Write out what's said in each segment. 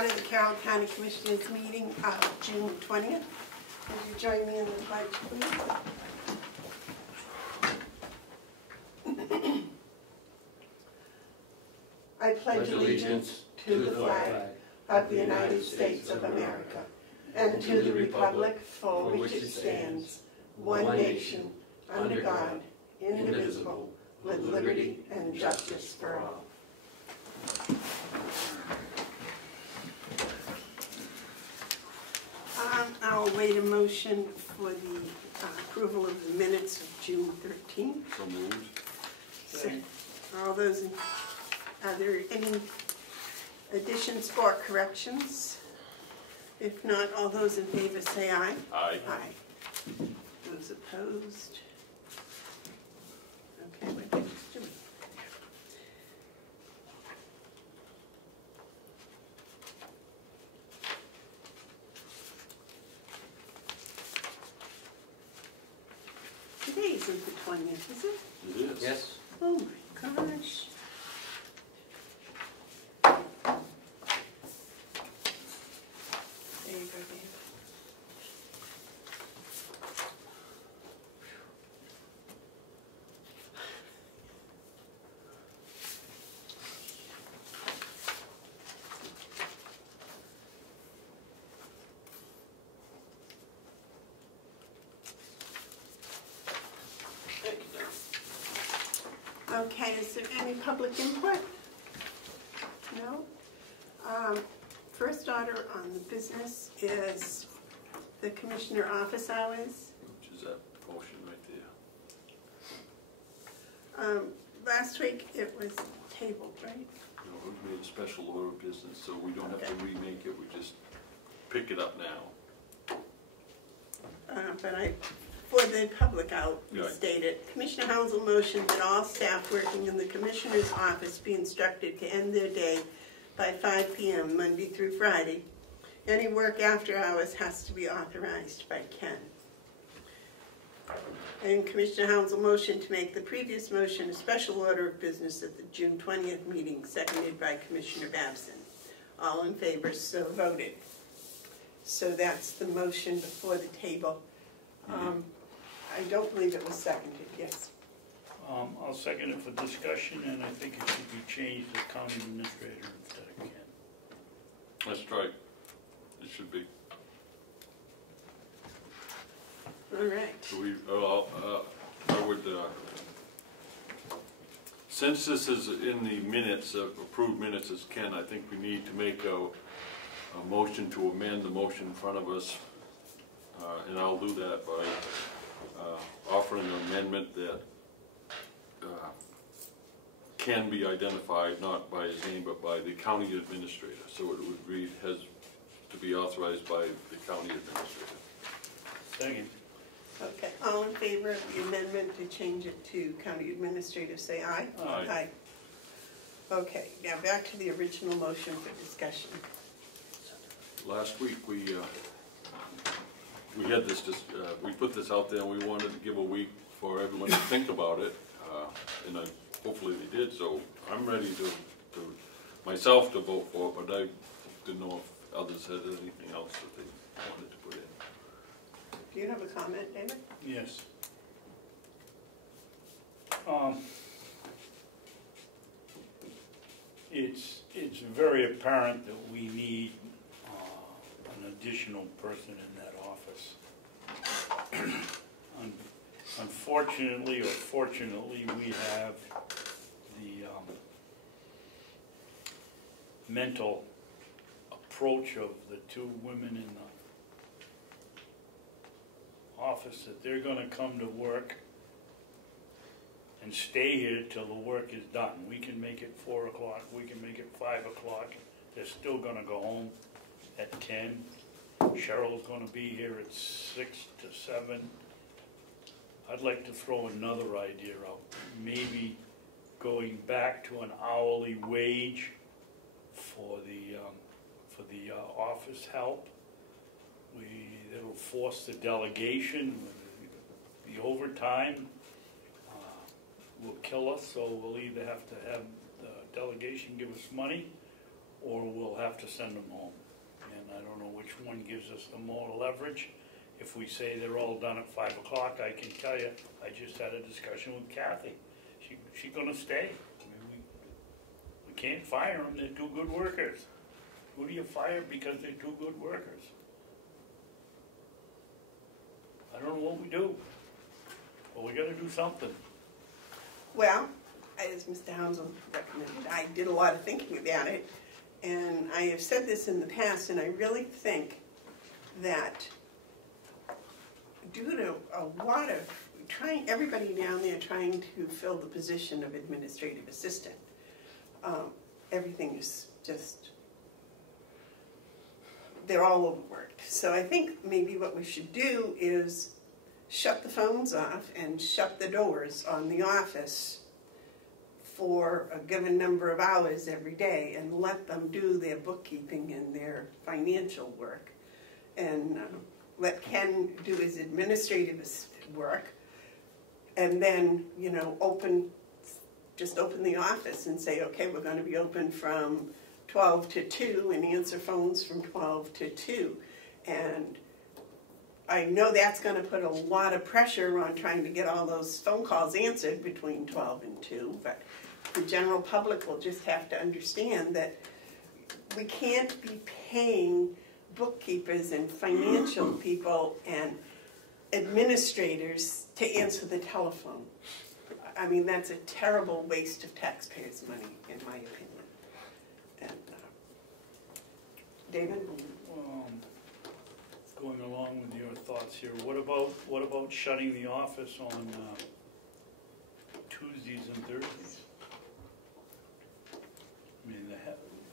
order the Carroll County Commissioners meeting of June 20th. Would you join me in the pledge, please? I pledge allegiance to the flag of the United States of America and to the republic for which it stands, one nation, under God, indivisible, with liberty and justice for all. I'll await a motion for the approval of the minutes of June 13th. So moved. So, all those, are there any additions or corrections? If not, all those in favor say aye. Aye. Aye. Those opposed? Okay, what are you doing? Today isn't the 20th, is it? It is. Yes. Oh my gosh. There you go, Dave. Okay, is there any public input? No? First order on the business is the Commissioner office hours. Which is that motion right there. Last week it was tabled, right? No, we made a special order of business, so we don't have to remake it, we just pick it up now. But for the public, I'll Right. restate it. Commissioner Hounsell motioned that all staff working in the Commissioner's office be instructed to end their day by 5 p.m. Monday through Friday. Any work after hours has to be authorized by Ken. And Commissioner Hounsell motioned to make the previous motion a special order of business at the June 20th meeting, seconded by Commissioner Babson. All in favor, so voted. So that's the motion before the table. I don't believe it was seconded, yes. I'll second it for discussion, and I think it should be changed to county administrator instead of Ken. That's right. It should be. All right. So I would, since this is in the minutes, approved minutes as Ken, I think we need to make a motion to amend the motion in front of us. And I'll do that by offering an amendment that can be identified not by his name but by the county administrator. So it would read, has to be authorized by the county administrator. Second. Okay, all in favor of the amendment to change it to county administrator, say aye. Aye. Aye. Okay, now back to the original motion for discussion. Last week we had this, we put this out there and we wanted to give a week for everyone to think about it, and hopefully they did, so I'm ready to myself to vote for it, but I didn't know if others had anything else that they wanted to put in. Do you have a comment, David? Yes. It's very apparent that we need an additional person in that office. Unfortunately or fortunately, we have the mental approach of the two women in the office that they're going to come to work and stay here till the work is done. We can make it 4 o'clock, we can make it 5 o'clock. They're still going to go home at 10. Cheryl's going to be here at 6 to 7. I'd like to throw another idea out. Maybe going back to an hourly wage for the office help. It'll force the delegation. The overtime will kill us, so we'll either have to have the delegation give us money, or we'll have to send them home. And I don't know which one gives us the more leverage. If we say they're all done at 5 o'clock, I can tell you, I just had a discussion with Kathy. She's gonna stay. I mean, we can't fire them, they're two good workers. Who do you fire because they're two good workers? I don't know what we do, but we gotta do something. Well, as Mr. Hounsell recommended, I did a lot of thinking about it, and I have said this in the past, and I really think that due to a lot of everybody down there trying to fill the position of administrative assistant, everything is just, they're all overworked. So I think maybe what we should do is shut the phones off and shut the doors on the office for a given number of hours every day and let them do their bookkeeping and their financial work. And let Ken do his administrative work, and then, you know, just open the office and say, okay, we're going to be open from 12 to 2 and answer phones from 12 to 2. And I know that's going to put a lot of pressure on trying to get all those phone calls answered between 12 and 2, but the general public will just have to understand that we can't be paying bookkeepers and financial people and administrators to answer the telephone. I mean, that's a terrible waste of taxpayers' money, in my opinion. And David? Going along with your thoughts here, what about shutting the office on Tuesdays and Thursdays? I mean, they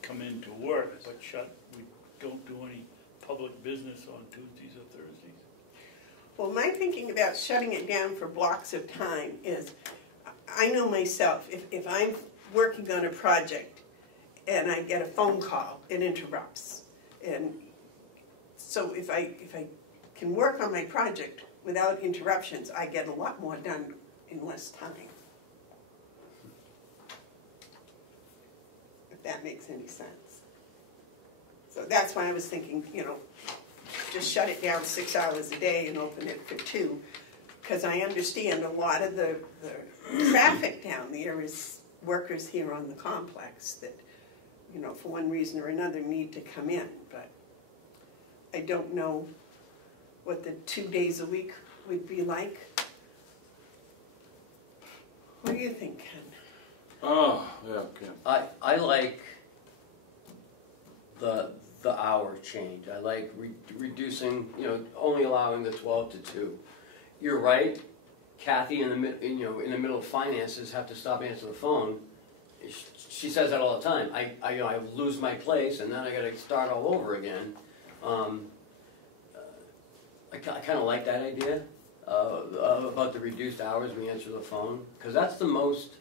come in to work, but we don't do any public business on Tuesdays or Thursdays. Well, my thinking about shutting it down for blocks of time is, I know myself, if I'm working on a project and I get a phone call, it interrupts. And so if I can work on my project without interruptions, I get a lot more done in less time. If that makes any sense. So that's why I was thinking, you know, just shut it down 6 hours a day and open it for 2. Because I understand a lot of the traffic down there is workers here on the complex that, you know, for one reason or another need to come in. But I don't know what the 2 days a week would be like. What do you think, Ken? Oh, yeah, Ken. I like the hour change. I like reducing, you know, only allowing the 12 to 2. You're right. Kathy in the middle of finances have to stop answering the phone. She says that all the time. I lose my place and then I got to start all over again. I kind of like that idea about the reduced hours we answer the phone, because that's the most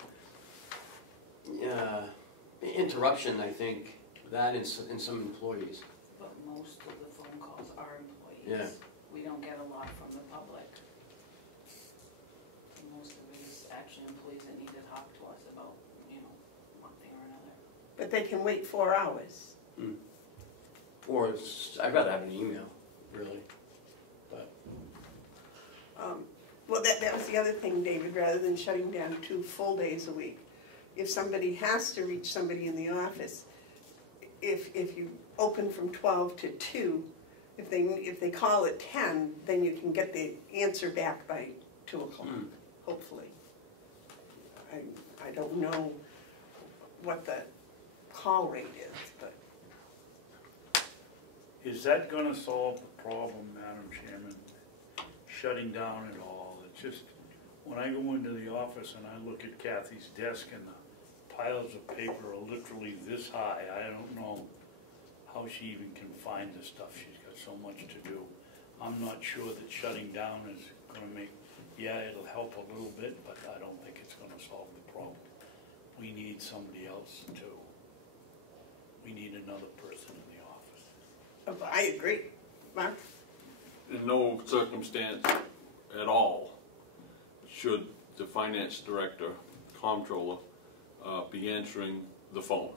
interruption, I think, that in some employees. But most of the phone calls are employees. Yeah. We don't get a lot from the public. Most of it is actually employees that need to talk to us about, you know, one thing or another. But they can wait 4 hours. Mm. Or I'd rather have an email, really. But Well, that was the other thing, David, rather than shutting down 2 full days a week. If somebody has to reach somebody in the office, if you open from 12 to 2, if they call at 10, then you can get the answer back by 2 o'clock, hopefully. I don't know what the call rate is, but. Is that going to solve the problem, Madam Chairman? Shutting down it all? It's just, when I go into the office and I look at Kathy's desk and the piles of paper are literally this high, I don't know how she even can find the stuff. She's got so much to do. I'm not sure that shutting down is going to make, yeah, it'll help a little bit, but I don't think it's going to solve the problem. We need somebody else too. We need another person in the office. Oh, I agree. Mark? In no circumstance at all should the finance director, comptroller, be answering the phone.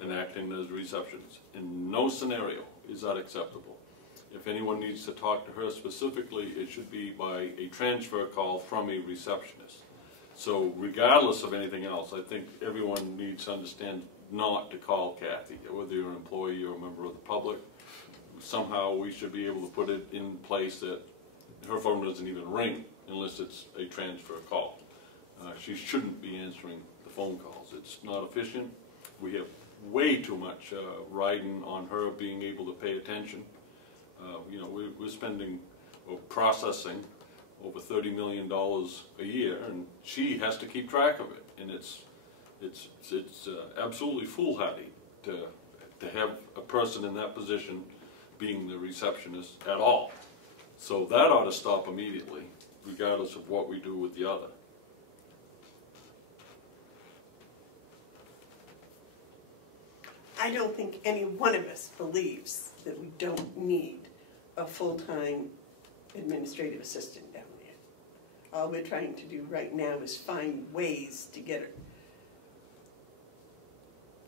and acting as a receptionist. In no scenario is that acceptable. If anyone needs to talk to her specifically, it should be by a transfer call from a receptionist. So regardless of anything else, I think everyone needs to understand not to call Kathy, whether you're an employee or a member of the public. Somehow we should be able to put it in place that her phone doesn't even ring unless it's a transfer call. She shouldn't be answering the phone calls. It's not efficient. We have way too much riding on her being able to pay attention. You know, we're spending or processing over $30 million a year, and she has to keep track of it. And it's absolutely foolhardy to have a person in that position being the receptionist at all. So that ought to stop immediately, regardless of what we do with the other. I don't think any one of us believes that we don't need a full-time administrative assistant down there. All we're trying to do right now is find ways to get her,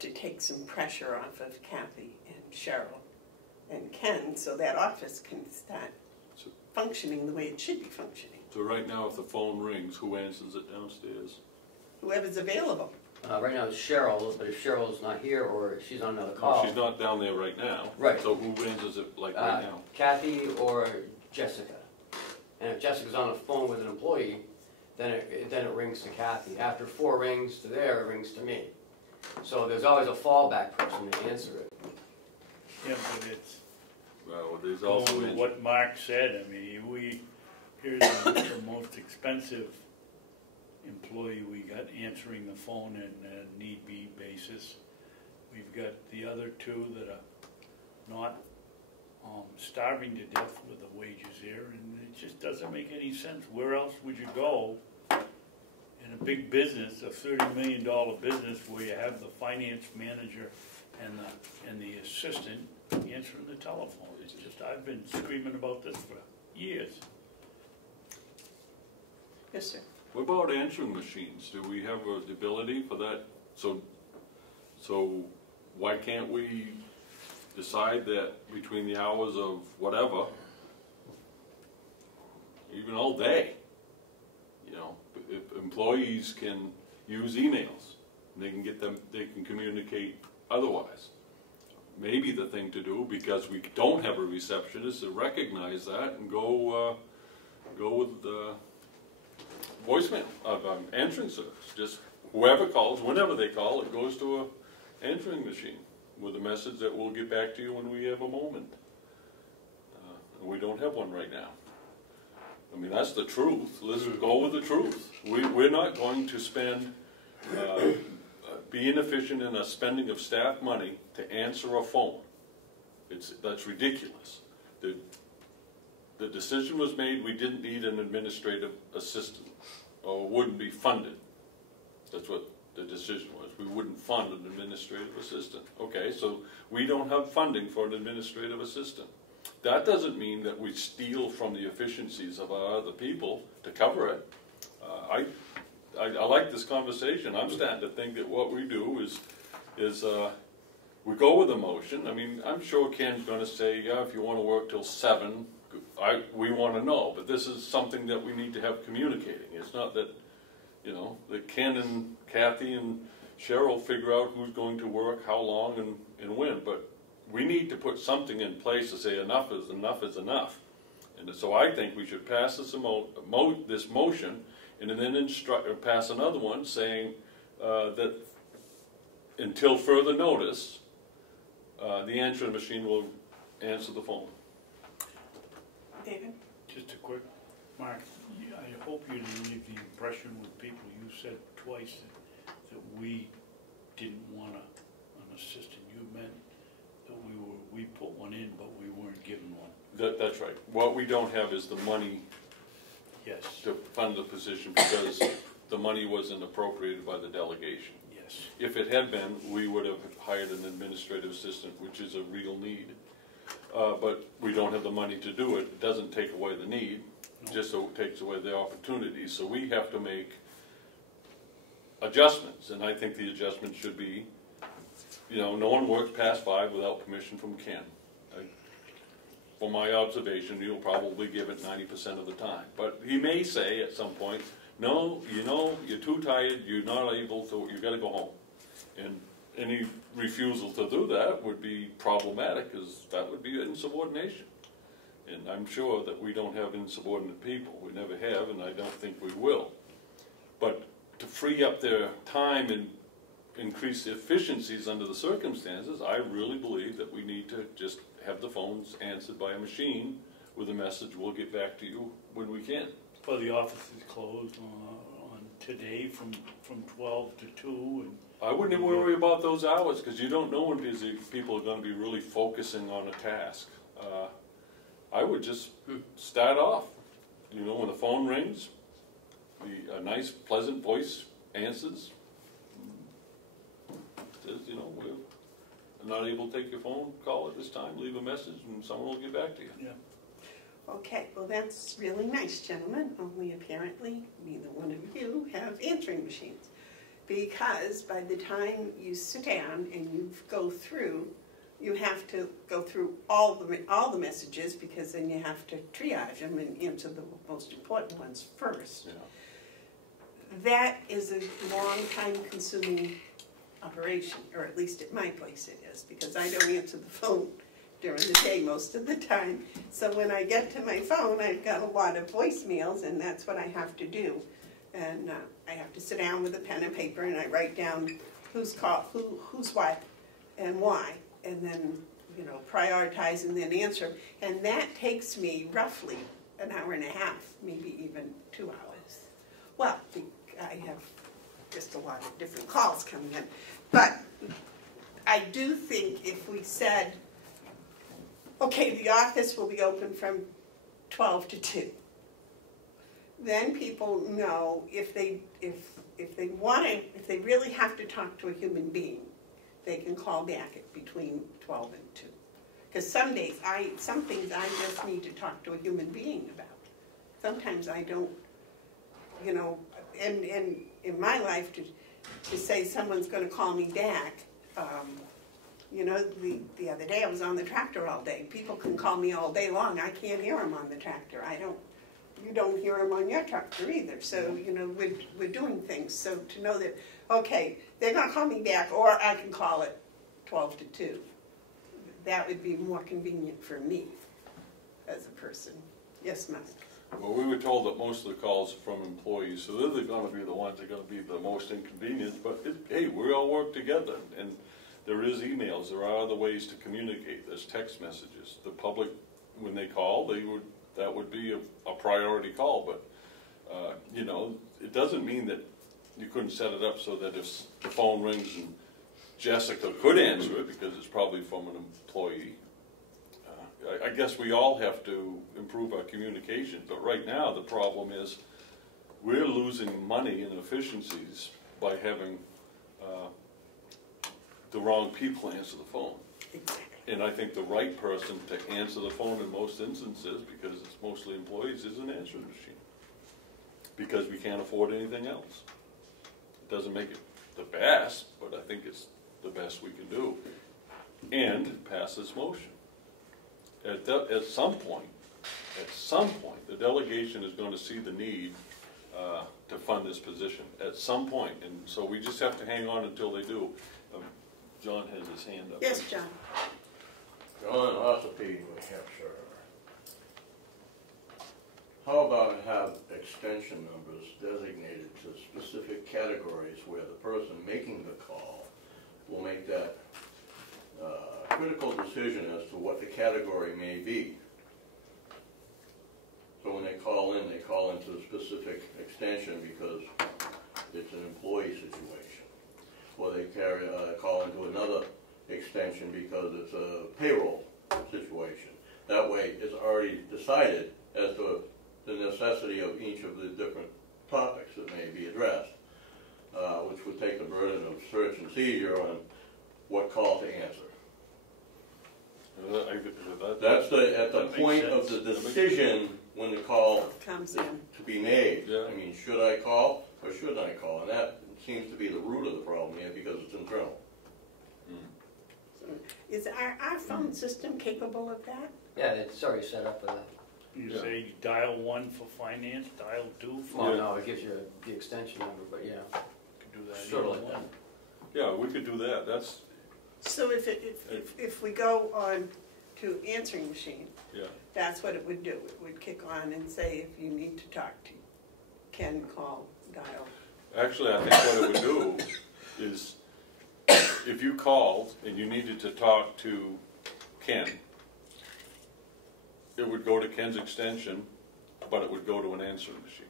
to take some pressure off of Kathy and Cheryl and Ken, so that office can start functioning the way it should be functioning. So right now, if the phone rings, who answers it downstairs? Whoever's available. Right now it's Cheryl, but if Cheryl's not here or she's on another call. Well, she's not down there right now. Right. So who answers it like right now? Kathy or Jessica. And if Jessica's on the phone with an employee, then it rings to Kathy. After 4 rings to there, it rings to me. So there's always a fallback person to answer it. Yeah, but it's, Well, there's also going with what Mark said, I mean, here's the most expensive employee we got answering the phone in a need-be basis. We've got the other 2 that are not starving to death with the wages here, and it just doesn't make any sense. Where else would you go in a big business, a $30 million business, where you have the finance manager and the assistant answering the telephone? It's just, I've been screaming about this for years. Yes, sir. What about answering machines? Do we have the ability for that? So why can't we decide that between the hours of whatever, even all day, you know, if employees can use emails, they can get them, they can communicate otherwise. Maybe the thing to do, because we don't have a receptionist, is to recognize that and go with the voicemail of answering service. Just whoever calls, whenever they call, it goes to a answering machine with a message that we'll get back to you when we have a moment. And we don't have one right now. I mean, that's the truth. Let's go with the truth. We're not going to spend, be inefficient in a spending of staff money to answer a phone. That's ridiculous. The decision was made, we didn't need an administrative assistant, or wouldn't be funded. That's what the decision was. We wouldn't fund an administrative assistant. Okay, so we don't have funding for an administrative assistant. That doesn't mean that we steal from the efficiencies of our other people to cover it. I like this conversation. I'm starting to think that what we do is we go with a motion. I mean, I'm sure Ken's going to say, yeah, if you want to work till 7, we want to know. But this is something that we need to have communicating. It's not that, you know, that Ken and Kathy and Cheryl figure out who's going to work, how long, and when. But we need to put something in place to say enough is enough is enough. And so I think we should pass this motion and then pass another one saying that until further notice, the answering machine will answer the phone. David? Just a quick, Mark, I hope you didn't leave the impression with people, you said twice that we didn't want an assistant. You meant that we put one in, but we weren't given one. That's right. What we don't have is the money, yes, to fund the position, because the money wasn't appropriated by the delegation. Yes. If it had been, we would have hired an administrative assistant, which is a real need. But we don't have the money to do it. It doesn't take away the need, just so it takes away the opportunities. So we have to make adjustments, and I think the adjustment should be you know, no one works past 5 without permission from Ken. From my observation, you'll probably give it 90% of the time. But he may say at some point, no, you know, you're too tired, you're not able to, you gotta go home. And any refusal to do that would be problematic, because that would be insubordination. And I'm sure that we don't have insubordinate people. We never have, and I don't think we will. But to free up their time and increase the efficiencies under the circumstances, I really believe that we need to just have the phones answered by a machine with a message, we'll get back to you when we can. Well, the office is closed on today from 12 to 2. And I wouldn't even worry about those hours, because you don't know when busy people are going to be really focusing on a task. I would just start off, you know, when the phone rings, a nice, pleasant voice answers, says, you know, we're not able to take your phone call at this time, leave a message, and someone will get back to you. yeah. Okay, well, that's really nice, gentlemen, only apparently neither one of you have answering machines. Because by the time you sit down and you go through, you have to go through all the messages, because then you have to triage them and answer the most important ones first. Yeah. That is a long time consuming operation, or at least at my place it is, because I don't answer the phone during the day most of the time. So when I get to my phone, I've got a lot of voicemails, and that's what I have to do. And I have to sit down with a pen and paper, and I write down who's called, who's what, and why, and then, you know, prioritize and then answer. And that takes me roughly an hour and a half, maybe even 2 hours. Well, I have just a lot of different calls coming in. But I do think if we said, okay, the office will be open from 12 to 2, then people know if they really have to talk to a human being, they can call back at between 12 and 2. Because some days, some things I just need to talk to a human being about. Sometimes I don't, you know, and in my life to say someone's going to call me back, you know, the other day I was on the tractor all day. People can call me all day long. I can't hear them on the tractor. You don't hear them on your tractor either. So, you know, we're doing things. So to know that, okay, they're going to call me back, or I can call it 12 to 2. That would be more convenient for me as a person. Yes, Mike? Well, we were told that most of the calls are from employees, so they're going to be the ones that are going to be the most inconvenienced. But hey, we all work together, and there is emails. There are other ways to communicate. There's text messages. The public, when they call, that would be a priority call. But you know, it doesn't mean that you couldn't set it up so that if the phone rings and Jessica could answer it because it's probably from an employee. I guess we all have to improve our communication, but right now the problem is we're losing money and efficiencies by having the wrong people answer the phone. And I think the right person to answer the phone in most instances, because it's mostly employees, is an answering machine. Because we can't afford anything else. It doesn't make it the best, but I think it's the best we can do. And pass this motion. At some point, the delegation is going to see the need to fund this position at some point, and so we just have to hang on until they do. John has his hand up. Yes, John. John Ossipee, New Hampshire. How about have extension numbers designated to specific categories where the person making the call will make that critical decision as to what the category may be. So when they call into a specific extension because it's an employee situation. Or they call into another extension because it's a payroll situation. That way it's already decided as to the necessity of each of the different topics that may be addressed, which would take the burden of search and seizure on what call to answer. That's at the point of the decision when the call comes in to be made. Yeah. I mean, should I call or shouldn't I call? And that seems to be the root of the problem here because it's internal. Is our phone system capable of that? Yeah, it's already set up for that. You Yeah. say dial 1 for finance, dial 2 for, Well, no, it gives you the extension number, but yeah. could do that. Sort of either like one. Yeah, we could do that, that's, So if we go on to answering machine, yeah. that's what it would do. It would kick on and say, if you need to talk to Ken, call, dial. Actually, I think what it would do is, if you called and you needed to talk to Ken, it would go to Ken's extension, but it would go to an answering machine.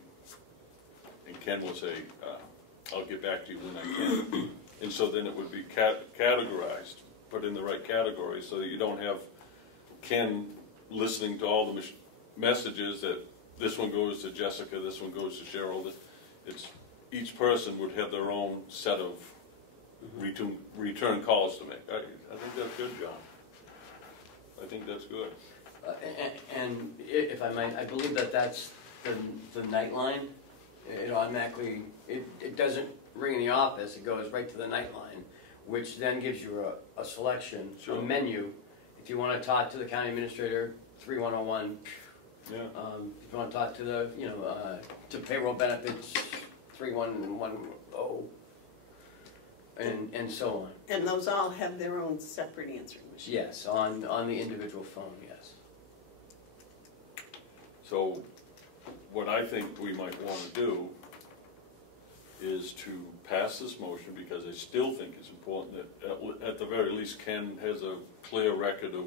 And Ken will say, I'll get back to you when I can. And so then it would be categorized, put in the right category, so that you don't have Ken listening to all the messages that this one goes to Jessica, this one goes to Cheryl. It's, each person would have their own set of return calls to make. I think that's good, John. I think that's good. And if I might, I believe that that's the night line. It automatically, it doesn't ring in the office, it goes right to the night line, which then gives you a selection, Sure. a menu. If you want to talk to the county administrator, 3101. Yeah. If you want to talk to the, to payroll benefits, 3110, and so on. And those all have their own separate answering machine. Yes, on the individual phone, yes. So what I think we might want to do is to pass this motion, because I still think it's important that at the very least Ken has a clear record of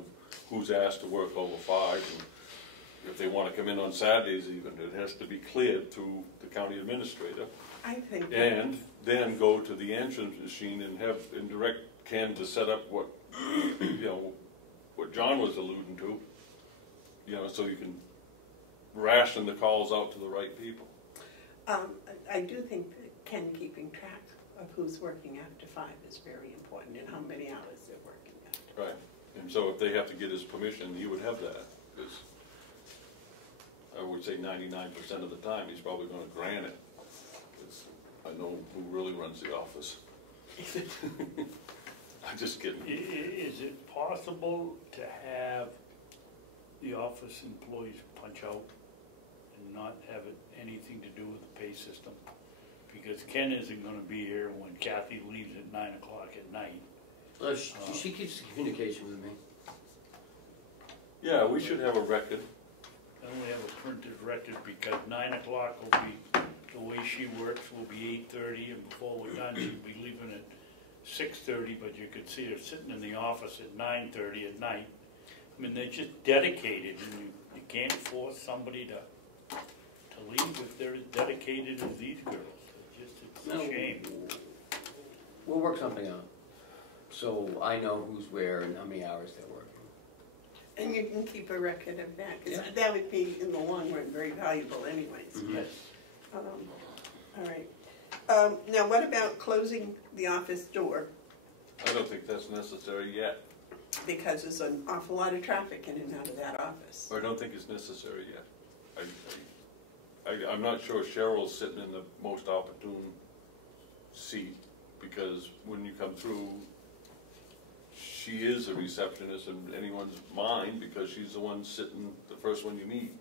who's asked to work over 5. And if they want to come in on Saturdays even, it has to be cleared through the county administrator. I think. And then go to the answering machine and direct Ken to set up what, what John was alluding to, so you can ration the calls out to the right people. I do think that Ken keeping track of who's working after 5 is very important, and how many hours they're working after. Right. And so if they have to get his permission, he would have that. Because I would say 99% of the time, he's probably going to grant it. 'Cause I know who really runs the office. I'm just kidding. Is it possible to have the office employees punch out and not have it anything to do with the pay system? Because Ken isn't gonna be here when Kathy leaves at 9 o'clock at night. Well, she keeps communication with me. Yeah, we should have a record. I only have a printed record because 9 o'clock will be, the way she works will be 8:30, and before we're done, she'll be leaving at 6:30, but you could see her sitting in the office at 9:30 at night. I mean, they're just dedicated, and you can't force somebody to leave if they're as dedicated as these girls. It's a shame. We'll work something out. So I know who's where and how many hours they're working. And you can keep a record of that, because Yeah. that would be, in the long run, very valuable anyways. Yes. All right. Now, what about closing the office door? I don't think that's necessary yet. Because there's an awful lot of traffic in and out of that office. I don't think it's necessary yet. I'm not sure Cheryl's sitting in the most opportune seat, because when you come through, she is a receptionist in anyone's mind, because she's the one sitting, the first one you meet.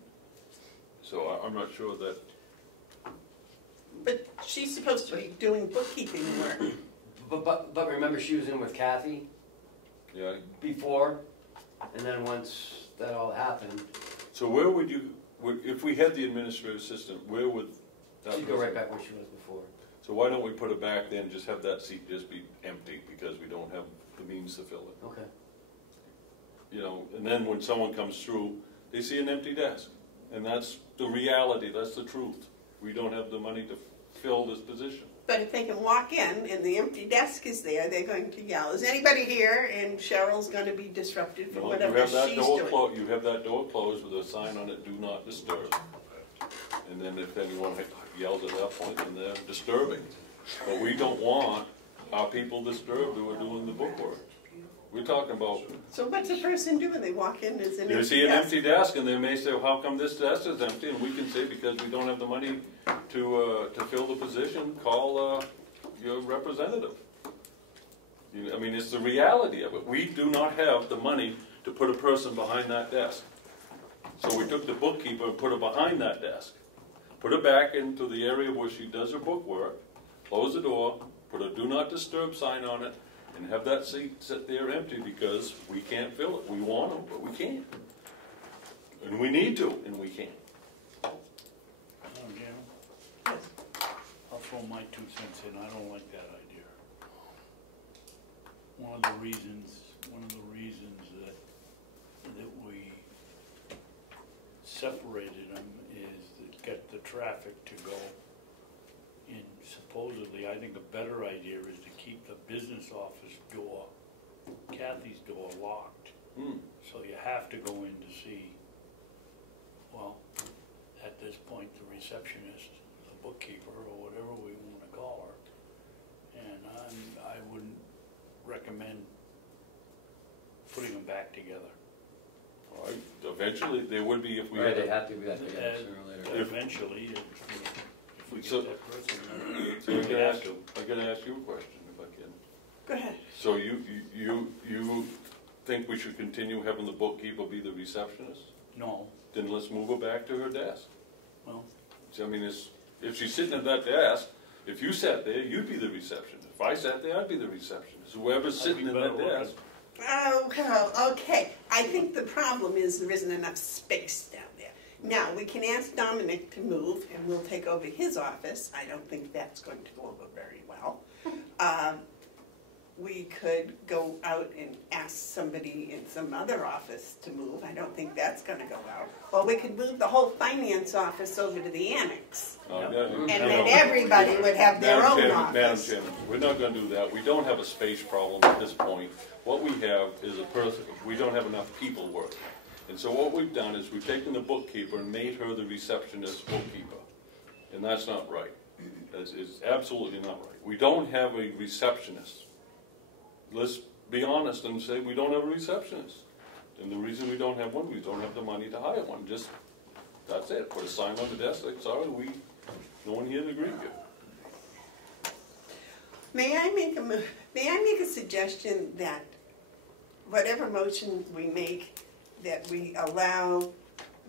So I'm not sure that, But she's supposed to be doing bookkeeping work. But remember, she was in with Kathy yeah. before, and then once that all happened, So where would you, if we had the administrative assistant, where would that she'd go person- right back where she was before. So why don't we put it back then, just have that seat just be empty, because we don't have the means to fill it. Okay. And then when someone comes through, they see an empty desk. And that's the reality, that's the truth. We don't have the money to fill this position. But if they can walk in and the empty desk is there, they're going to yell, "Is anybody here?" And Cheryl's going to be disrupted for No, whatever you have that she's door doing. you have that door closed with a sign on it, "Do not disturb." And then if anyone yells at that point, then they're disturbing. But we don't want our people disturbed who are doing the bookwork. We're talking about, So what's a person doing? They walk in, there's an you empty see an desk. empty desk, and they may say, well, how come this desk is empty? And we can say, because we don't have the money to fill the position, call your representative. I mean, it's the reality of it. We do not have the money to put a person behind that desk. So we took the bookkeeper and put her behind that desk. Put her back into the area where she does her book work, close the door, put a do not disturb sign on it, and have that seat sit there empty because we can't fill it. We want to, but we can't. And we need to, and we can't. Jim, I'll throw my 2 cents in. I don't like that idea. One of the reasons that we separated them is to get the traffic to go in. Supposedly, I think a better idea is to keep the business office door, Kathy's door, locked. So you have to go in to see, well, at this point, the receptionist, the bookkeeper, or whatever we want to call her. And I wouldn't recommend putting them back together. All right. Eventually, they would be if we Right, had they a, have to be that together sooner or later. Eventually, if we So- get that person, so I we gotta have ask, to. I gotta ask you a question if I can. Go ahead. So you think we should continue having the bookkeeper be the receptionist? No, Then let's move her back to her desk. well, See, I mean, if she's sitting at that desk, if you sat there, you'd be the receptionist. If I sat there, I'd be the receptionist. Whoever's I'd be sitting in better that looking. desk. Oh, well, okay. I think the problem is there isn't enough space down there. Now, we can ask Dominic to move and we'll take over his office. I don't think that's going to go over very well. We could go out and ask somebody in some other office to move. I don't think that's going to go out. Or we could move the whole finance office over to the annex. And then everybody would have their own Madam office. Chairman, we're not gonna do that. We don't have a space problem at this point. What we have is we don't have enough people working. And so what we've done is we've taken the bookkeeper and made her the receptionist bookkeeper. And that's not right. That is absolutely not right. We don't have a receptionist. Let's be honest and say we don't have a receptionist. And the reason we don't have one, we don't have the money to hire one. Just, that's it. Put a sign on the desk, like, sorry, no one here agreed with. May I make a suggestion that whatever motion we make, that we allow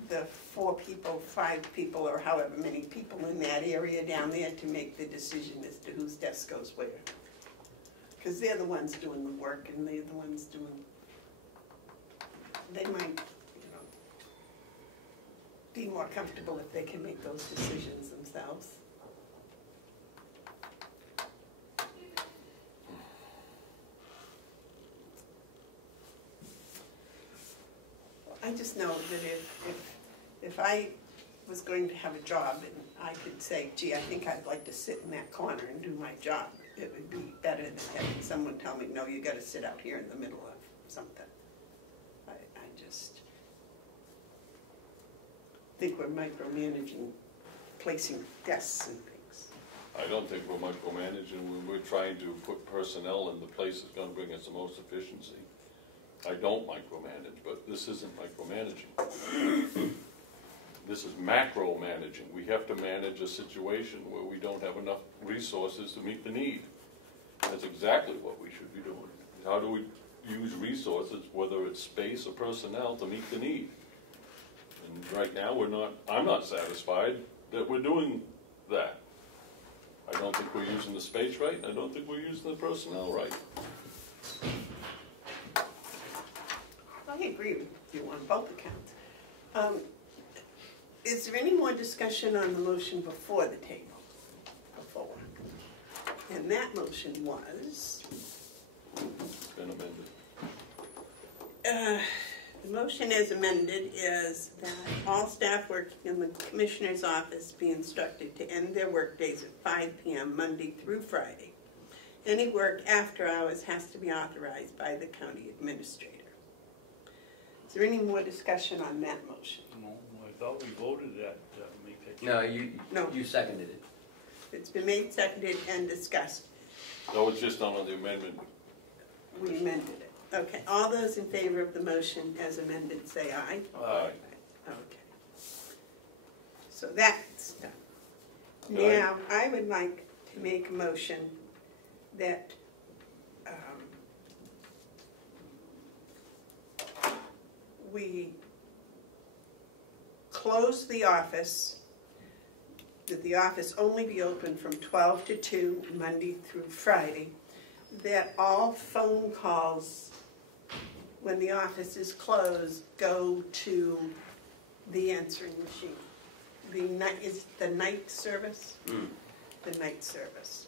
the 4 people, 5 people, or however many people in that area down there to make the decision as to whose desk goes where. Because they're the ones doing the work and they're the ones doing, they might, be more comfortable if they can make those decisions themselves. I just know that if I was going to have a job and I could say, gee, I think I'd like to sit in that corner and do my job, it would be better than having someone tell me, no, you gotta sit out here in the middle of something. I just think we're micromanaging, placing desks and things. I don't think we're micromanaging. We're trying to put personnel in the place that's gonna bring us the most efficiency. I don't micromanage, but this isn't micromanaging. This is macro managing. We have to manage a situation where we don't have enough resources to meet the need. That's exactly what we should be doing. How do we use resources, whether it's space or personnel, to meet the need? And right now, I'm not satisfied that we're doing that. I don't think we're using the space right, and I don't think we're using the personnel right. I agree with you on both accounts. Is there any more discussion on the motion before the table? Before. And that motion was? Been amended. The motion as amended is that all staff working in the Commissioner's office be instructed to end their work days at 5 p.m. Monday through Friday. Any work after hours has to be authorized by the county administrator. Is there any more discussion on that motion? no, I thought we voted that, make that change. No, you seconded it. It's been made, seconded, and discussed. No, it's just not on the amendment. We amended it. Okay, all those in favor of the motion as amended, say aye. Aye. Okay. So that's done. Aye. Now, I would like to make a motion that we close the office, that the office only be open from 12 to 2, Monday through Friday, that all phone calls, when the office is closed, go to the answering machine. Is the night service? The night service.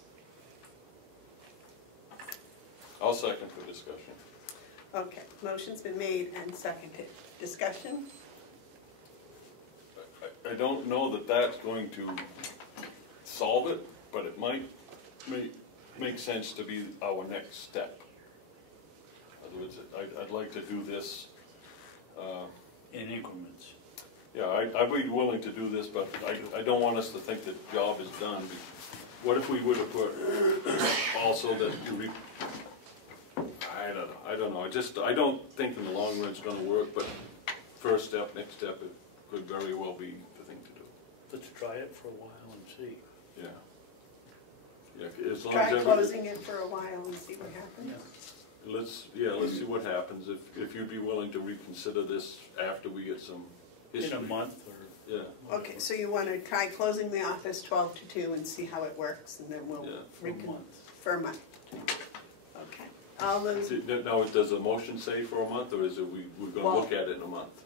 I'll second for discussion. Okay, motion's been made and seconded. Discussion? I don't know that that's going to solve it, but it might make sense to be our next step. In other words, I'd like to do this. In increments. Yeah, I'd be willing to do this, but I don't want us to think the job is done. What if we would have put also that I don't know. I don't think in the long run it's going to work, but first step, next step, it could very well be the thing to do. Let's try it for a while and see. Yeah. Yeah, as long Try as closing it for a while and see what happens. let's see what happens. If you'd be willing to reconsider this after we get some history. In a month or. Yeah. Okay, so you want to try closing the office 12 to 2 and see how it works, and then we'll Yeah. for a month. Okay. All those. Now, does the motion say for a month, or is it we're going to look at it in a month?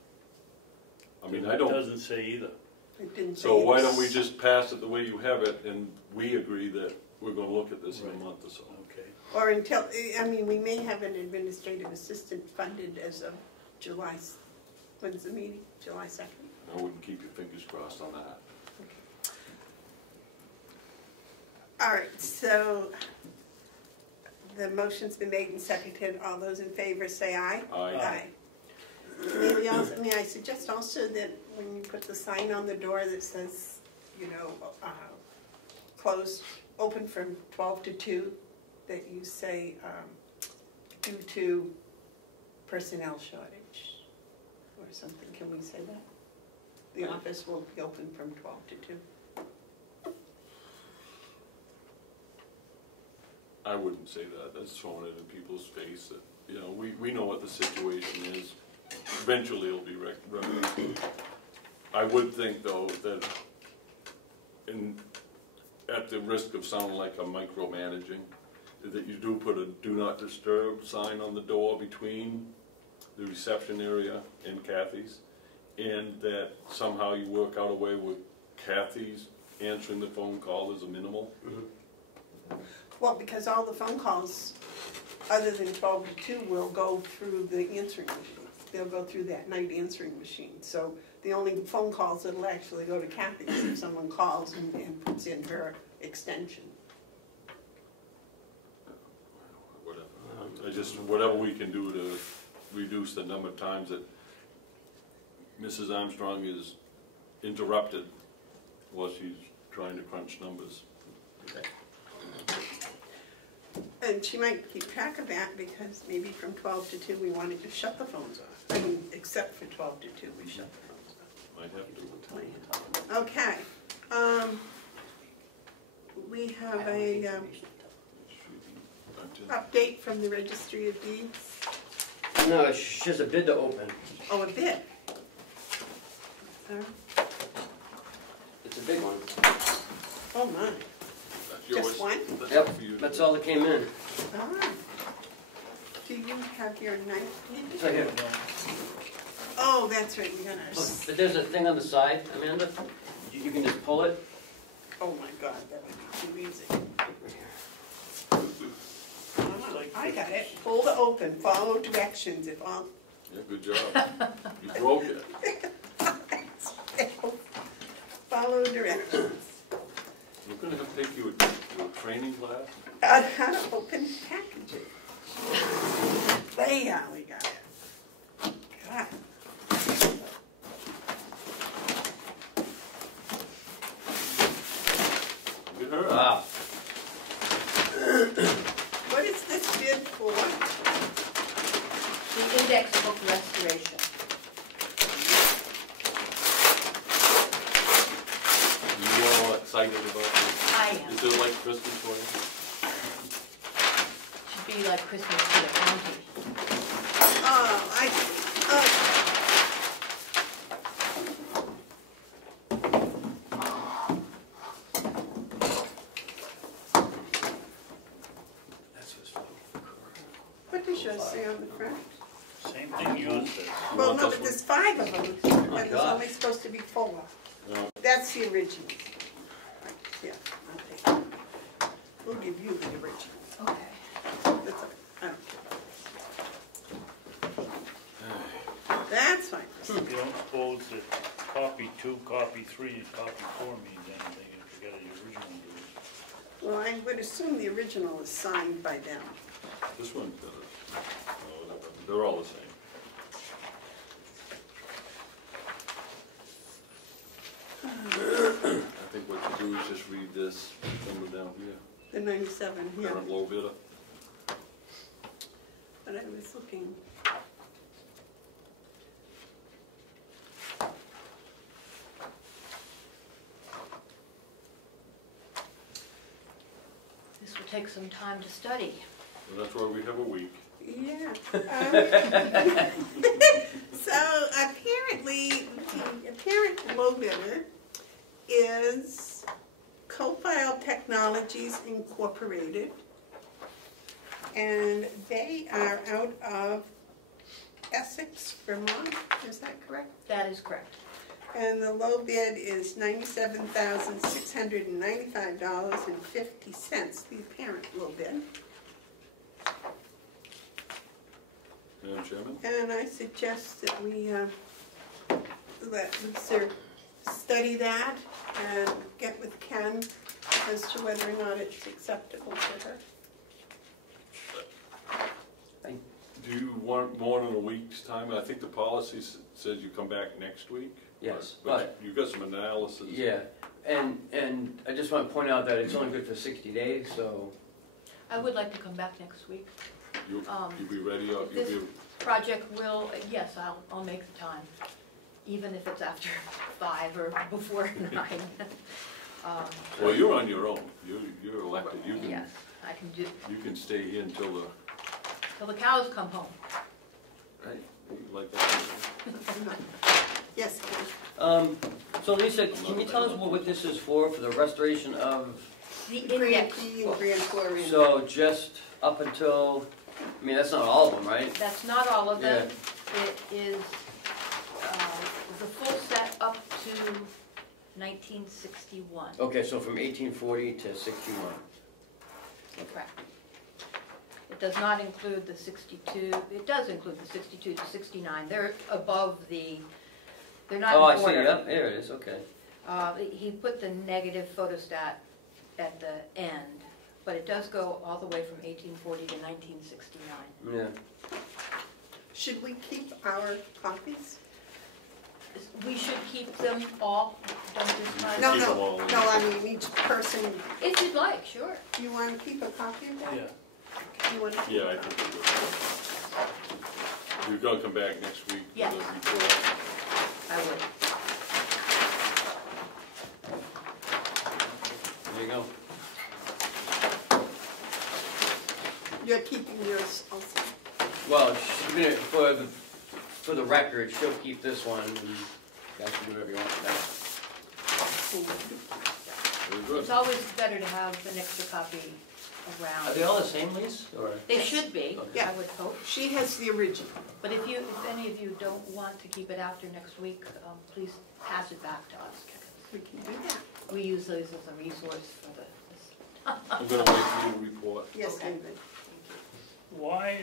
I mean, I It don't. doesn't say either. It didn't say So why it don't we was- just pass it the way you have it, and we agree that we're going to look at this in a Right. month or so. Okay. Or until, I mean, we may have an administrative assistant funded as of July, when's the meeting? July 2nd? I wouldn't keep your fingers crossed on that. All right, so the motion's been made and seconded. All those in favor say aye. Aye. Maybe also, may I suggest also that when you put the sign on the door that says, you know, closed, open from 12 to 2, that you say due to personnel shortage or something. Can we say that? The office will be open from 12 to 2. I wouldn't say that. That's throwing it in people's face. That, you know, we know what the situation is. Eventually, it'll be remedied. I would think, though, that at the risk of sounding like I'm micromanaging, that you do put a "Do Not Disturb" sign on the door between the reception area and Kathy's, and that somehow you work out a way with Kathy's answering the phone call as a minimal. Well, because all the phone calls, other than 12 to 2, will go through the answering machine. They'll go through that night answering machine. So the only phone calls that'll actually go to Kathy is if someone calls and puts in her extension. Whatever. Whatever we can do to reduce the number of times that Mrs. Armstrong is interrupted while she's trying to crunch numbers. Okay. And she might keep track of that because maybe from 12 to 2 we wanted to shut the phones off. I mean, except for 12 to 2 we shut the phones off. Might have to. Okay. We have a update from the Registry of Deeds. No, it's just a bid to open. Oh, a bid. It's a big one. Oh my. That's yours. Just one? That's Yep, for you. that's all that came in. Ah. Do you have your knife? It's right here. Oh, that's right. We're gonna. But there's a thing on the side, Amanda. You can just pull it. Oh my God, that would be too easy. Right here. I got it. Pull to open. Follow directions. If all. Yeah, good job. You broke it. Follow directions. We're going to have to take you to a training class. How to open packages. There, we got it. God. Get her. Wow. What is this bid for? The index book restoration. You all excited about this? I am. Is it like Christmas for you? Should be like Christmas for the county. say on the front? Same thing yours says. Well, want no, this but there's 5 of them, but there's gosh. only supposed to be 4. No. That's the original. Right, yeah, I'll take it. We'll give you the original. Okay. That's all right, I don't care. That's fine. You don't suppose that copy 2, copy 3, and copy 4 means anything if you got the original to Well, I would assume the original is signed by them. This one, they're all the same. I think what you do is just read this number down here, The 97, yeah. current low bidder. But I was looking. This will take some time to study. And that's why we have a week. Yeah. So apparently, the apparent low bidder is Cofile Technologies Incorporated. And they are out of Essex, Vermont, is that correct? That is correct. And the low bid is $97,695.50, the apparent low bid. Madam Chairman? And I suggest that we let Lisa study that and get with Ken as to whether or not it's acceptable to her. Do you want more than a week's time? I think the policy says you come back next week. Yes, But you've got some analysis. Yeah, and I just want to point out that it's only good for 60 days, so, I would like to come back next week. You'll be ready, or This you'll be, project will, yes, I'll make the time, even if it's after 5 or before 9. well, you're on your own. You're elected. You can, Yes, I can do, you can stay here until the, till the cows come home. right, like that. Yes, Ken? So Lisa, can you tell us what this is for the restoration of, The Grand index, Prix and Grand Florian. so just up until, I mean, that's not all of them, right? that's not all of them. It is the full set up to 1961. Okay, so from 1840 to 61. Correct. It does not include the 62, it does include the 62 to 69. They're above the, they're not Oh, I in see, order. yep, there it is, okay. He put the negative photostat at the end, but it does go all the way from 1840 to 1969. Yeah. Should we keep our copies? We should keep them all, don't just try No, to... Keep them no, all. no, I mean, each person, If you'd like, sure. you want to keep a copy of that? Yeah. You want to keep Yeah, I think it would. You're gonna come back next week with Yes. a report. I would. There you go. You're keeping yours also. Well, she's gonna, for the record, she'll keep this one, and you guys can do whatever you want with Very good. It's always better to have an extra copy that. Are around. they all the same, Lise, or? They should be, Yeah. I would hope. She has the original. But if any of you don't want to keep it after next week, please pass it back to us. We can do that. We use those as a resource for the, I'm gonna wait for you to report. Yes, Okay. David. Why,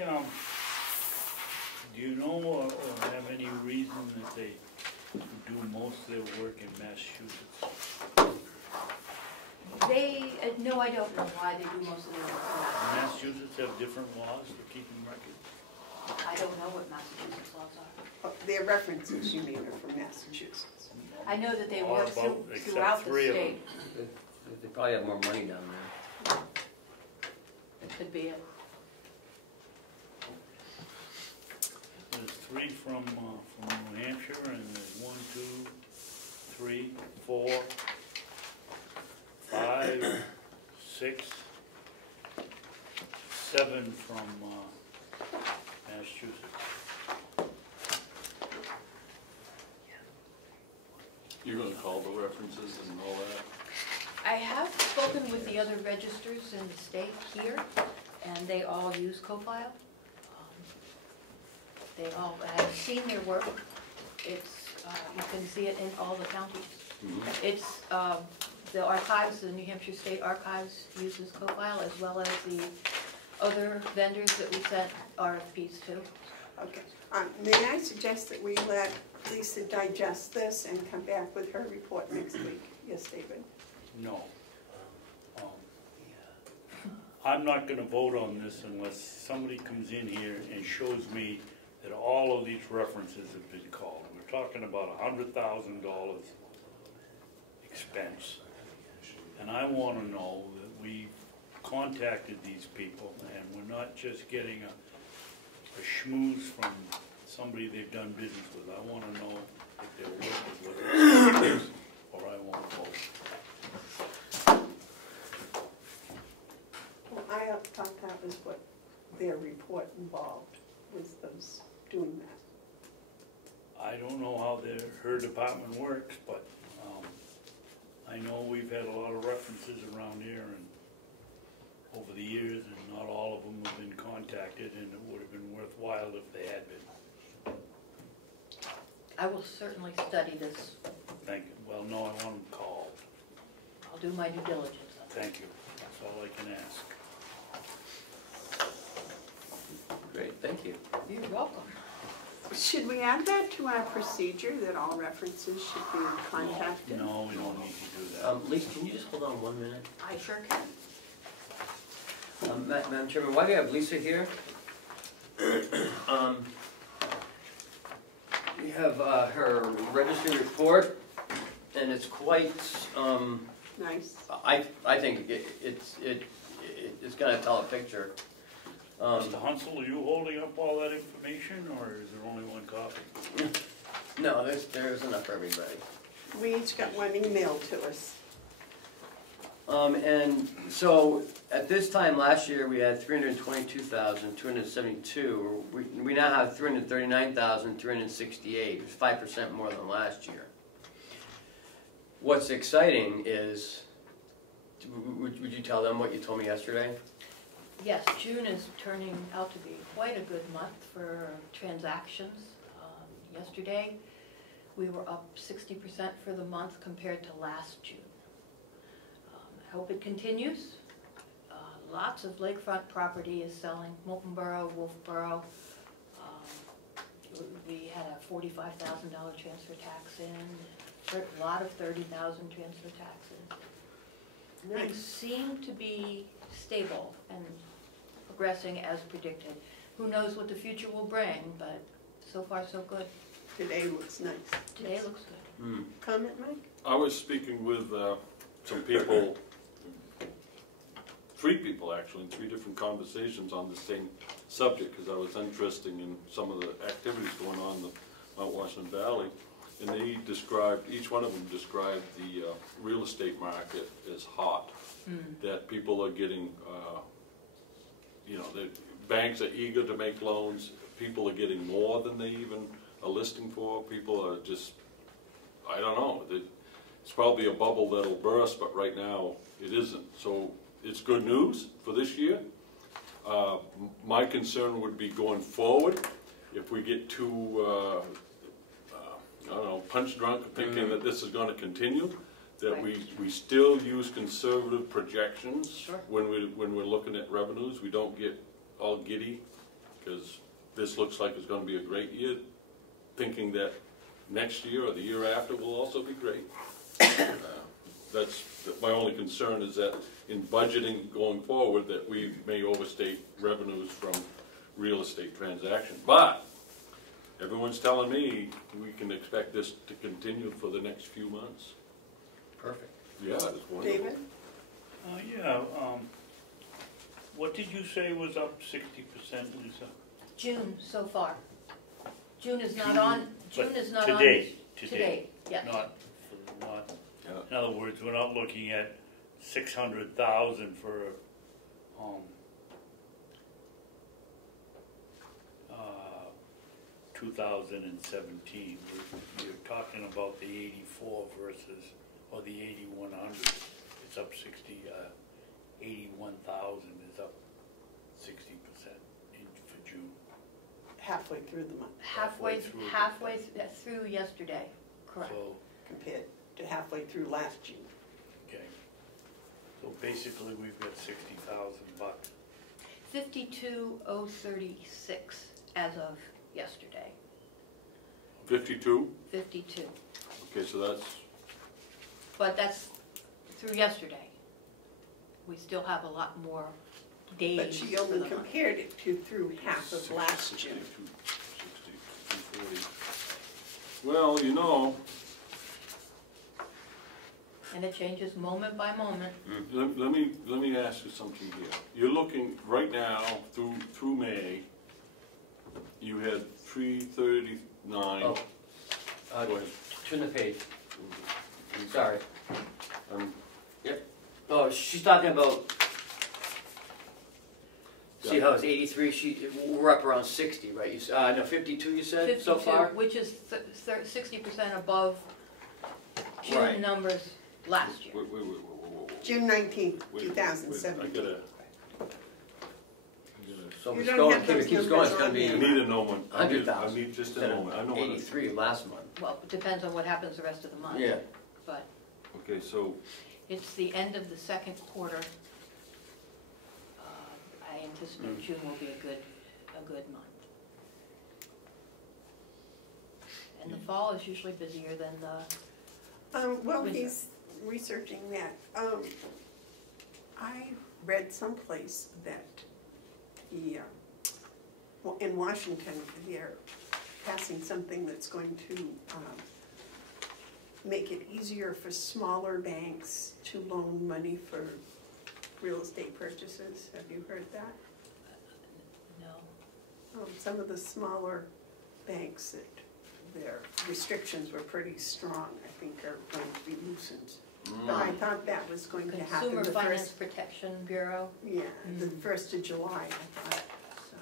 do you know or have any reason that they do most of their work in Massachusetts? They, no, I don't know why they do most of their work. Massachusetts have different laws for keeping records? I don't know what Massachusetts laws are. Oh, their references, you mean, are from Massachusetts. I know that they All work about except throughout the 3 of them. state. They probably have more money down there. It could be it. There's 3 from New Hampshire, and there's 1, 2, 3, 4, 5, 6, 7 from Massachusetts. You're gonna call the references and all that? I have spoken with the other registers in the state here, and they all use Cofile. They all, I've seen their work. It's, you can see it in all the counties. It's, the archives, the New Hampshire State Archives uses CoFile, as well as the other vendors that we sent RFPs to. Okay. May I suggest that we let Lisa digest this and come back with her report next week? Yes, David? No. I'm not gonna vote on this unless somebody comes in here and shows me that all of these references have been called. We're talking about $100,000 expense. And I wanna know that we've contacted these people and we're not just getting a schmooze from somebody they've done business with. I wanna know if they're working with us or I won't vote. Well, I thought that was what their report involved, was those doing that. I don't know how her department works, but I know we've had a lot of references around here and over the years, and not all of them have been contacted, and it would have been worthwhile if they had been. I will certainly study this. Thank you. Well, no, I want them called. I'll do my due diligence on it. Thank you. That's all I can ask. Great, thank you. You're welcome. Should we add that to our procedure, that all references should be contacted? No, we don't need to do that. Lisa, can you just hold on 1 minute? I sure can. Madam Chairman, why do you have Lisa here? We have her registry report, and it's quite, Nice. I think it's gonna tell a picture. Mr. Hounsell, are you holding up all that information, or is there only one copy? No, there's enough for everybody. We each got one email to us. And so at this time last year, we had 322,272. We now have 339,368, 5% more than last year. What's exciting is, would you tell them what you told me yesterday? Yes, June is turning out to be quite a good month for transactions. Yesterday, we were up 60% for the month compared to last June. I hope it continues. Lots of lakefront property is selling, Moultonborough, Wolfboro. We had a $45,000 transfer tax in, a lot of $30,000 transfer taxes. Things seem to be stable and progressing as predicted. Who knows what the future will bring, but so far so good. Today looks nice. Today looks good. Comment, Mike? I was speaking with some people, 3 people actually, in 3 different conversations on the same subject, because I was interested in some of the activities going on in the Mount Washington Valley. And they described, each one of them described the real estate market as hot. That people are getting, the banks are eager to make loans. People are getting more than they even are listing for. People are just, I don't know. It's probably a bubble that'll burst, but right now it isn't. So it's good news for this year. My concern would be going forward, if we get too, I don't know, punch drunk thinking that this is going to continue, that we still use conservative projections when we're looking at revenues. We don't get all giddy because this looks like it's going to be a great year, thinking that next year or the year after will also be great. That's my only concern, is that in budgeting going forward that we may overstate revenues from real estate transactions. But everyone's telling me we can expect this to continue for the next few months. Perfect. Yeah, it's wonderful. David? What did you say was up 60%, Lisa? June so far. June is not on. June is not today, on. Today. Yes. Not. In other words, we're not looking at 600,000 for 2017. You're talking about the 84 versus, or the 8100. It's up 81,000 is up 60% for June. halfway through the month halfway through yesterday, correct. So, compared to halfway through last June. okay. So basically, we've got $60,000. 52,036 as of yesterday. 52? 52. Okay, so that's, But that's through yesterday. We still have a lot more days But she for only the month. compared it to through half of last June. 240. Well, you know, And it changes moment by moment. let me ask you something here. You're looking, right now, through May, you had 339. Oh, Go ahead. turn the page. Sorry. Um, Oh, she's talking about, see Yeah. how it's 83, we're up around 60, right? No, 52 you said 52, so far? which is 60% above June Right. numbers last year. wait. June 19th, Wait, 2017. So You if it's don't going, have if those it keeps going, numbers it's gonna on be I here. need a moment. I 100,000. need just a instead of moment. I know what it is. 83 last month. Well, it depends on what happens the rest of the month. Yeah. But Okay, so, it's the end of the second quarter. I anticipate June will be a good month. And the fall is usually busier than the, Well, Winter. he's researching that. I read someplace that in Washington, they're passing something that's going to make it easier for smaller banks to loan money for real estate purchases. Have you heard that? no. Some of the smaller banks that their restrictions were pretty strong, I think are going to be loosened. But I thought that was going to happen Consumer the Finance first, Protection Bureau. yeah, the 1st of July, I thought, so.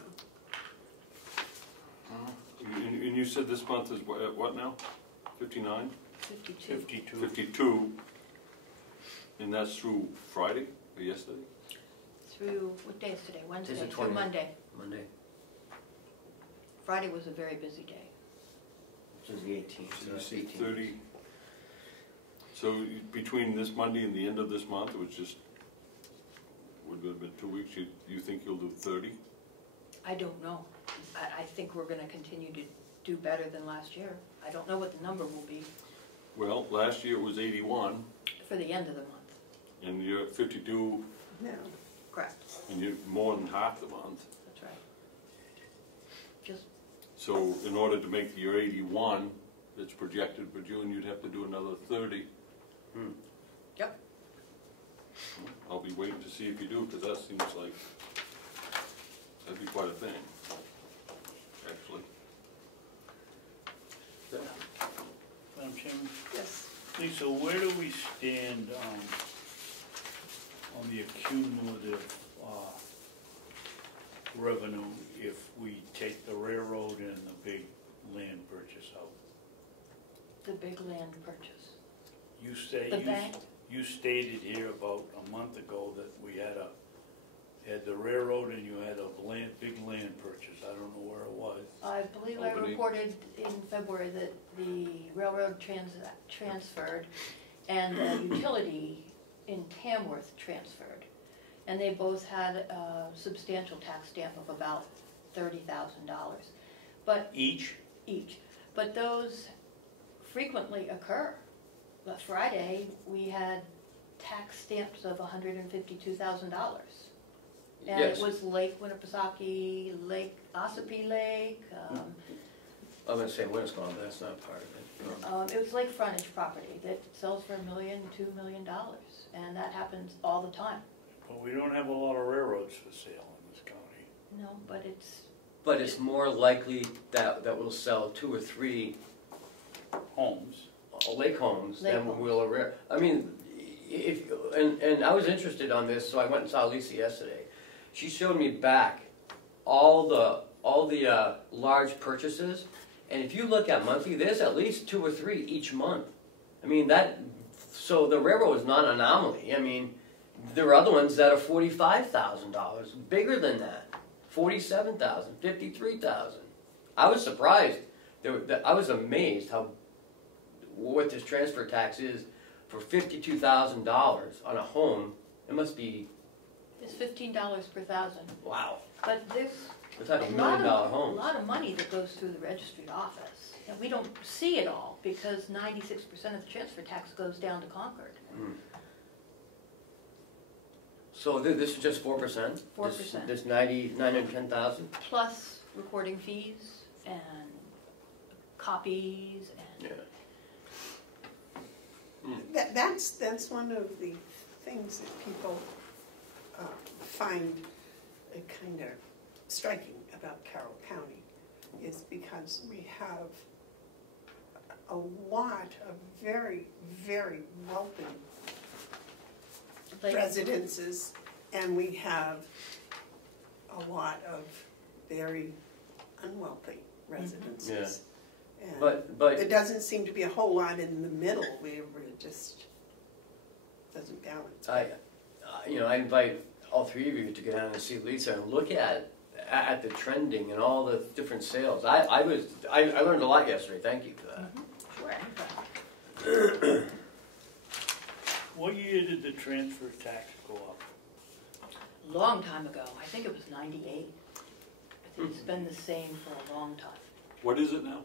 and you said this month is what now? 59? 52. 52. 52, and that's through Friday or yesterday? Through, what day is today? Wednesday, Today's the through 20th. Monday. Monday, Friday was a very busy day. which is the 18th, so that's 18. 30. So between this Monday and the end of this month, it was just, would have been 2 weeks, you think you'll do 30? I don't know. I think we're gonna continue to do better than last year. I don't know what the number will be Well, last year it was 81, for the end of the month. and you're at 52, No, Correct, and you're more than half the month. that's right. Just, So in order to make your 81 that's projected for June, you'd have to do another 30. yep. I'll be waiting to see if you do, because that seems like, that'd be quite a thing, actually. Madam Chairman? yes. Lisa, where do we stand on the cumulative revenue if we take the railroad and the big land purchase out? The big land purchase. You say, The bank? you stated here about a month ago that we had the railroad and you had a big land purchase. I don't know where it was. I believe I Albany. reported in February that the railroad transferred and the utility in Tamworth transferred. And they both had a substantial tax stamp of about $30,000. But Each? each. But those frequently occur. But Friday, we had tax stamps of $152,000. And Yes. it was Lake Winnipesaukee, Lake Ossipee Lake, I'm gonna say Winnisquam, but that's not part of it. it was lake frontage property that sells for $1 million, $2 million. And that happens all the time. But we don't have a lot of railroads for sale in this county. No, but it's, But it's more likely that we'll sell 2 or 3 Homes. lake homes Lake than homes. we'll I mean, and I was interested on this, so I went and saw Lisa yesterday. She showed me back all the large purchases, and if you look at monthly, there's at least 2 or 3 each month. I mean so the railroad is not an anomaly. I mean, there are other ones that are $45,000, bigger than that, $47,000, $53,000. I was surprised. I was amazed what this transfer tax is for $52,000 on a home. It must be, It's $15 per thousand, wow. but there's We're talking $1 a million lot homes. of money that goes through the registry office. And we don't see it all because 96% of the transfer tax goes down to Concord. So this is just 4%? 4%. This 910,000? Plus recording fees and copies and. Yeah. That's one of the things that people find kind of striking about Carroll County, is because we have a lot of very, very wealthy residences, and we have a lot of very unwealthy residences. And But there doesn't seem to be a whole lot in the middle where it just doesn't balance. I invite all three of you to go down and see Lisa and look at the trending and all the different sales. I learned a lot yesterday. Thank you for that. Sure. What year did the transfer tax go up? Long time ago, I think it was 98. I think it's been the same for a long time. What is it now?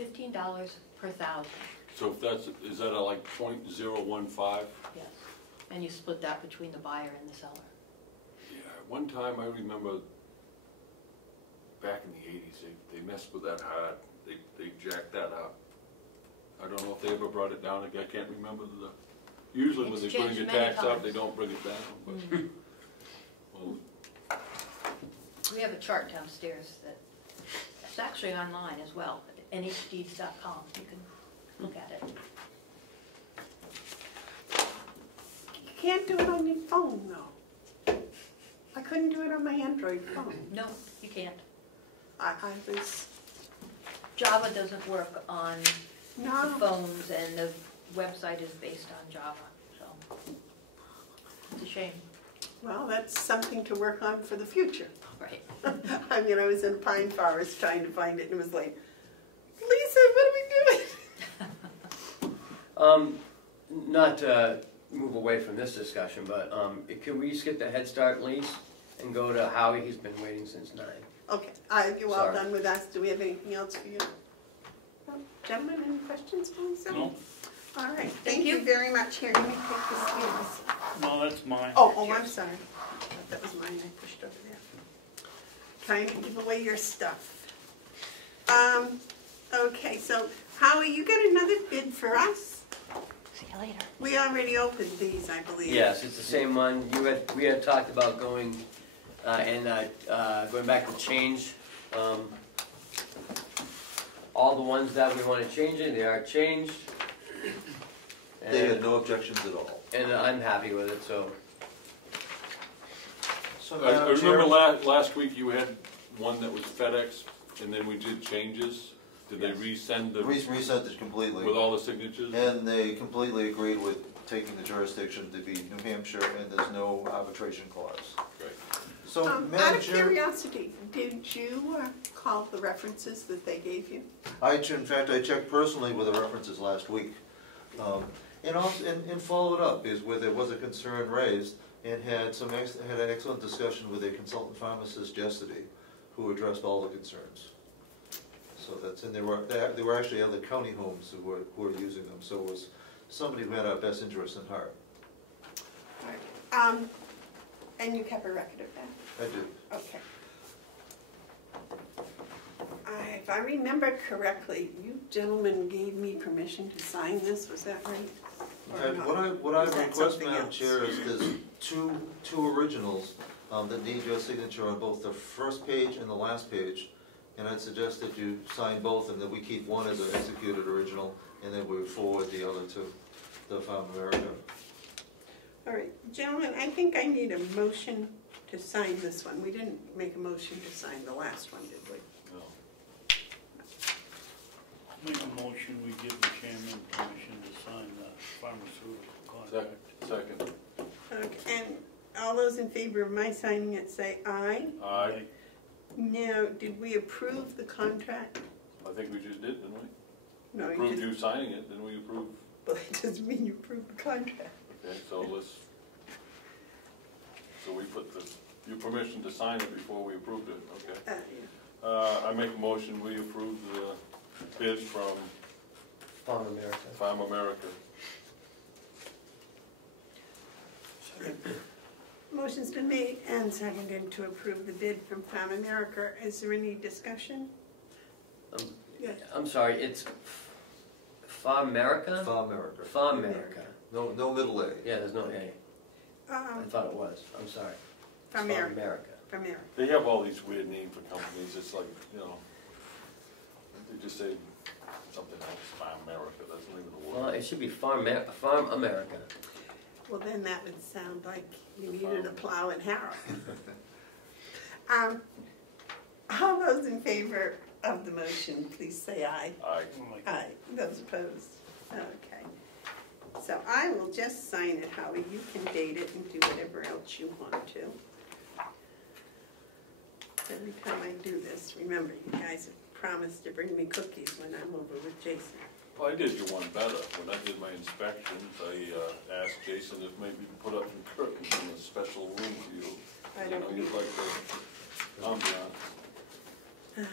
$15 per thousand, So if is that a like .015? yes. And you split that between the buyer and the seller. Yeah, one time I remember back in the 80s, they messed with that hard. They jacked that up. I don't know if they ever brought it down. I can't remember usually when It's they bring changed the many tax up, times. they don't bring it down. But, well, We have a chart downstairs it's actually online as well, at nhdeeds.com. You can look at it. You can't do it on your phone, though. I couldn't do it on my Android phone. No, you can't. I was, Java doesn't work on the no, phones, and the website is based on Java, so it's a shame. well, that's something to work on for the future. Right. I mean, I was in a pine forest trying to find it, and it was like, Lisa, what are we doing? Not to move away from this discussion, but can we skip the Head Start lease and go to Howie? He's been waiting since 9. Okay, are you all Sorry. done with us? Do we have anything else for you? No? Gentlemen, any questions for Lisa? No? All right, thank you very much. Here, let me take this here. No, that's mine. Oh, I'm sorry. I thought that was mine, I pushed over there. Trying to give away your stuff. Okay, so Howie, you got another bid for us? See you later. We already opened these, I believe. Yes, it's the same one. We had talked about going going back to change all the ones that we want to change in. They are changed. They had no objections at all. And I'm happy with it. So I remember last week you had one that was FedEx, and then we did changes. Did they resend Resent it completely. with all the signatures? And they completely agreed with taking the jurisdiction to be New Hampshire, and there's no arbitration clause. Great. So, Out of Madam Chair, curiosity, did you call the references that they gave you? in fact, I checked personally with the references last week. And followed up is where there was a concern raised, and had an excellent discussion with a consultant pharmacist yesterday, who addressed all the concerns. So and there were actually other county homes who were using them. So it was somebody who had our best interest in heart. All right. And you kept a record of that? I do. Okay. If I remember correctly, you gentlemen gave me permission to sign this, was that right? In Or fact, not? what I Is that request, something Madam else? Chair, is there's two originals that need your signature on both the first page and the last page. And I'd suggest that you sign both, and that we keep one as an executed original, and then we forward the other to the Farm America. All right, gentlemen, I think I need a motion to sign this one. We didn't make a motion to sign the last one, did we? No. Make a motion, we give the chairman permission to sign the pharmaceutical contract. Second. Okay, and all those in favor of my signing it, say aye. Aye. Now, did we approve the contract? I think we just did, didn't we? No, you Approved just, you signing it, didn't we approve? but it doesn't mean you approved the contract. Okay, so we put your permission to sign it before we approved it, okay? Yeah. I make a motion, we approve the bid from Farm America. Farm America. Motion's been made and seconded to approve the bid from Farm America. Is there any discussion? Yes. I'm sorry, it's Farm America? Farm America. Farm America. No middle A. Yeah, there's no A. I thought it was, I'm sorry. Farm Farm America. America. Farm America. They have all these weird names for companies, it's like, you know, they just say something else, Farm America, that's not even a Well, word. it should be Farm America. Well, then that would sound like you needed a plow and harrow. All those in favor of the motion, please say aye. Aye. Aye. Those opposed? Okay. So I will just sign it, Howie. You can date it and do whatever else you want to. Every time I do this, remember, you guys have promised to bring me cookies when I'm over with Jason. Well, I did you one better. When I did my inspections, I asked Jason if maybe we could put up some curtains in a special room for you. I don't You know, you'd like the ambiance.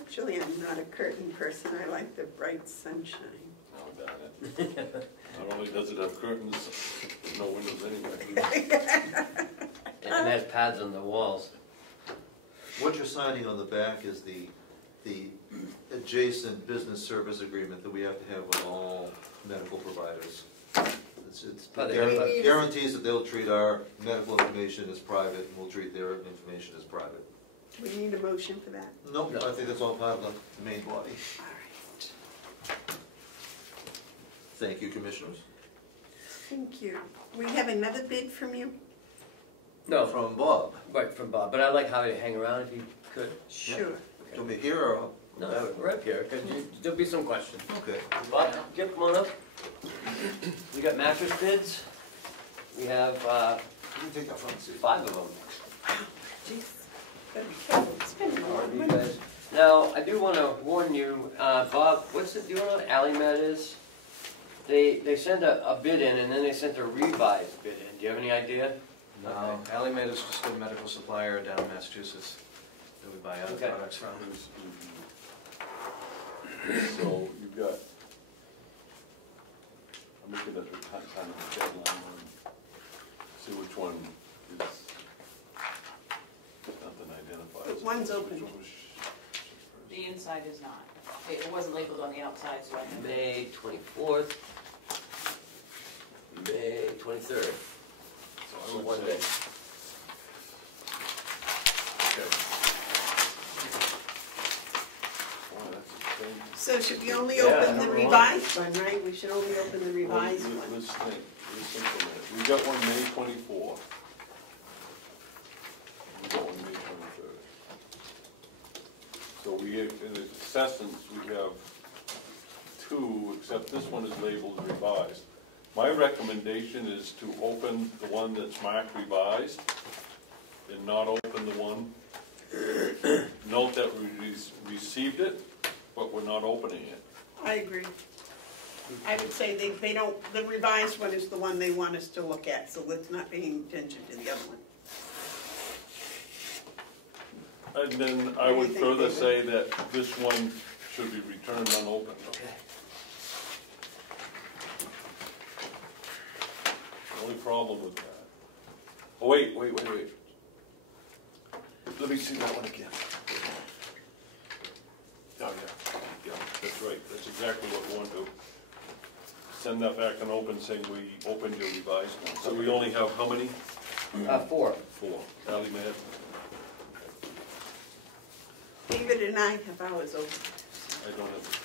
Actually, I'm not a curtain person. I like the bright sunshine. Oh, darn it. Not only does it have curtains, there's no windows anyway. And it has pads on the walls. What you're signing on the back is the adjacent business service agreement that we have to have with all medical providers. It's guarantees that they'll treat our medical information as private, and we'll treat their information as private. Do we need a motion for that? Nope, I think that's all part of the main body. All right. Thank you, commissioners. Thank you. We have another bid from you? No, From Bob. right, from Bob, but I'd like Howie to hang around if you could. Sure. Do we here or? No, we're up here, because there'll be some questions. Okay. Bob, Jim, come on up. We got mattress bids. We have You can take that front seat. 5 of them. Jeez. Gotta be careful. It's been a You long month. guys- Now, I do want to warn you, Bob, do you know what AliMed is? They send a bid in, and then they sent a revised bid in. Do you have any idea? No, AliMed is just a medical supplier down in Massachusetts that we buy other Okay. products from. So you've got, I'm looking at the kind of the deadline one, see which one is, nothing identified. But one's open. The inside is not. It wasn't labeled on the outside, so I can. May 24th, May 23rd. So I So would one say, day. okay. Boy, that's a thing. So should we only Yeah, open the number one. revised one, right? We should only open the revised Well, one. Let's think for a minute. We got one May 24th. We got one May 23rd. So we, in essence, we have 2, except this one is labeled revised. My recommendation is to open the one that's marked revised and not open the one. Note that we received it, but we're not opening it. I agree. I would say they don't, the revised one is the one they want us to look at, so let's not pay any attention to the other one. And then What I do you would think, further David? say that this one should be returned unopened. Okay. The only problem with that. Oh, wait. Let me see that one again. Oh, yeah, that's right, that's exactly what we want to do. Send that back and open, saying we opened your revised one. So we only have how many? 4. 4. AliMed. David and I have ours open. I don't have.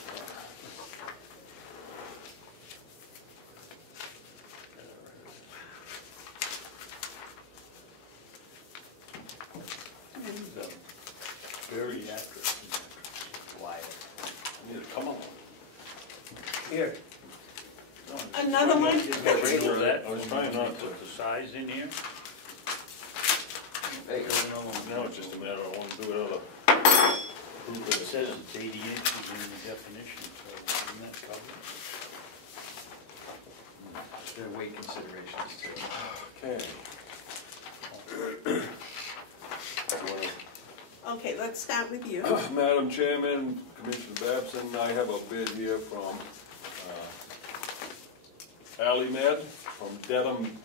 Very accurate. Why? Come on. Here. Another one? Just get rid of that. I was trying not to. Put the size in here. There you go. Now it's just a matter of want to do it out of proof It of says it's 80 inches in the definition, so isn't that covered? There are weight considerations too. Okay. Okay, let's start with you. Madam Chairman, Commissioner Babson, I have a bid here from AliMed from Dedham,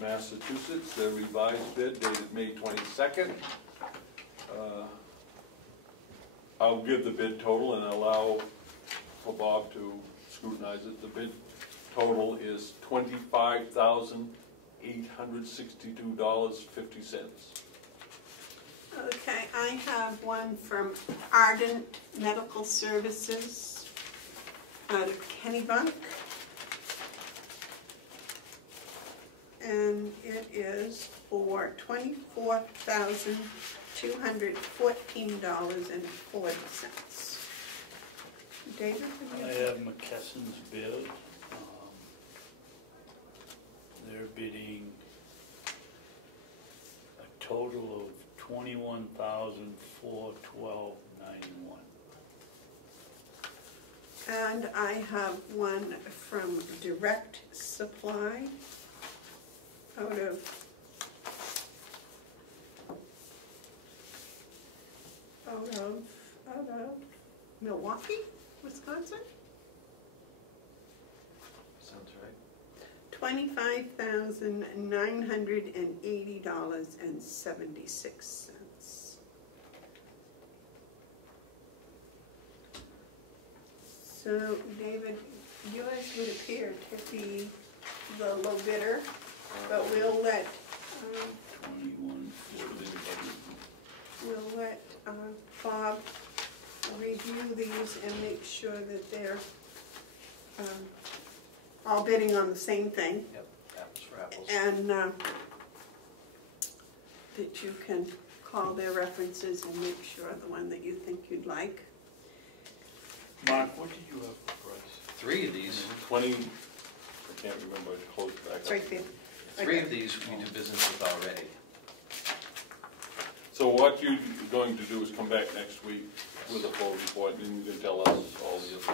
Massachusetts. Their revised bid dated May 22nd. I'll give the bid total and allow for Bob to scrutinize it. The bid total is $25,862.50. Okay, I have one from Ardent Medical Services out of Kennebunk. And it is for $24,214.40. David, I what do you have McKesson's bid. They're bidding a total of $21,412.91. And I have one from Direct Supply out of Milwaukee, Wisconsin. Sounds right. $25,980.76. So, David, yours would appear to be the low bidder, but we'll let 21,412. Bob review these and make sure that they're all bidding on the same thing. Yep, apples for apples. And that you can call their references and make sure the one that you think you'd like. Mark, what did you have for price? 3 of these, 20, I can't remember, I closed back up. It's right there. 3 of these we do business with already. So what you're going to do is come back next week with a full report, and you can tell us all the others.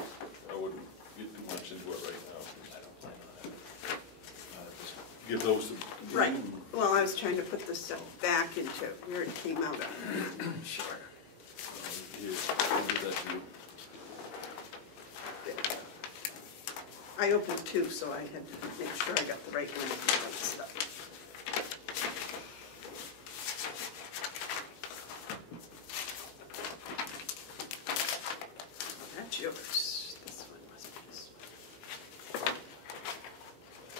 I wouldn't get too much into it right now. I don't plan on it. Not at this point. Give those to. Right. Well, I was trying to put this stuff back into where it came out of. Sure. Here, I'll give that to you. I opened 2, so I had to make sure I got the right one and the right stuff. That's yours. This one must be this one.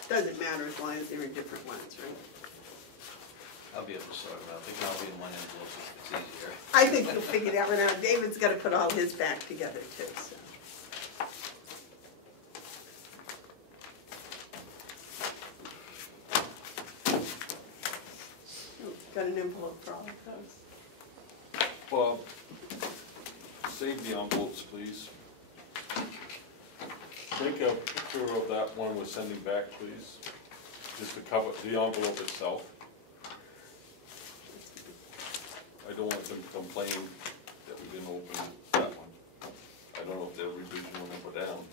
Doesn't matter as long as they're in different ones, right? I'll be able to sort them out. They can all be in one envelope if it's easier. I think we'll figure that one out. David's got to put all his back together too, so. Got an envelope for all of those. Bob, save the envelopes, please. Take a picture of that one we're sending back, please. Just the cover, the envelope itself. I don't want them to complain that we didn't open that one. I don't know if they'll revision one up or down,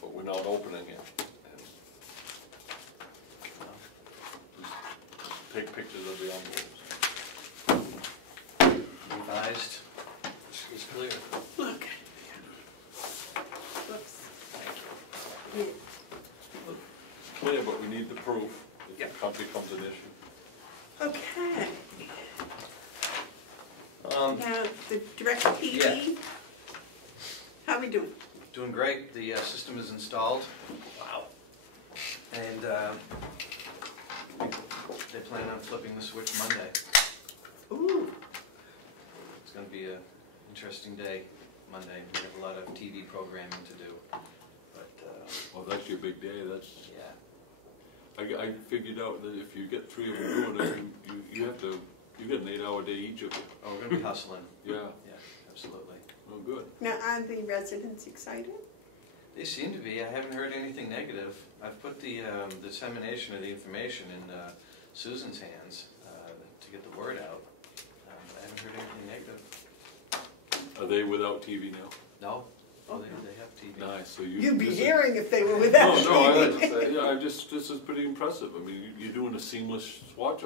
but we're not opening it. Take pictures of the envelopes. Revised, it's clear. Look. Whoops. Yeah. Clear, but we need the proof if the copy becomes an issue. Okay. Um, Now, the direct PD. Yeah. How are we doing? Doing great. The system is installed. Wow. And they plan on flipping the switch Monday. Ooh. It's going to be an interesting day, Monday. We have a lot of TV programming to do. But, Well, that's your big day, that's, yeah. I figured out that if you get 3 of them doing it, you have to, you get an 8-hour day each of you. Oh, we're going to be hustling. Yeah, Yeah, absolutely. oh, good. Now, are the residents excited? They seem to be. I haven't heard anything negative. I've put the dissemination of the information in Susan's hands to get the word out. I haven't heard anything negative. Are they without TV now? No, oh, they have TV. Nice, so you. You'd be this is- hearing if they were without TV. This is pretty impressive. I mean, you're doing a seamless swap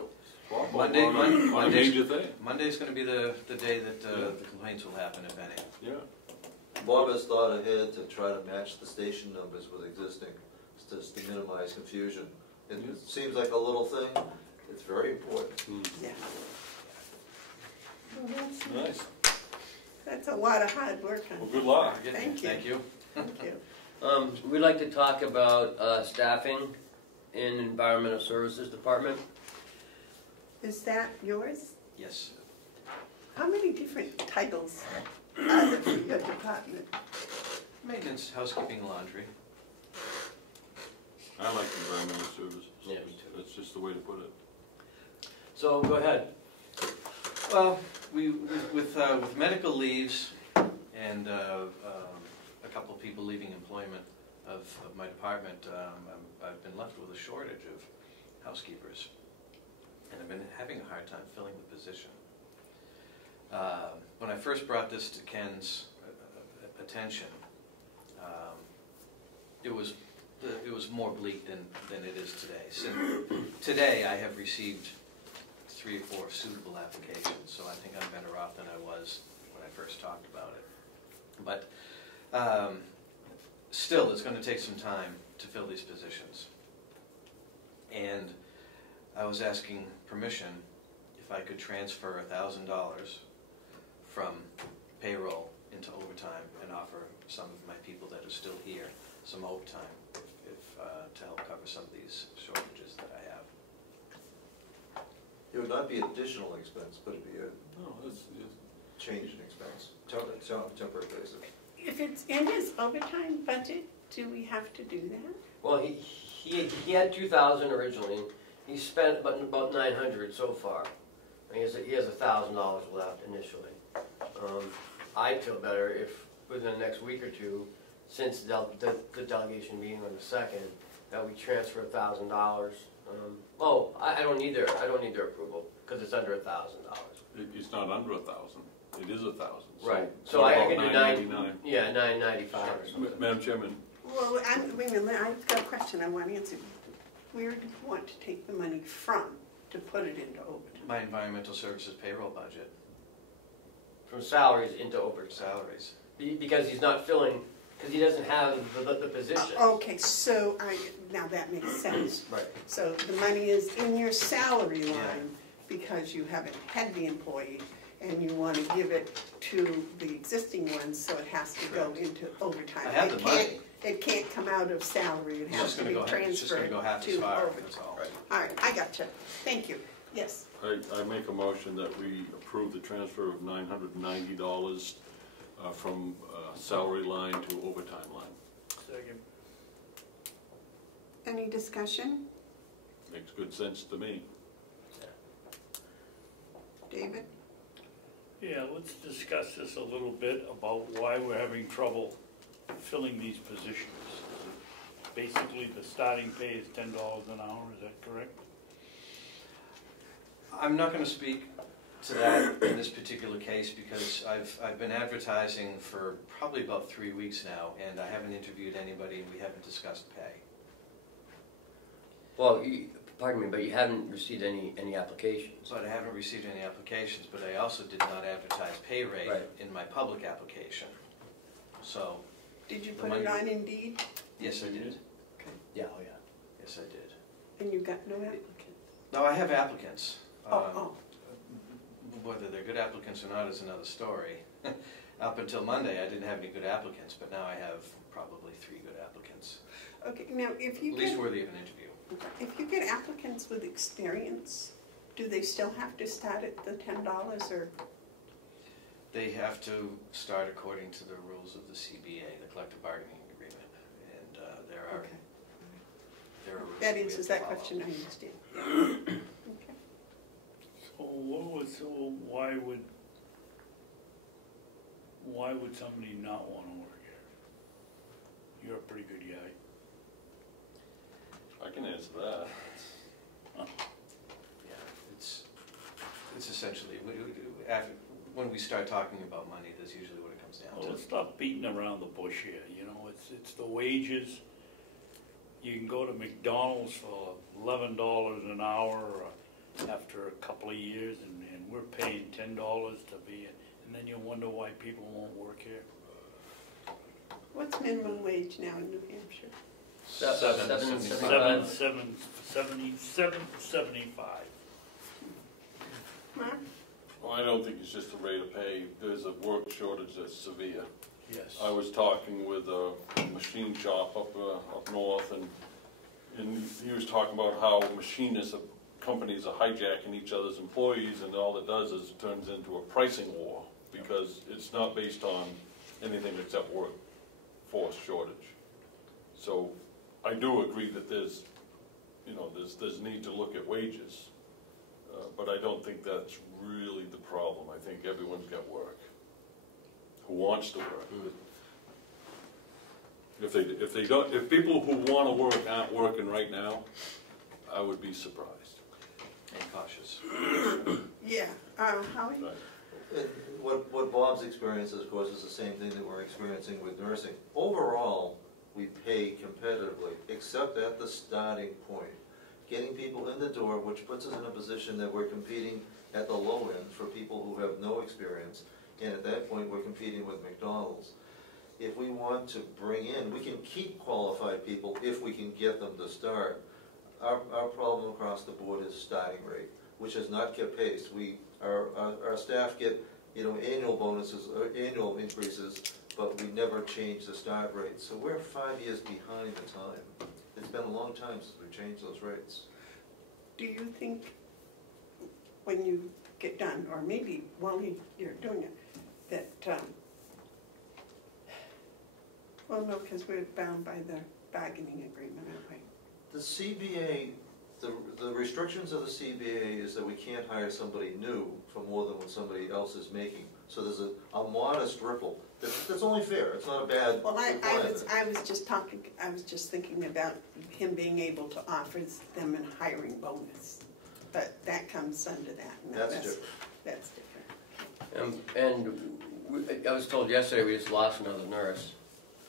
Monday- on a Monday's- major thing. Monday's gonna be the day that the complaints will happen, if any. Yeah. Bob has thought ahead to try to match the station numbers with existing, just to minimize confusion. It seems like a little thing, it's very important. Yeah. Well, Nice. that's a lot of hard work Well, on. good luck. Thank you. Thank you. Thank you. We'd like to talk about staffing in Environmental Services Department. Is that yours? Yes. How many different titles are there for your department? Maintenance, housekeeping, laundry. I like environmental services. Yeah, me too. That's just the way to put it. So go ahead. Well, with medical leaves and a couple of people leaving employment of my department, I've been left with a shortage of housekeepers, and I've been having a hard time filling the position. When I first brought this to Ken's attention, it was more bleak than it is today. So today I have received 3 or 4 suitable applications, so I think I'm better off than I was when I first talked about it. But still, it's going to take some time to fill these positions. And I was asking permission if I could transfer $1,000 from payroll into overtime and offer some of my people that are still here some overtime to help cover some of these shortages that I have. It would not be additional expense, but it'd be a No, it's change in expense, temporary basis. If it's in his overtime budget, do we have to do that? Well, he had 2,000 originally. He spent about 900 so far. He has $1,000 left initially. I'd feel better if within the next week or two, since the delegation meeting on the 2nd, that we transfer $1,000. I don't need their approval because it's under $1,000. It's not under 1,000. It is 1,000. Right. So I can do $9.99. Yeah, $9.95 or something. Madam Chairman, Well, wait a minute, I've got a question I want answered. Where do you want to take the money from to put it into overtime? My environmental services payroll budget, From salaries into overtime. salaries. Because he's not filling, because he doesn't have the position. Okay, so now that makes sense. Right. So the money is in your salary line because you haven't had the employee and you want to give it to the existing ones, so it has to go into overtime. I have the money. It can't come out of salary, it It's has just to going be to go, it's just going transferred to go half as to far, overtime. that's all. All right, I gotcha. Thank you. Yes. I make a motion that we approve the transfer of $990 from salary line to overtime line. Second. Any discussion? Makes good sense to me. David? Yeah, let's discuss this a little bit about why we're having trouble filling these positions. Basically, the starting pay is $10 an hour, is that correct? I'm not going to speak to that in this particular case because I've been advertising for probably about 3 weeks now, and I haven't interviewed anybody and we haven't discussed pay. Well, pardon me, but you haven't received any applications. But I haven't received any applications, but I also did not advertise pay rate Right. in my public application. So, Did you The put it money- on Indeed? yes, I did. Yeah, oh yeah. Yes, I did. And you got no applicant? No, I have applicants. Oh, Whether they're good applicants or not is another story. Up until Monday, I didn't have any good applicants, but now I have probably 3 good applicants, okay. Now, if you at least get, worthy of an interview. if you get applicants with experience, do they still have to start at the $10 or? They have to start according to the rules of the CBA, the collective bargaining agreement, and there are rules That we have answers to that follow. question, I understand. Okay. So why would somebody not want to work here? You're a pretty good guy. I can answer that. Yeah, it's it's essentially, after, when we start talking about money, that's usually what it comes down Well, to. let's stop beating around the bush here, you know, it's the wages. You can go to McDonald's for $11 an hour after a couple of years, and we're paying $10 to be, and then you wonder why people won't work here. What's minimum wage now in New Hampshire? $7.75. $7.75. Mark? Well, I don't think it's just a rate of pay. There's a work shortage that's severe. Yes. I was talking with a machine shop up north, and he was talking about how machinists, companies are hijacking each other's employees, and all it does is turns into a pricing war, because it's not based on anything except workforce shortage. So I do agree that there's need to look at wages, but I don't think that's really the problem. I think everyone's got work, who wants to work. If people who want to work aren't working right now, I would be surprised. And cautious. Yeah, Howie? Right. And what Bob's experiences, of course, is the same thing that we're experiencing with nursing. Overall, we pay competitively, except at the starting point. Getting people in the door, which puts us in a position that we're competing at the low end for people who have no experience, and at that point, we're competing with McDonald's. If we want to bring in, we can keep qualified people if we can get them to start. Our problem across the board is starting rate, which has not kept pace. Our staff get annual bonuses or annual increases, but we never change the start rate. So we're 5 years behind the time. It's been a long time since we've changed those rates. Do you think when you get done, or maybe while you're doing it, that, well, no, because we're bound by the bargaining agreement, aren't we? The CBA, the restrictions of the CBA is that we can't hire somebody new for more than what somebody else is making. So there's a modest ripple. That's only fair. It's not a bad. Well, I was just thinking about him being able to offer them a hiring bonus, but that comes under that. That's different. That's different. I was told yesterday we just lost another nurse.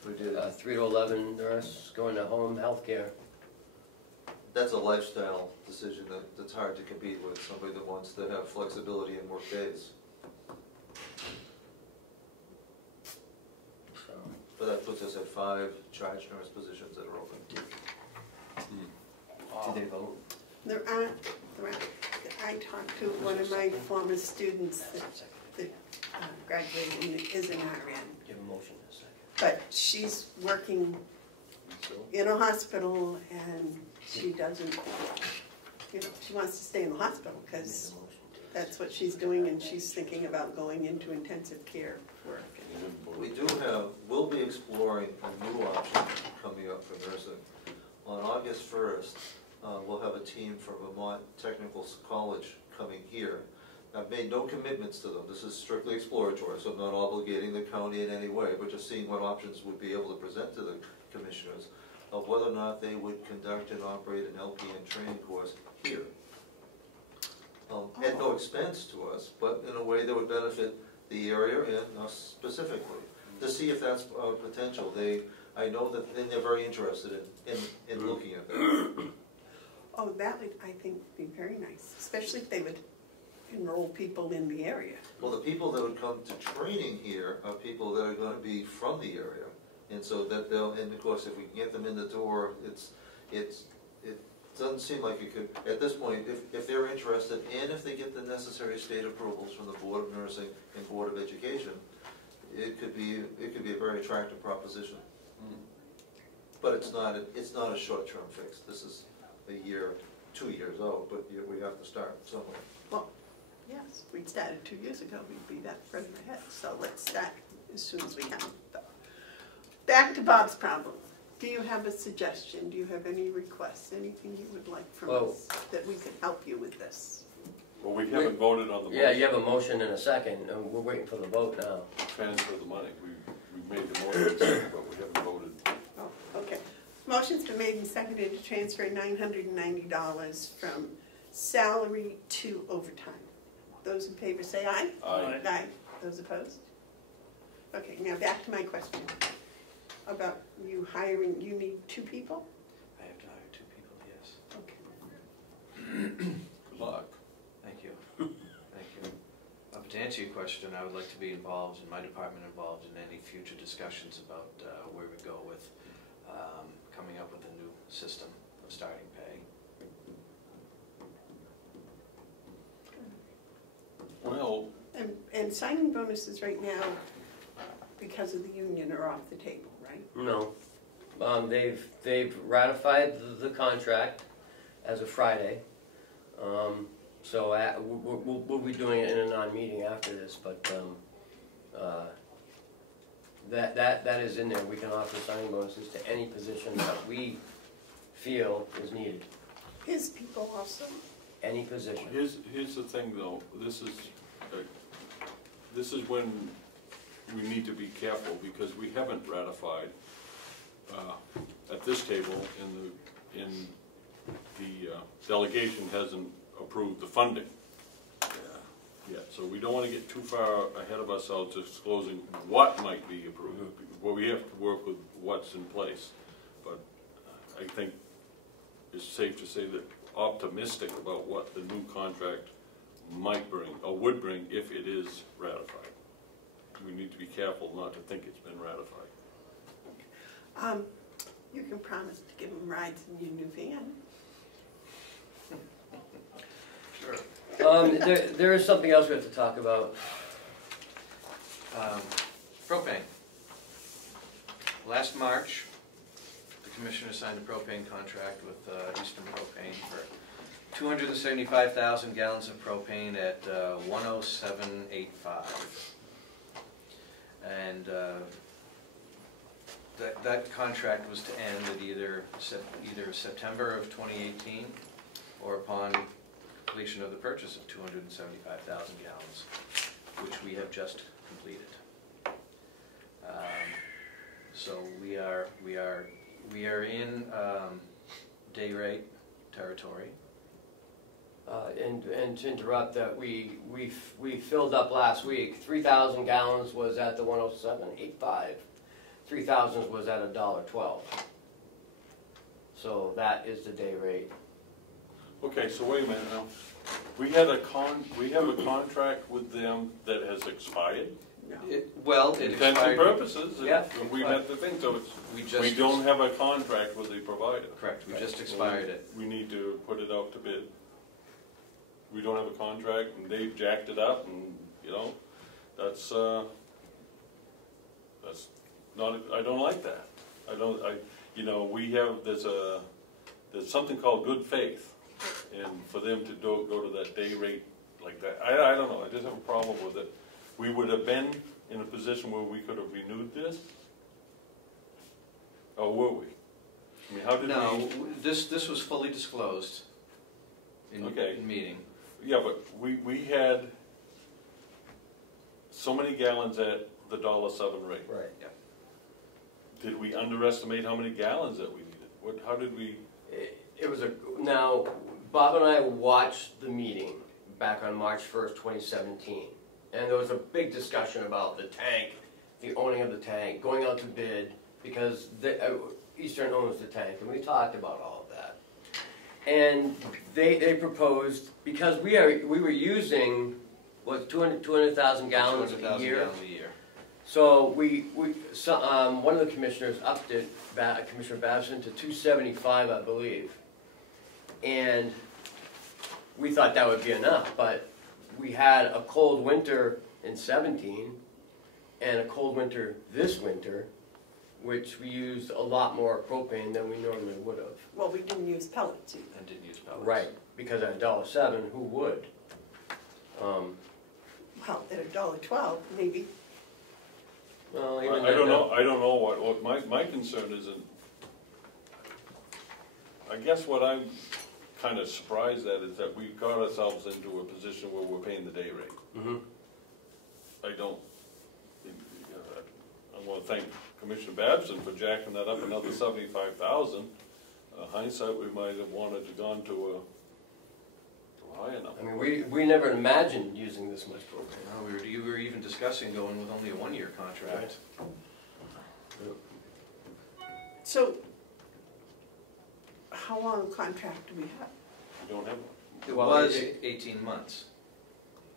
We did. 3 to 11 nurse going to home health care. That's a lifestyle decision that's hard to compete with, somebody that wants to have flexibility in work days. So, But that puts us at 5 charge nurse positions that are open. did they vote? There aren't, I talked to one of my former students that graduated and is an RN, Give a motion in a second. but she's working in a hospital and she doesn't, she wants to stay in the hospital because that's what she's doing, and she's thinking about going into intensive care work. We'll be exploring a new option coming up for nursing. On August 1st, we'll have a team from Vermont Technical College coming here. I've made no commitments to them. This is strictly exploratory, so I'm not obligating the county in any way, but just seeing what options we'd be able to present to the commissioners of whether or not they would conduct and operate an LPN training course here. At no expense to us, but in a way that would benefit the area and us specifically, to see if that's potential. I know that they're very interested in looking at that. Oh, that would, I think, be very nice, especially if they would enroll people in the area. Well, the people that would come to training here are people that are going to be from the area, and so that and of course, if we can get them in the door, it doesn't seem like it could, at this point, if they're interested, and if they get the necessary state approvals from the Board of Nursing and Board of Education, it could be a very attractive proposition. But it's not a short-term fix. This is a year, 2 years out, but we have to start somewhere. Well, yes, we started 2 years ago, we'd be that further ahead, so let's start as soon as we can. Back to Bob's problem. Do you have a suggestion? Do you have any requests? Anything you would like from us that we could help you with this? Well, we haven't voted on the motion. Yeah, you have a motion in a second, and we're waiting for the vote now. Transfer the money. We made the motion, but we haven't voted. Oh, okay. Motion's been made and seconded to transfer $990 from salary to overtime. those in favor say aye. Aye. Aye. Those opposed? Okay, now back to my question about you hiring, you need 2 people? I have to hire 2 people, yes. Okay. Good luck. Thank you. Thank you. But to answer your question, I would like to be involved, and my department involved in any future discussions about where we go with coming up with a new system of starting pay. Well, And signing bonuses right now, because of the union, are off the table, right? No. They've ratified the contract as of Friday. So we'll be doing it in a non-meeting after this, but that is in there. We can offer signing bonuses to any position that we feel is needed. His people also. Any position. here's the thing though, this is when we need to be careful, because we haven't ratified at this table, in the delegation hasn't approved the funding yet, so we don't want to get too far ahead of ourselves disclosing what might be approved. Well, we have to work with what's in place, but I think it's safe to say that optimistic about what the new contract might bring, or would bring, if it is ratified. We need to be careful not to think it's been ratified. You can promise to give them rides in your new van. Sure. There is something else we have to talk about. Propane. Last March, the commissioner signed a propane contract with Eastern Propane for 275,000 gallons of propane at 107.85. And that contract was to end at either September of 2018 or upon completion of the purchase of 275,000 gallons, which we have just completed. So we are in day rate territory. And to interrupt that, we filled up last week. 3,000 gallons was at the 107.85. 3,000 was at $1.12. So that is the day rate. Okay, so wait a minute now. We have a contract with them that has expired? No. It Intents and expired. purposes, Yeah. we have to think, so it's, We we don't have a contract with the provider. Correct, we just expired it. We need to put it out to bid. We don't have a contract, and they've jacked it up, and, that's not, I don't like that. There's something called good faith, and for them to go to that day rate like that, I don't know, I just have a problem with it. We would have been in a position where we could have renewed this, or were we? I mean, how did we? No, this was fully disclosed in meeting. Yeah, but we had so many gallons at the $1.07 rate. Right. Yeah. Did we underestimate how many gallons that we needed? How did we? Now, Bob and I watched the meeting back on March 1st, 2017. And there was a big discussion about the tank, the owning of the tank, going out to bid, because Eastern owns the tank, and we talked about all of that. And they proposed, because we were using, 200,000 gallons a 200,000 year? gallons a year. So one of the commissioners upped it, Commissioner Babson, to 275, I believe. And we thought that would be enough, but we had a cold winter in 17 and a cold winter this winter, which we used a lot more propane than we normally would have. Well, we didn't use pellets either. And didn't use pellets. Right, because at $1.07, who would? Well, at $1.12, maybe. Well, I even don't know. I don't know what my concern isn't. I guess what I'm kind of surprised at is that we got ourselves into a position where we're paying the day rate. Mm-hmm. I want to thank Commissioner Babson for jacking that up another 75,000. Hindsight, we might have wanted to gone to a higher number. I mean, we never imagined using using this much propane. No, you were even discussing going with only a one-year contract. So, how long a contract do we have? You don't have one. It Well, was it- 18 months.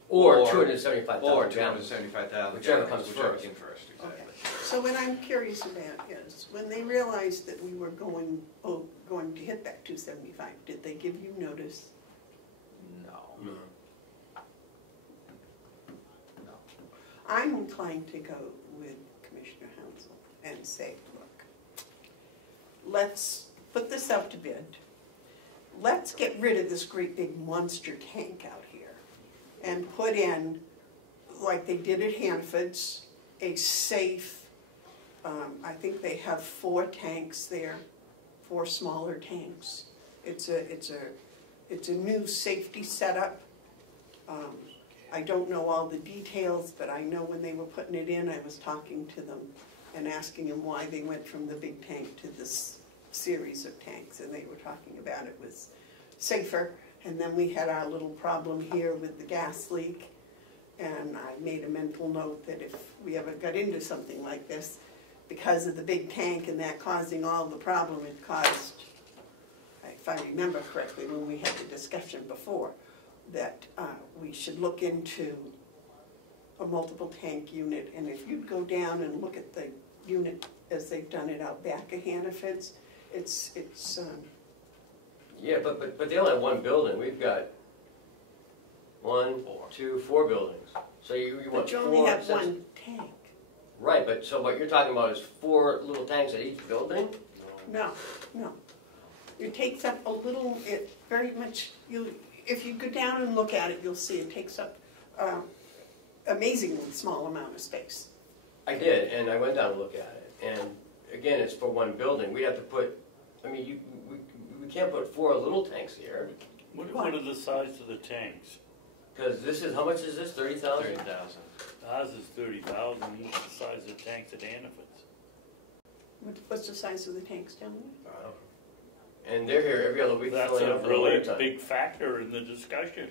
Or Or 275,000 Or gallons. 275,000. Whichever comes whichever first. came first, exactly. So what I'm curious about is, when they realized that we were going to hit that 275, did they give you notice? No. I'm inclined to go with Commissioner Hounsell and say, look, let's put this out to bid. Let's get rid of this great big monster tank out here and put in, like they did at Hanford's, a safe, I think they have 4 tanks there, 4 smaller tanks. It's a new safety setup. I don't know all the details, but I know when they were putting it in, I was talking to them and asking them why they went from the big tank to this series of tanks, and they were talking about it was safer. And then we had our little problem here with the gas leak, and I made a mental note that if we ever got into something like this, because of the big tank and that causing all the problem it caused, if I remember correctly when we had the discussion before, that we should look into a multiple tank unit. And if you'd go down and look at the unit as they've done it out back of Hannaford's, it's Yeah, but they only have one building. We've got 1, 2, 4 buildings. So you want but you 4. only have one tank. Right, but so what you're talking about is 4 little tanks at each building? No. It takes up a little, it very much, if you go down and look at it, you'll see it takes up amazingly small amount of space. I did, and I went down and looked at it. And again, it's for one building. We have to put, I mean, we can't put 4 little tanks here. What are the size of the tanks? Because this is, how much is this, 30,000? 30,000. Ours is 30,000, each the size of the tanks at Hannaford's. What's the size of the tanks down there? And they're here every other week. That's filling a up for the really wintertime. big factor in the discussion.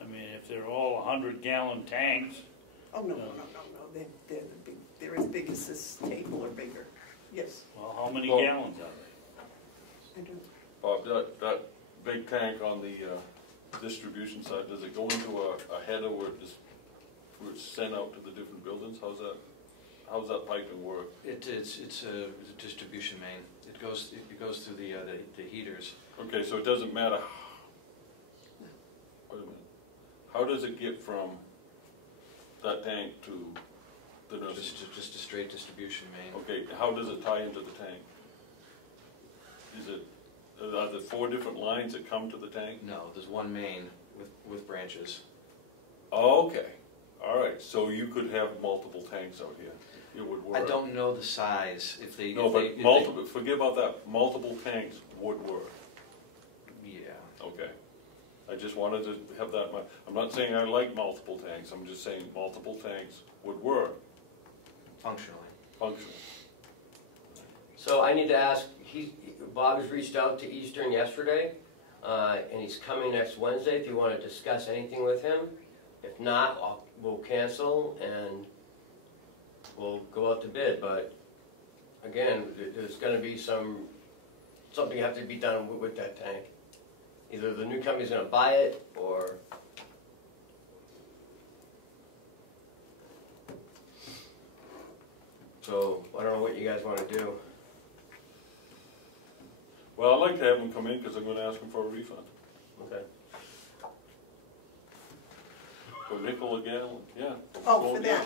I mean, if they're all 100-gallon tanks, Oh, no, they're as big as this table or bigger. Yes, well, how many Well- gallons are they? I do. Bob, that big tank on the distribution side, does it go into a header where it's sent out to the different buildings? How's that piping work? It's a distribution main. It goes through the heaters. Okay, so it doesn't matter. Wait a minute. How does it get from that tank to the nursery? Just a straight distribution main. Okay, how does it tie into the tank? Are there 4 different lines that come to the tank? No, there's one main with branches. Oh, okay, all right, so you could have multiple tanks out here, it would work. I don't know the size. If they No, if but they, multiple, forget about that, multiple tanks would work, Yeah. okay. I just wanted to have that in mind. I'm not saying I like multiple tanks, I'm just saying multiple tanks would work Functionally. functionally. So I need to ask, Bob has reached out to Eastern yesterday, and he's coming next Wednesday if you want to discuss anything with him. If not, we'll cancel and we'll go out to bid. But again, there's going to be something have to be done with that tank. Either the new company's going to buy it or... So I don't know what you guys want to do. Well, I'd like to have them come in, because I'm gonna ask them for a refund. Okay. For a nickel a gallon, yeah. Oh, for yeah.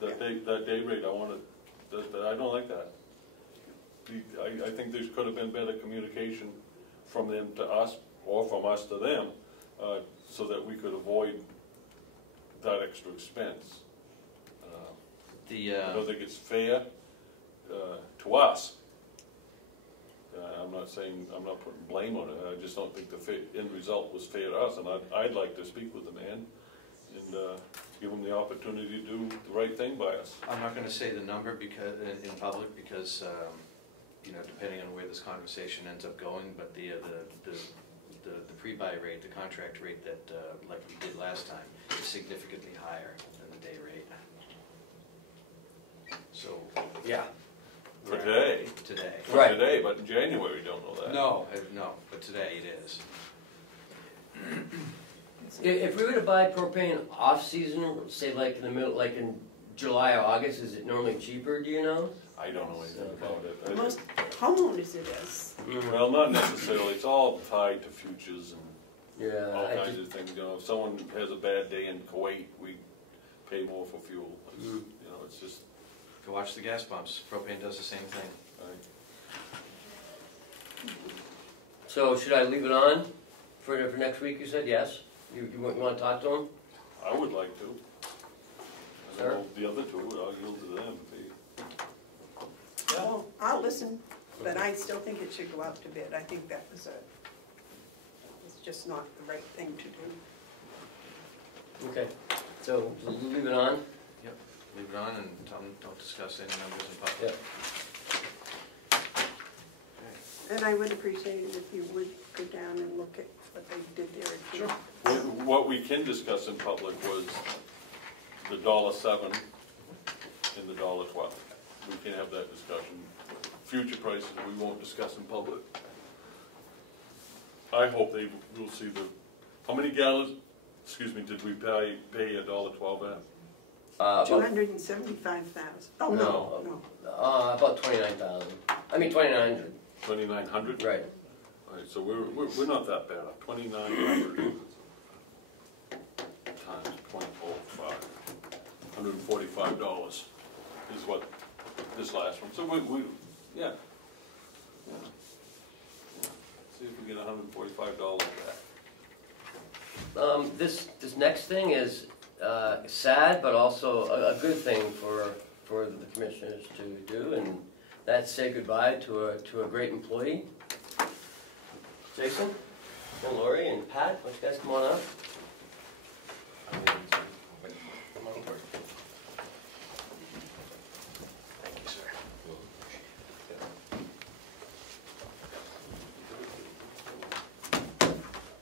that? That day rate, I wanted, I don't like that. I think there could have been better communication from them to us, or from us to them, so that we could avoid that extra expense. I don't think it's fair to us. I'm not saying, I'm not putting blame on it, I just don't think the end result was fair to us, and I'd like to speak with the man and give him the opportunity to do the right thing by us. I'm not going to say the number because in public because depending on where this conversation ends up going, but the pre-buy rate, the contract rate that like we did last time, it's significantly higher than the day rate. So, yeah. For today. Today. For Right. today, but in January, don't know that. No, but today it is. If we were to buy propane off-season, say like in the middle, like in July or August, is it normally cheaper, do you know? I don't know anything about it. Most homeowners it is. Well, not necessarily, it's all tied to futures and Yeah, all I kinds just, of things, you know, if someone has a bad day in Kuwait, we pay more for fuel. It's, Mm. you know, it's just, Go watch the gas pumps. Propane does the same thing. so should I leave it on for next week, you said, yes? You want to talk to him? I would like to. I Sir? don't know, the other two, I'll yield to them. Well, I'll listen, but I still think it should go out to bid. I think that was it's just not the right thing to do. Okay, so leave it on? Yep. Leave it on and don't discuss any numbers in public. Yep. And I would appreciate it if you would go down and look at what they did there. Sure. What we can discuss in public was the $1.07 and the $1.12. We can have that discussion. Future prices, we won't discuss in public. I hope they will see how many gallons, did we pay $1.12 at? 275,000. Oh, no. About 29,000. I mean 2,900. 2,900? Right. All right, so we're not that bad. 2,900 times 0.05, $145 is what this last one. So we yeah. See if we get $145 back. This next thing is sad, but also a good thing for the commissioners to do, and that's say goodbye to a great employee. Jason, and Lori, and Pat, why don't you guys come on up? Come on board. Thank you, sir.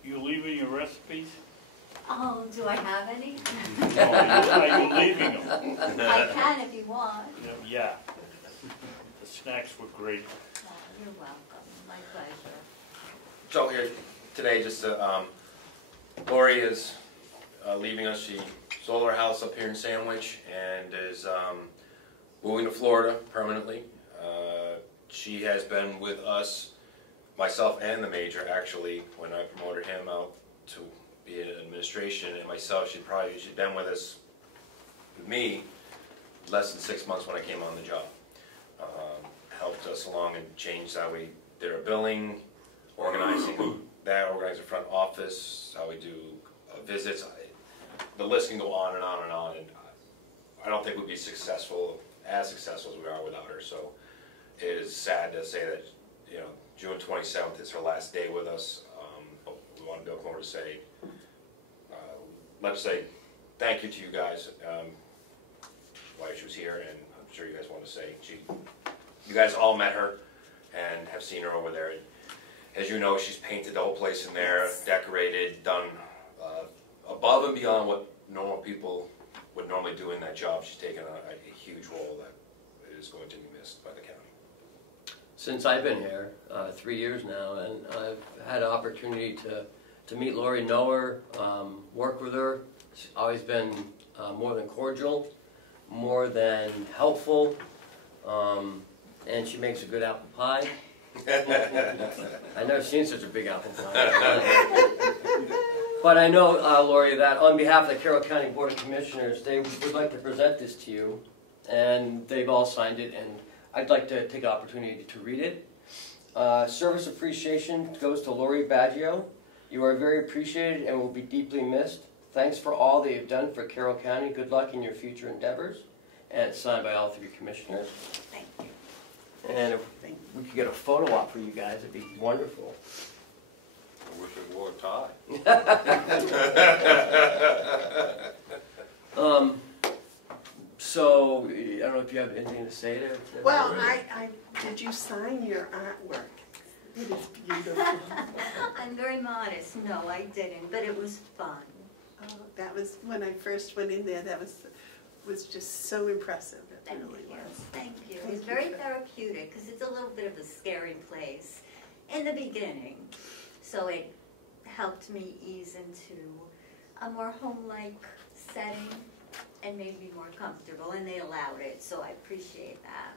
You leaving your recipes? Oh, do I have any? No, are you leaving them? I can if you want. Yeah. The snacks were great. Oh, you're welcome. My pleasure. So here today, just Lori is leaving us. She sold her house up here in Sandwich and is moving to Florida permanently. She has been with us, myself and the major actually, when I promoted him out to be in administration, and myself, she'd been with us, with me, less than 6 months when I came on the job. Helped us along and changed how we did our billing, organizing the front office, how we do visits. The list can go on and on and on, and I don't think we'd be as successful as we are without her. So it is sad to say that, you know, June 27th is her last day with us. But we want to come over to say, let's say thank you to you guys while she was here, and I'm sure you guys want to say you guys all met her and have seen her over there. As you know, she's painted the whole place in there, decorated, done above and beyond what normal people would normally do in that job. She's taken a huge role that is going to be missed by the county. Since I've been here, 3 years now, and I've had an opportunity to meet Lori, know her, work with her. She's always been more than cordial, more than helpful, and she makes a good apple pie. I've never seen such a big apple pie. But I know, Lori, that on behalf of the Carroll County Board of Commissioners, they would like to present this to you, and they've all signed it, and I'd like to take the opportunity to read it. Service appreciation goes to Lori Baggio. You are very appreciated and will be deeply missed. Thanks for all that you've done for Carroll County. Good luck in your future endeavors. And it's signed by all three commissioners. Thank you. And if we could get a photo op for you guys, it'd be wonderful. I wish I wore a tie. So, I don't know if you have anything to say there. Well, did you sign your artwork? It is beautiful. I'm very modest. No, I didn't, but it was fun. That was, when I first went in there, that was just so impressive. It Thank really you, was. thank you. It Thank was you very for- therapeutic, because it's a little bit of a scary place in the beginning. So it helped me ease into a more home-like setting and made me more comfortable, and they allowed it, so I appreciate that.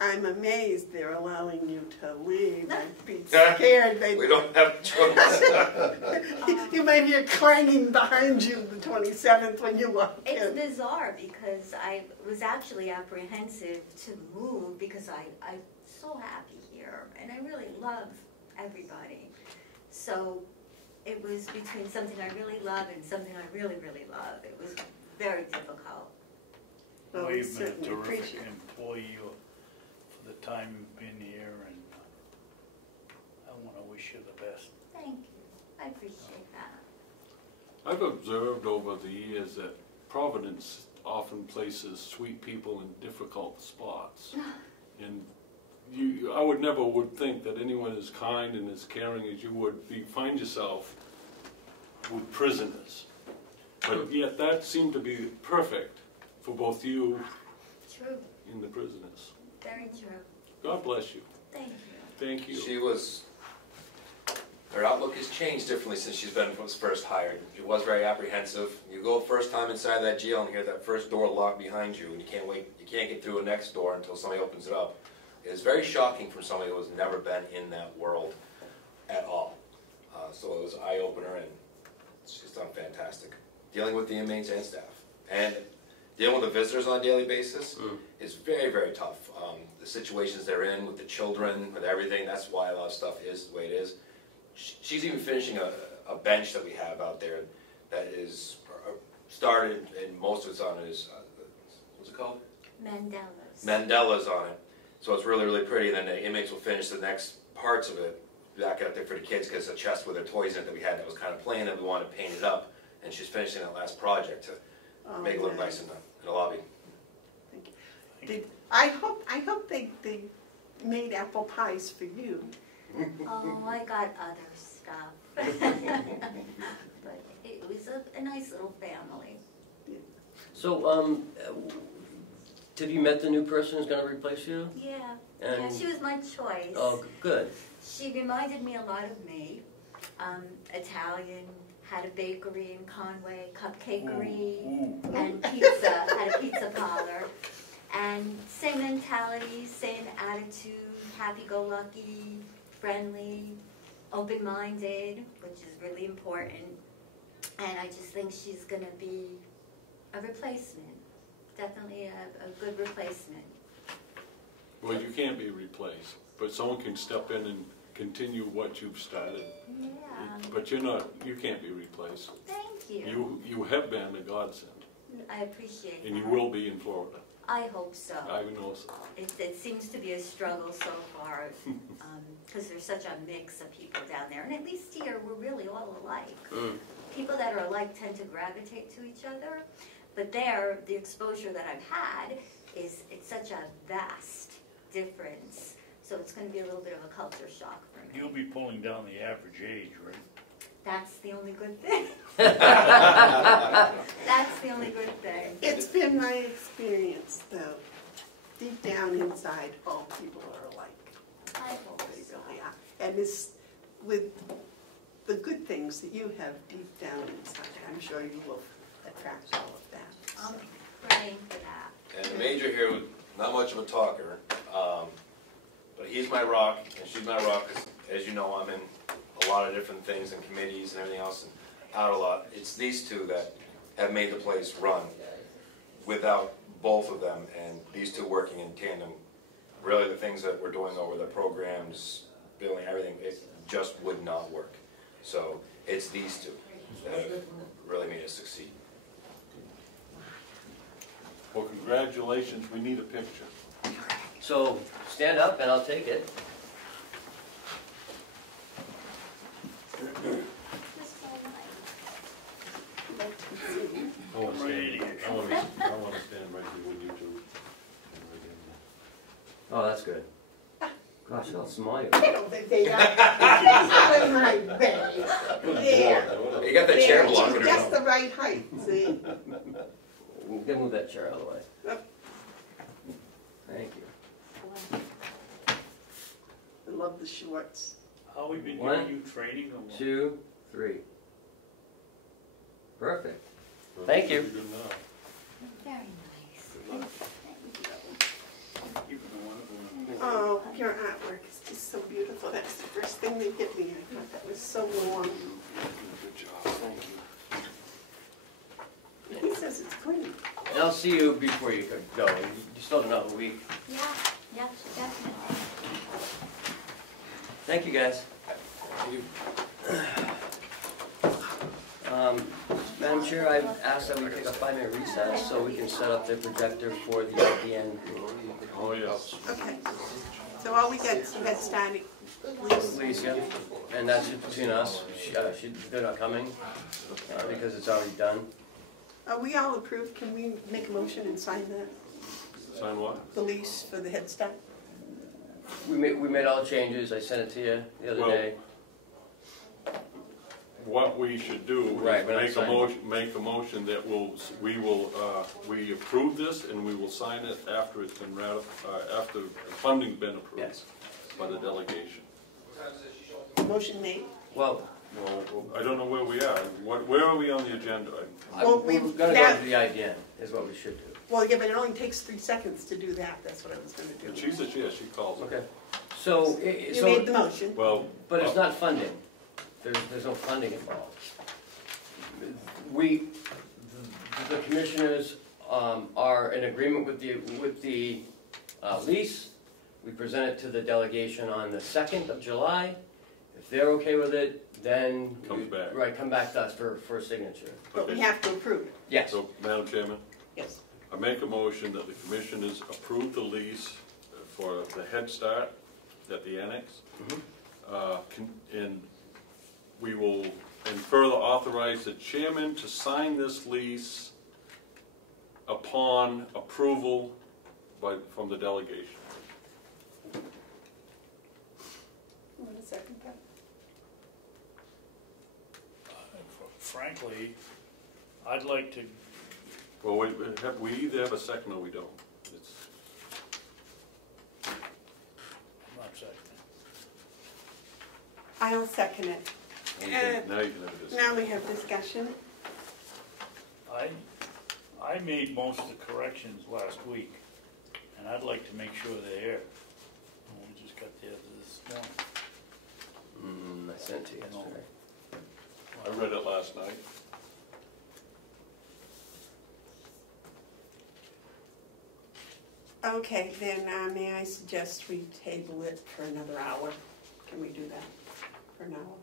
I'm amazed they're allowing you to leave. I'd be scared. We don't have a choice. You might hear clanging behind you the 27th when you walk It's in. bizarre, because I was actually apprehensive to move, because I'm so happy here, and I really love everybody. So it was between something I really love and something I really, really love. It was very difficult. Well, Well, we you've been a certainly terrific appreciate it. employee for the time you've been here, and I want to wish you the best. Thank you. I appreciate that. I've observed over the years that Providence often places sweet people in difficult spots. And I would never think that anyone as kind and as caring as you would find yourself with prisoners. But yet that seemed to be perfect for both you True. and the prisoners. Very true. God bless you. Thank you. Thank you. Her outlook has changed differently since she's been was first hired. She was very apprehensive. You go first time inside that jail and hear that first door locked behind you, and you can't get through a next door until somebody opens it up. It's very shocking for somebody who has never been in that world at all. So it was an eye-opener, and she's done fantastic. Dealing with the inmates and staff. And dealing with the visitors on a daily basis is very, very tough. The situations they're in with the children, with everything, that's why a lot of stuff is the way it is. She's even finishing a bench that we have out there that is started, and most of it's on is, what's it called? Mandela's. Mandela's on it. So it's really, really pretty. And then the inmates will finish the next parts of it back out there for the kids, because it's a chest with their toys in it that we had that was kind of plain, and we wanted to paint it up. And she's finishing that last project to make it look nice in the lobby. I hope they made apple pies for you. Oh, I got other stuff. But it was a nice little family. So, have you met the new person who's gonna replace you? Yeah, And- yeah, she was my choice. Oh, good. She reminded me a lot of me. Italian, had a bakery in Conway, cupcakery, and pizza, had a pizza parlor. And same mentality, same attitude, happy-go-lucky, friendly, open-minded, which is really important. And I just think she's gonna be a replacement, definitely a good replacement. Well, you can't be replaced, but someone can step in and continue what you've started. Yeah. But you can't be replaced. Thank you. You have been a godsend, I appreciate that. and you will be in Florida. I hope so. I know so. It seems to be a struggle so far, because there's such a mix of people down there. And at least here, we're really all alike. People that are alike tend to gravitate to each other. But there, the exposure that I've had it's such a vast difference. So it's going to be a little bit of a culture shock for me. You'll be pulling down the average age, right? That's the only good thing. That's the only good thing. It's been my experience, though. Deep down inside, all people are alike. I hope They so. really are. And it's with the good things that you have deep down inside, I'm sure you will attract all of that. I'm praying for that. And the major here, was not much of a talker, but he's my rock, and she's my rock, 'cause as you know, I'm in a lot of different things and committees and everything else, and out a lot. It's these two that have made the place run. Without both of them, and these two working in tandem, really the things that we're doing over the programs, billing, everything, it just would not work. So it's these two that have really made us succeed. Well, congratulations, we need a picture. So, stand up and I'll take it. I want to stand right here with you two. Oh, that's good. Gosh, how small you I are. don't think they are. She's not in my way. There. You got the chair blocking She's her. just the right height, see? You can move that chair out of the way. Yep. Thank you. I love the shorts. How we been One, giving you training or what? 2, 3. Perfect. Thank you. Good enough. Very nice. Keeping the one of them. Oh, your artwork is just so beautiful. That's the first thing that hit me. I thought that was so warm. Good job, thank you. He says it's clean. And I'll see you before you go. You still have another week. Yeah, yeah, definitely. Thank you, guys. Madam Chair, I've asked that we take a 5-minute recess so we can set up the projector for the IPN. Oh, yes. Okay. So all we got is you had started. Please, yeah. And that's just between us. They're not coming because it's already done. Are we all approved? Can we make a motion and sign that? Sign what? The lease for the Head Start? We made all the changes. I sent it to you the other day. What we should do Right, is but I'm make a motion that we approve this and we will sign it after it's been after the funding's been approved Yes. by the delegation. Motion made. Well, I don't know where we are. Where are we on the agenda? Well, we're we've gonna got- go to the IPN is what we should do. Well, yeah, but it only takes 3 seconds to do that. That's what I was gonna do. She said, yeah, she calls it. Okay. So, You made the motion. Well, but it's not funding. There's no funding involved. The commissioners are in agreement with the lease. We present it to the delegation on the 2nd of July. If they're okay with it, then Comes back. Right, come back to us for a signature. But we have to approve it. Yes. So, Madam Chairman, Yes. I make a motion that the commissioners approve the lease for the Head Start at the annex. And we will, and further authorize the chairman to sign this lease upon approval from the delegation. You want to second that? Frankly, I'd like to, Well, we either have a second or we don't. It's, I'm not second. I'll second it. now you can have this. Now we have discussion. I made most of the corrections last week, and I'd like to make sure they're here. We just got there this morning. I sent it to you yesterday. I read it last night. Okay, then may I suggest we table it for another hour? Can we do that for an hour?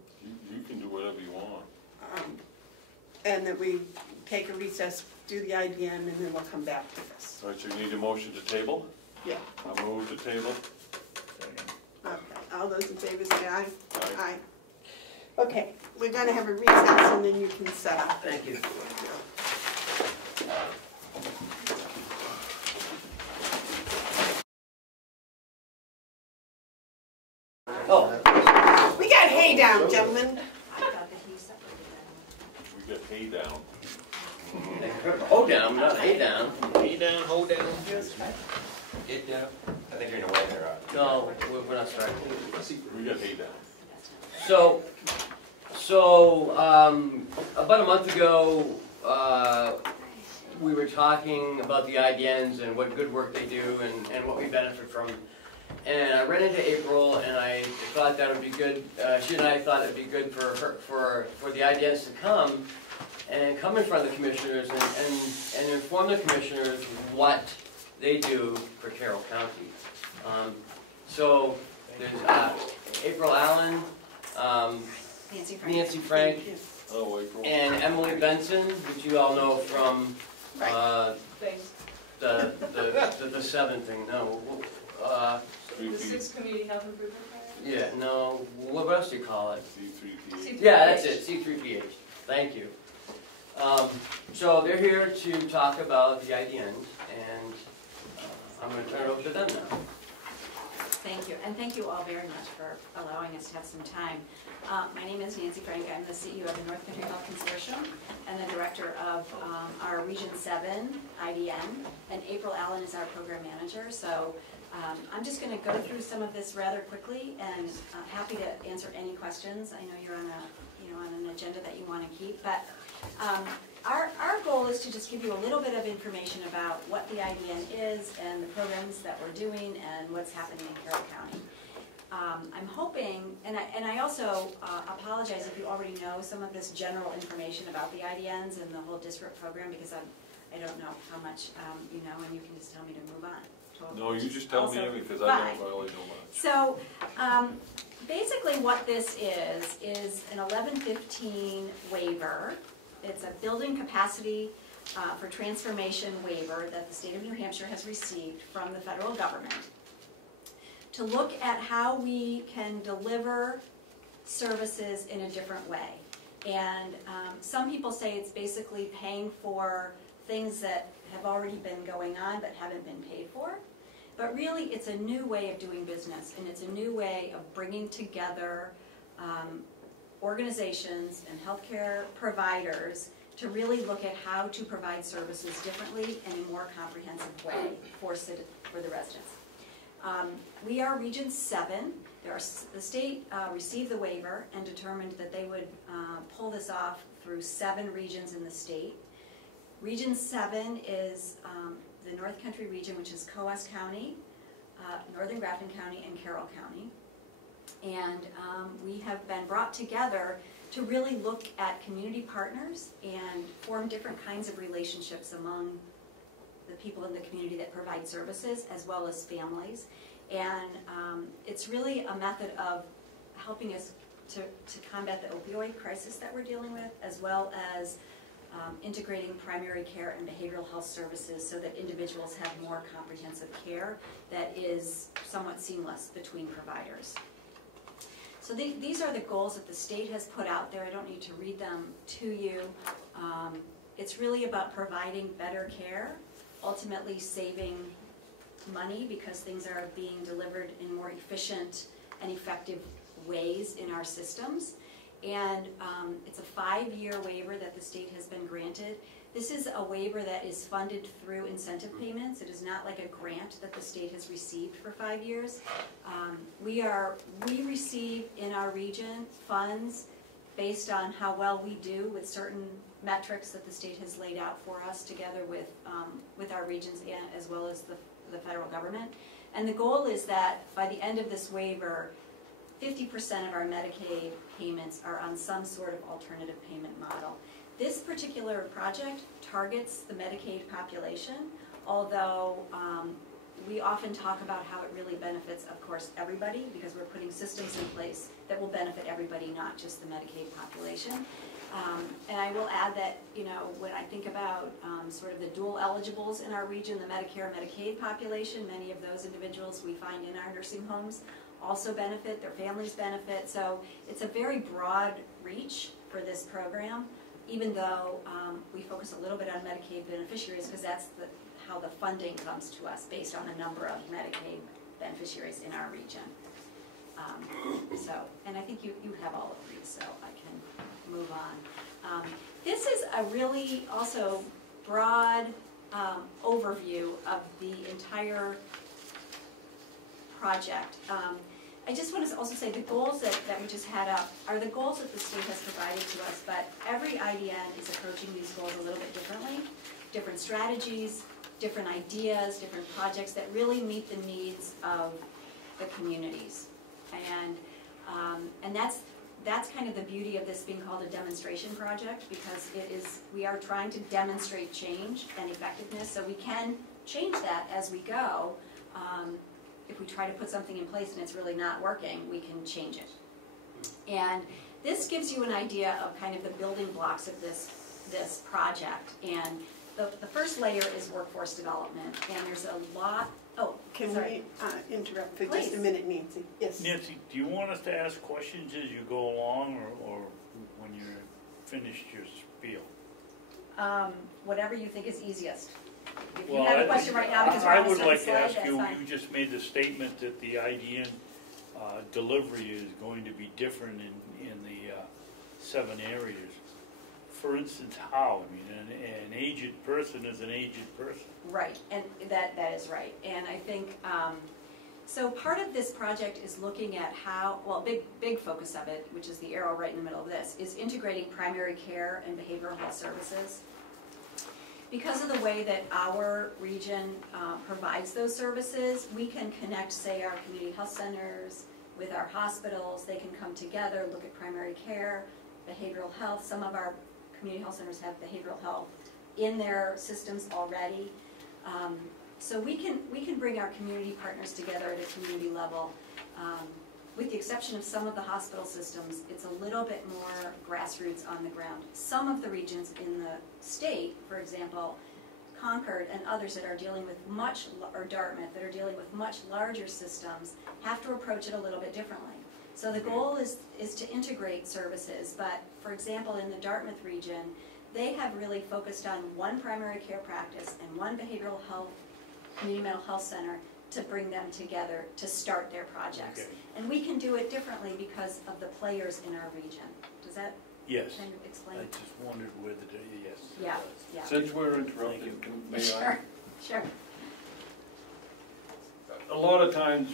You can do whatever you want. And that we take a recess, do the IDM, and then we'll come back to this. All right, so you need a motion to table? Yeah. I move to table. Okay, all those in favor say aye. Aye. Okay, we're gonna have a recess and then you can set up. Thank you. Oh, we got hay down, gentlemen. I thought that he separated them. We get hay down. Hold down, not hay down. Lay down, hold down. Get down. I think you're in the way there, No, we're not starting. We get hay down. So, about a month ago, we were talking about the IDNs and what good work they do and what we benefit from. And I ran into April, and I thought that would be good. She and I thought it would be good for the IDNs to come in front of the commissioners and inform the commissioners what they do for Carroll County. So there's April Allen, Nancy Frank, Oh, April. and Emily Benson, which you all know from the 7 thing. No, The 6th Community Health Improvement Plan? yeah, no. What else do you call it? C3P. Yeah, that's it. C3PH. Thank you. So they're here to talk about the IDNs, and I'm going to turn it over to them now. Thank you, and thank you all very much for allowing us to have some time. My name is Nancy Frank. I'm the CEO of the North Country Health Consortium and the director of our Region 7 IDN, and April Allen is our program manager. So I'm just going to go through some of this rather quickly, and happy to answer any questions. I know you're on an agenda that you want to keep, but our goal is to just give you a little bit of information about what the IDN is and the programs that we're doing and what's happening in Carroll County. I'm hoping, and I also apologize if you already know some of this general information about the IDNs and the whole district program, because I don't know how much you know, and you can just tell me to move on. Totally. No, you just tell me because I don't really know much. So basically what this is an 1115 waiver. It's a building capacity for transformation waiver that the state of New Hampshire has received from the federal government to look at how we can deliver services in a different way. And some people say it's basically paying for things that have already been going on but haven't been paid for. But really, it's a new way of doing business, and it's a new way of bringing together organizations and healthcare providers to really look at how to provide services differently and in a more comprehensive way for the residents. We are Region 7. The state received the waiver and determined that they would pull this off through 7 regions in the state. Region 7 is the North Country region, which is Coos County, Northern Grafton County, and Carroll County. And we have been brought together to really look at community partners and form different kinds of relationships among the people in the community that provide services, as well as families. And it's really a method of helping us to combat the opioid crisis that we're dealing with, as well as integrating primary care and behavioral health services so that individuals have more comprehensive care that is somewhat seamless between providers. So these are the goals that the state has put out there. I don't need to read them to you. It's really about providing better care, ultimately saving money because things are being delivered in more efficient and effective ways in our systems. And it's a 5-year waiver that the state has been granted. This is a waiver that is funded through incentive payments. It is not like a grant that the state has received for 5 years. We receive in our region funds based on how well we do with certain metrics that the state has laid out for us together with our regions and as well as the federal government. And the goal is that by the end of this waiver, 50% of our Medicaid payments are on some sort of alternative payment model. This particular project targets the Medicaid population, although we often talk about how it really benefits, of course, everybody, because we're putting systems in place that will benefit everybody, not just the Medicaid population. And I will add that, when I think about sort of the dual eligibles in our region, the Medicare and Medicaid population, many of those individuals we find in our nursing homes also benefit, their families benefit. So it's a very broad reach for this program, even though we focus a little bit on Medicaid beneficiaries because that's how the funding comes to us based on the number of Medicaid beneficiaries in our region. And I think you have all of these, so I can move on. This is a really also broad overview of the entire project. I just want to also say the goals that we just had up are the goals that the state has provided to us, but every IDN is approaching these goals a little bit differently. Different strategies, different ideas, different projects that really meet the needs of the communities. And that's kind of the beauty of this being called a demonstration project, because we are trying to demonstrate change and effectiveness, so we can change that as we go. If we try to put something in place and it's really not working, we can change it. And this gives you an idea of kind of the building blocks of this project. And the first layer is workforce development, and there's a lot. Oh, can sorry. we interrupt for Please. just a minute, Nancy? Yes. Nancy, do you want us to ask questions as you go along, or when you're finished your spiel? Whatever you think is easiest. If you have a question right now, because we're I on a would certain like to slide, ask that's you, fine. you just made the statement that the IDN delivery is going to be different in the 7 areas. For instance, how? I mean, an aged person is an aged person. Right, and that is right. And I think, so part of this project is looking at how, well, big focus of it, which is the arrow right in the middle of this, is integrating primary care and behavioral health services. Because of the way that our region provides those services, we can connect, say, our community health centers with our hospitals. They can come together, look at primary care, behavioral health. Some of our community health centers have behavioral health in their systems already. So we can bring our community partners together at a community level. With the exception of some of the hospital systems, it's a little bit more grassroots on the ground. Some of the regions in the state, for example, Concord and others that are dealing with or Dartmouth, that are dealing with much larger systems, have to approach it a little bit differently. So the goal is to integrate services, but for example, in the Dartmouth region, they have really focused on one primary care practice and one behavioral health, community mental health center to bring them together to start their projects. Okay. And we can do it differently because of the players in our region. Does that Yes. kind of explain? I just wondered whether yes. it Yeah, does. yeah. Since we're interrupting, may I? Sure, sure. A lot of times,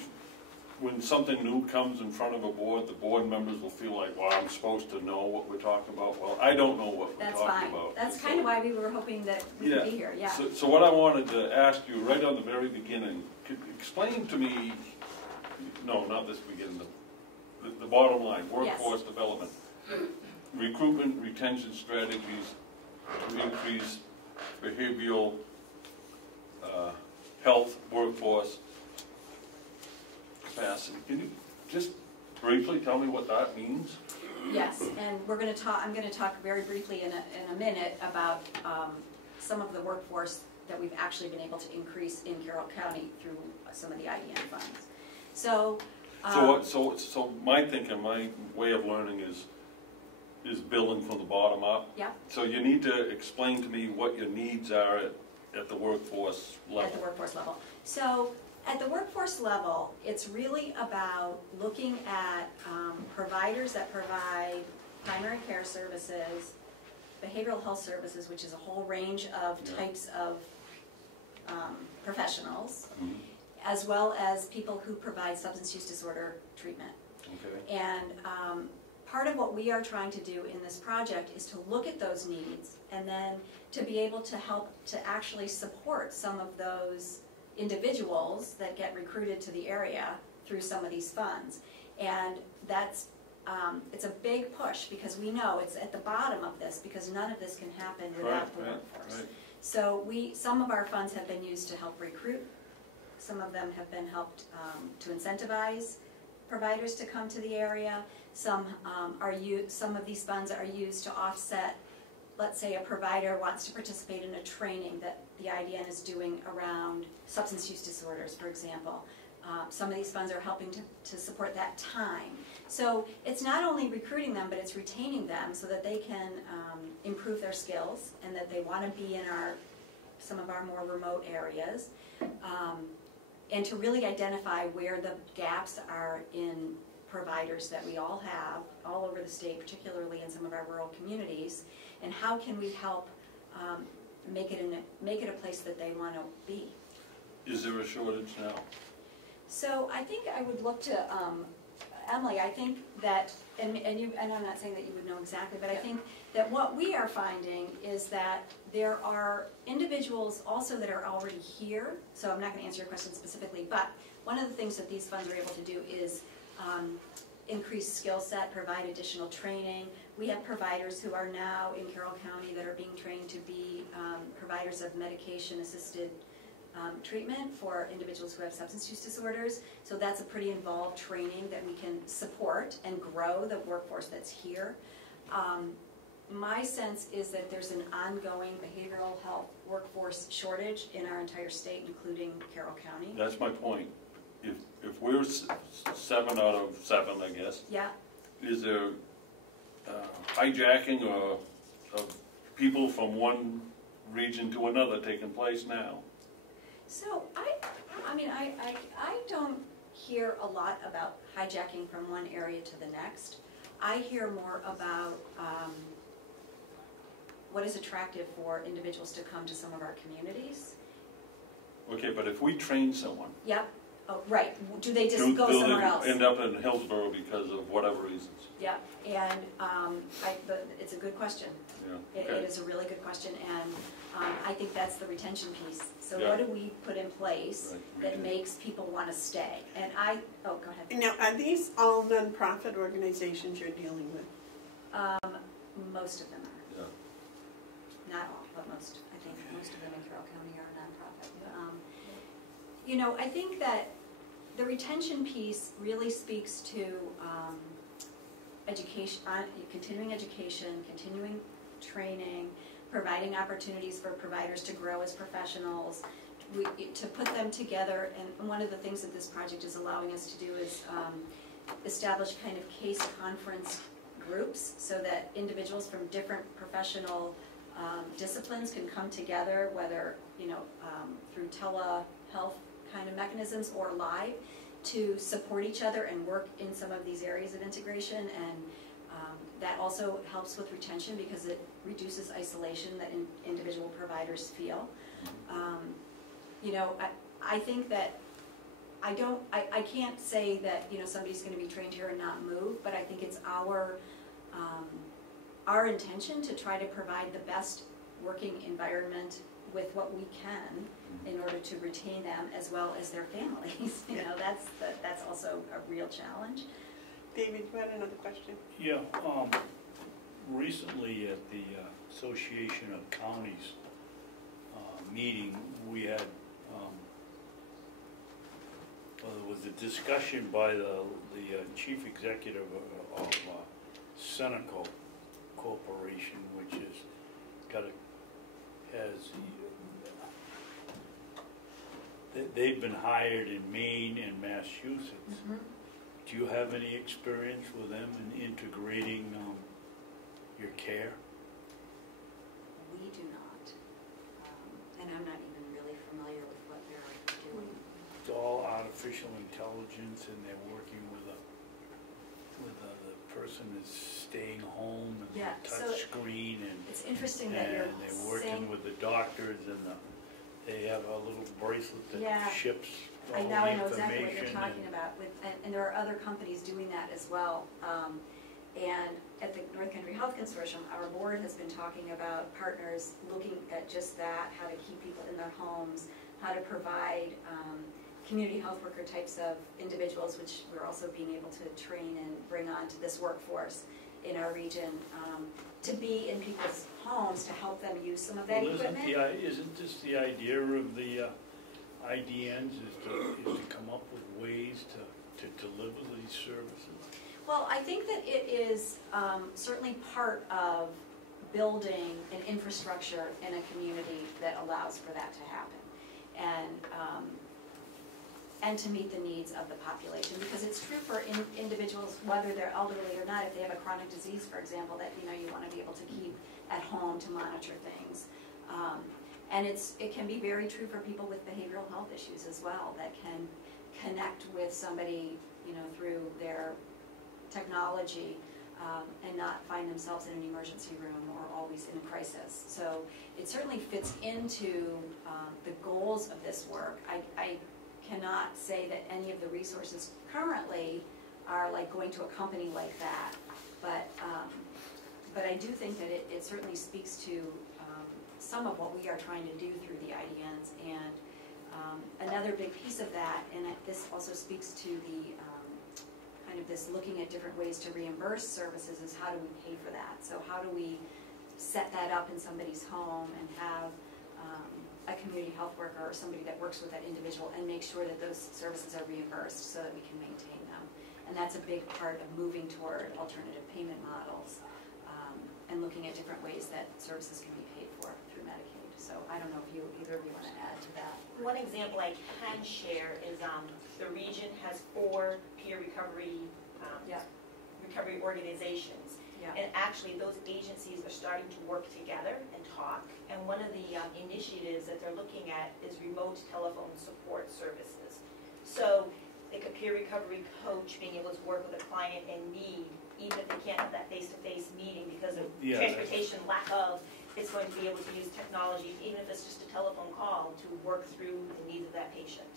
when something new comes in front of a board, the board members will feel like, well, I'm supposed to know what we're talking about. Well, I don't know what we're That's talking fine. about. That's So- kind of why we were hoping that we could be here, yeah. So what I wanted to ask you right on the very beginning, could you explain to me, no, not this beginning, the bottom line, workforce development, recruitment, retention strategies to increase behavioral health workforce capacity. Can you just briefly tell me what that means? Yes, and I'm gonna talk very briefly in a minute about some of the workforce that we've actually been able to increase in Carroll County through some of the IDN funds. So My thinking, my way of learning is building from the bottom up. Yeah. So you need to explain to me what your needs are at the workforce level. At the workforce level. So at the workforce level, it's really about looking at providers that provide primary care services, behavioral health services, which is a whole range of types of professionals, as well as people who provide substance use disorder treatment. Okay. And part of what we are trying to do in this project is to look at those needs and then to be able to help to actually support some of those individuals that get recruited to the area through some of these funds. And that's, it's a big push because we know it's at the bottom of this because none of this can happen without the workforce. Right. So some of our funds have been used to help recruit. Some of them have been helped to incentivize providers to come to the area. Some of these funds are used to offset, let's say a provider wants to participate in a training that the IDN is doing around substance use disorders, for example. Some of these funds are helping to support that time. So it's not only recruiting them, but it's retaining them so that they can improve their skills and that they want to be in some of our more remote areas. And to really identify where the gaps are in providers that we all have all over the state, particularly in some of our rural communities, and how can we help make it a place that they want to be. Is there a shortage now? So I think I would look to Emily. I think that, and I'm not saying that you would know exactly, but I think that what we are finding is that there are individuals also that are already here. So I'm not going to answer your question specifically, but one of the things that these funds are able to do is increase skill set, provide additional training. We have providers who are now in Carroll County that are being trained to be providers of medication-assisted treatment for individuals who have substance use disorders. So that's a pretty involved training that we can support and grow the workforce that's here. My sense is that there's an ongoing behavioral health workforce shortage in our entire state, including Carroll County. That's my point. If we're 7 out of 7, I guess. Yeah. Is there hijacking of people from one region to another taking place now. So I mean, I don't hear a lot about hijacking from one area to the next. I hear more about what is attractive for individuals to come to some of our communities. Okay, but if we train someone, Yep. Oh, right. Do they just go somewhere else? Do they end up in Hillsborough because of whatever reasons? Yep. And it's a good question. Yeah. It is a really good question, and I think that's the retention piece. So Yeah. what do we put in place Right. that makes people want to stay? And go ahead. Now, are these all nonprofit organizations you're dealing with? Most of them are. Yeah. Not all, but most. I think most of them in Carroll County are nonprofit. You know, I think that the retention piece really speaks to education, continuing education, continuing training, providing opportunities for providers to grow as professionals, to put them together. And one of the things that this project is allowing us to do is establish kind of case conference groups so that individuals from different professional disciplines can come together, whether through telehealth kind of mechanisms or live, to support each other and work in some of these areas of integration. And that also helps with retention because it reduces isolation that individual providers feel. I think that I can't say that somebody's going to be trained here and not move, but I think it's our intention to try to provide the best working environment with what we can in order to retain them as well as their families. That's also a real challenge. David, you had another question? Yeah, recently at the Association of Counties meeting, we had, there was a discussion by the chief executive of Seneco Corporation, which they've been hired in Maine and Massachusetts. Mm-hmm. Do you have any experience with them in integrating your care? We do not, and I'm not even really familiar with what they're doing. It's all artificial intelligence, and they're working with the person that's staying home and Yeah, the so touch screen, and it's interesting that you're they're working saying, with the doctors, and they have a little bracelet that Yeah. ships all I the know exactly what you're information. talking about, and there are other companies doing that as well. And at the North Country Health Consortium, our board has been talking about partners looking at just that, how to keep people in their homes, how to provide community health worker types of individuals, which we're also being able to train and bring on to this workforce in our region, to be in people's homes to help them use some of that equipment. Isn't this the idea of the IDNs is to come up with ways to deliver these services? Well, I think that it is certainly part of building an infrastructure in a community that allows for that to happen, and to meet the needs of the population. Because it's true for individuals, whether they're elderly or not, if they have a chronic disease, for example, that you want to be able to keep at home to monitor things. And it can be very true for people with behavioral health issues as well, that can connect with somebody through their technology and not find themselves in an emergency room or always in a crisis. So it certainly fits into the goals of this work. I cannot say that any of the resources currently are like going to a company like that, but I do think that it certainly speaks to some of what we are trying to do through the IDNs. And another big piece of that, and this also speaks to the kind of this looking at different ways to reimburse services, is how do we pay for that? So how do we set that up in somebody's home and have a community health worker or somebody that works with that individual and make sure that those services are reimbursed so that we can maintain them. And that's a big part of moving toward alternative payment models and looking at different ways that services can be paid for through Medicaid. So I don't know if either of you want to add to that. One example I can share is the region has 4 peer recovery recovery organizations. Yeah. And actually, those agencies are starting to work together and talk. And one of the initiatives that they're looking at is remote telephone support services. So like a peer recovery coach being able to work with a client in need, even if they can't have that face-to-face meeting because of transportation lack of, it's going to be able to use technology, even if it's just a telephone call, to work through the needs of that patient.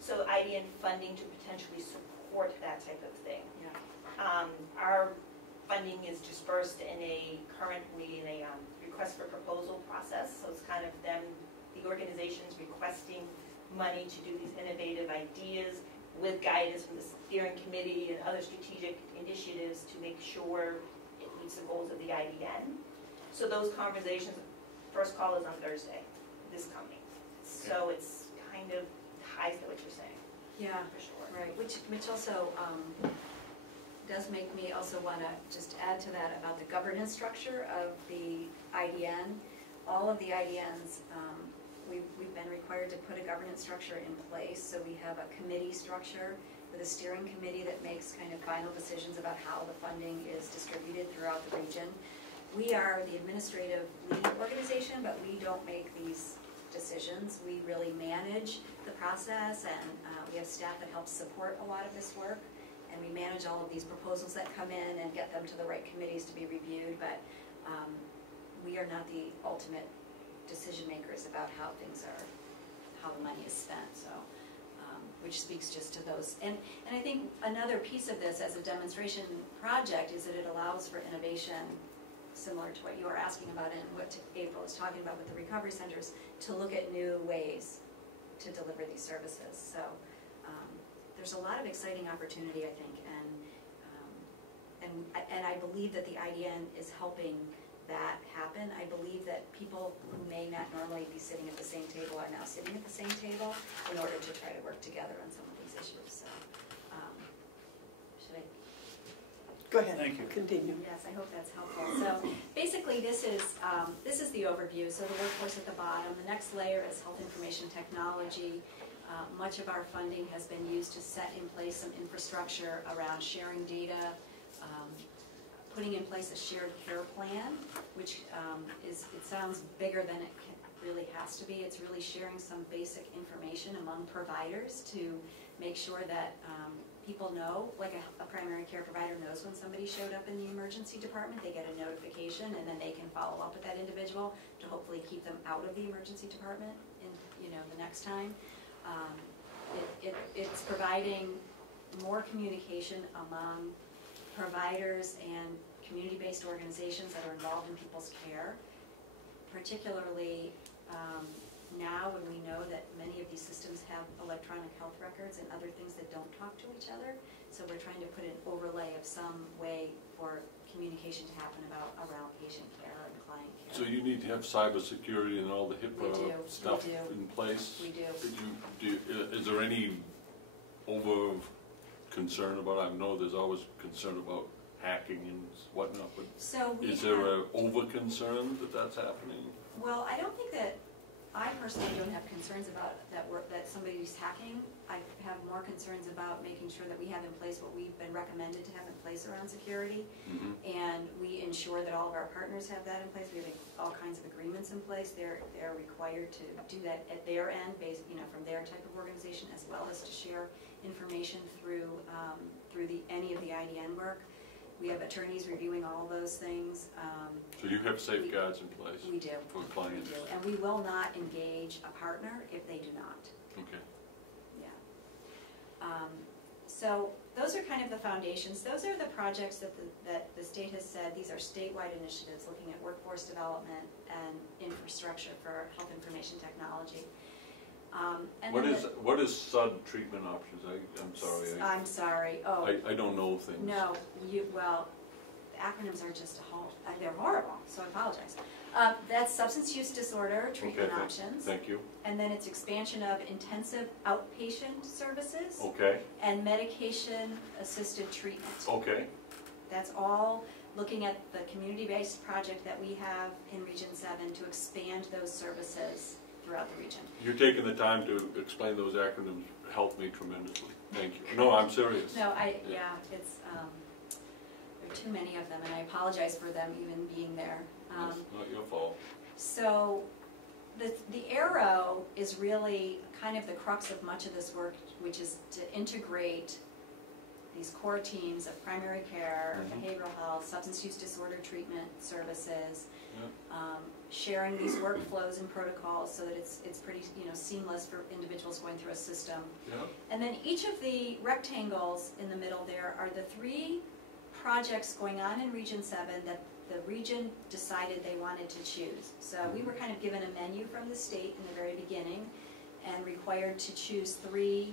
So IDN funding to potentially support that type of thing. Yeah. Our funding is dispersed currently in a request for proposal process. So it's kind of them, the organizations requesting money to do these innovative ideas with guidance from the steering committee and other strategic initiatives to make sure it meets the goals of the IDN. So those conversations, first call is on Thursday, this coming. So it's kind of ties to what you're saying. Yeah, for sure. Right, which also does make me also want to just add to that about the governance structure of the IDN. All of the IDNs, we've been required to put a governance structure in place. So we have a committee structure with a steering committee that makes kind of final decisions about how the funding is distributed throughout the region. We are the administrative lead organization, but we don't make these decisions. We really manage the process, and we have staff that helps support a lot of this work. And we manage all of these proposals that come in and get them to the right committees to be reviewed, but we are not the ultimate decision makers about how the money is spent, so, which speaks just to those. And I think another piece of this as a demonstration project is that it allows for innovation, similar to what you were asking about and what April is talking about with the recovery centers, to look at new ways to deliver these services. So there's a lot of exciting opportunity, I think, and I believe that the IDN is helping that happen. I believe that people who may not normally be sitting at the same table are now sitting at the same table in order to try to work together on some of these issues. So, should I? Go ahead. Thank you. Continue. Yes, I hope that's helpful. So basically this is the overview. So the workforce at the bottom. The next layer is health information technology. Much of our funding has been used to set in place some infrastructure around sharing data, putting in place a shared care plan, which it sounds bigger than it really has to be. It's really sharing some basic information among providers to make sure that people know, like a primary care provider knows when somebody showed up in the emergency department, they get a notification, and then they can follow up with that individual to hopefully keep them out of the emergency department in the next time. It's providing more communication among providers and community-based organizations that are involved in people's care, particularly now when we know that many of these systems have electronic health records and other things that don't talk to each other. So we're trying to put an overlay of some way for communication to happen around patient care and client care. So you need to have cybersecurity and all the HIPAA stuff in place? We do. Is there any concern about, I know there's always concern about hacking and whatnot, but is there an over-concern that that's happening? Well, I don't think that, I personally don't have concerns about that somebody's hacking. I have more concerns about making sure that we have in place what we've been recommended to have in place around security. Mm-hmm. And we ensure that all of our partners have that in place. We have all kinds of agreements in place. They're required to do that at their end, based from their type of organization, as well as to share information through any of the IDN work. We have attorneys reviewing all those things. So you have safeguards in place? We do. For clients? We do. And we will not engage a partner if they do not. Okay. Yeah. So those are kind of the foundations. Those are the projects that the state has said, these are statewide initiatives looking at workforce development and infrastructure for health information technology. What is SUD treatment options? I'm sorry. I'm sorry. Oh, I don't know things. No, well, the acronyms are just they're horrible. So I apologize. That's substance use disorder treatment options. Thank you. And then it's expansion of intensive outpatient services. Okay. And medication assisted treatment. Okay. That's all looking at the community-based project that we have in Region 7 to expand those services throughout the region. You're taking the time to explain those acronyms. Helped me tremendously. Thank you. No, I'm serious. No, it's too many of them, and I apologize for them even being there. It's not your fault. So the arrow is really kind of the crux of much of this work, which is to integrate these core teams of primary care, behavioral health, substance use disorder treatment services, sharing these workflows and protocols so that it's pretty seamless for individuals going through a system. And then each of the rectangles in the middle there are the 3 projects going on in Region 7 that the region decided they wanted to choose. So we were kind of given a menu from the state in the very beginning and required to choose 3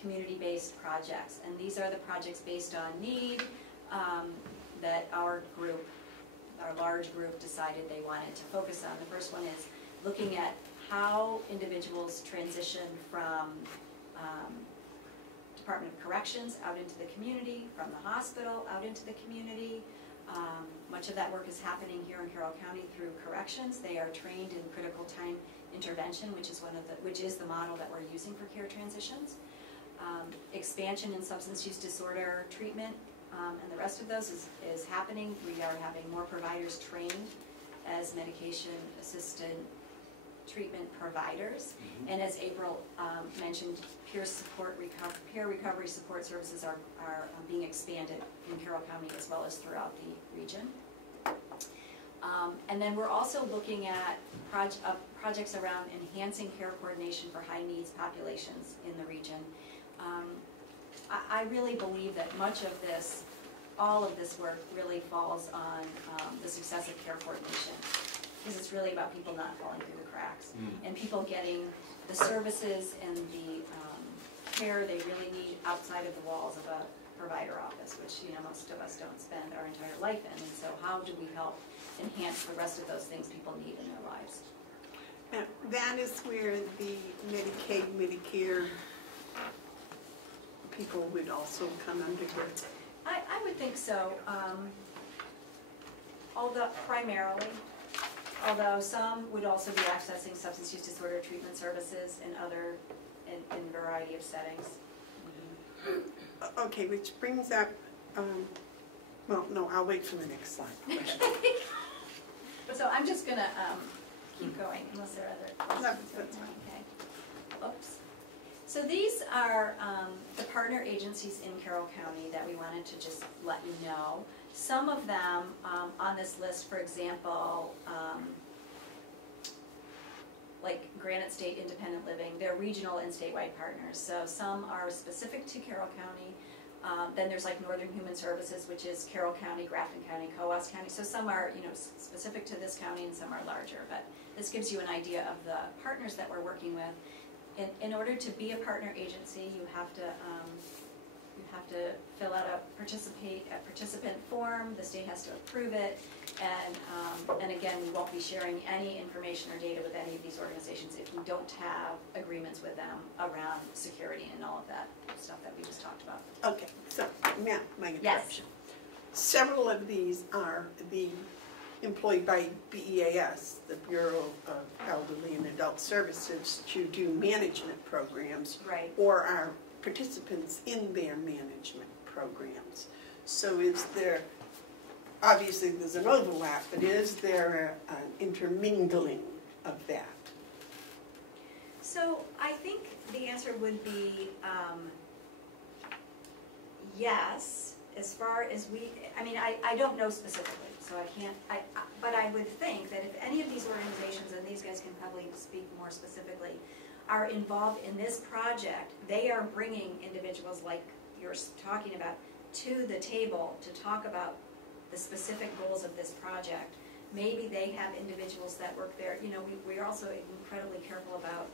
community-based projects. And these are the projects based on need that our large group decided they wanted to focus on. The first one is looking at how individuals transition from Department of Corrections out into the community, from the hospital out into the community. Much of that work is happening here in Carroll County through corrections. They are trained in critical time intervention, which is the model that we're using for care transitions. Expansion in substance use disorder treatment, and the rest of those is happening. We are having more providers trained as medication-assisted treatment providers. And as April mentioned, peer recovery support services are being expanded in Carroll County as well as throughout the region. And then we're also looking at projects around enhancing care coordination for high needs populations in the region. I really believe that much of this, all of this work really falls on the success of care coordination, because it's really about people not falling through the cracks and people getting the services and the care they really need outside of the walls of a provider office, which most of us don't spend our entire life in. And so how do we help enhance the rest of those things people need in their lives? Now, that is where the Medicaid, Medicare people would also come under here. I would think so, although some would also be accessing substance use disorder treatment services in a variety of settings. Okay, which brings up, well, no, I'll wait for the next slide. So I'm just going to keep going unless there are other questions. No, that's fine. Okay. Oops. So these are the partner agencies in Carroll County that we wanted to just let you know. Some of them on this list, for example, like Granite State Independent Living, they're regional and statewide partners. So some are specific to Carroll County. Then there's like Northern Human Services, which is Carroll County, Grafton County, Coos County. So some are specific to this county and some are larger. But this gives you an idea of the partners that we're working with. In order to be a partner agency, you have to fill out a participant form. The state has to approve it, and again, we won't be sharing any information or data with any of these organizations if we don't have agreements with them around security and all of that stuff that we just talked about. Okay, so now my interruption. Yes. Several of these are employed by BEAS, the Bureau of Elderly and Adult Services, to do management programs, right, or are participants in their management programs. So is there, obviously there's an overlap, but is there an intermingling of that? So I think the answer would be yes, as far as I don't know specifically. So I can't, but I would think that if any of these organizations, and these guys can probably speak more specifically, are involved in this project, they are bringing individuals like you're talking about to the table to talk about the specific goals of this project. Maybe they have individuals that work there. We're also incredibly careful about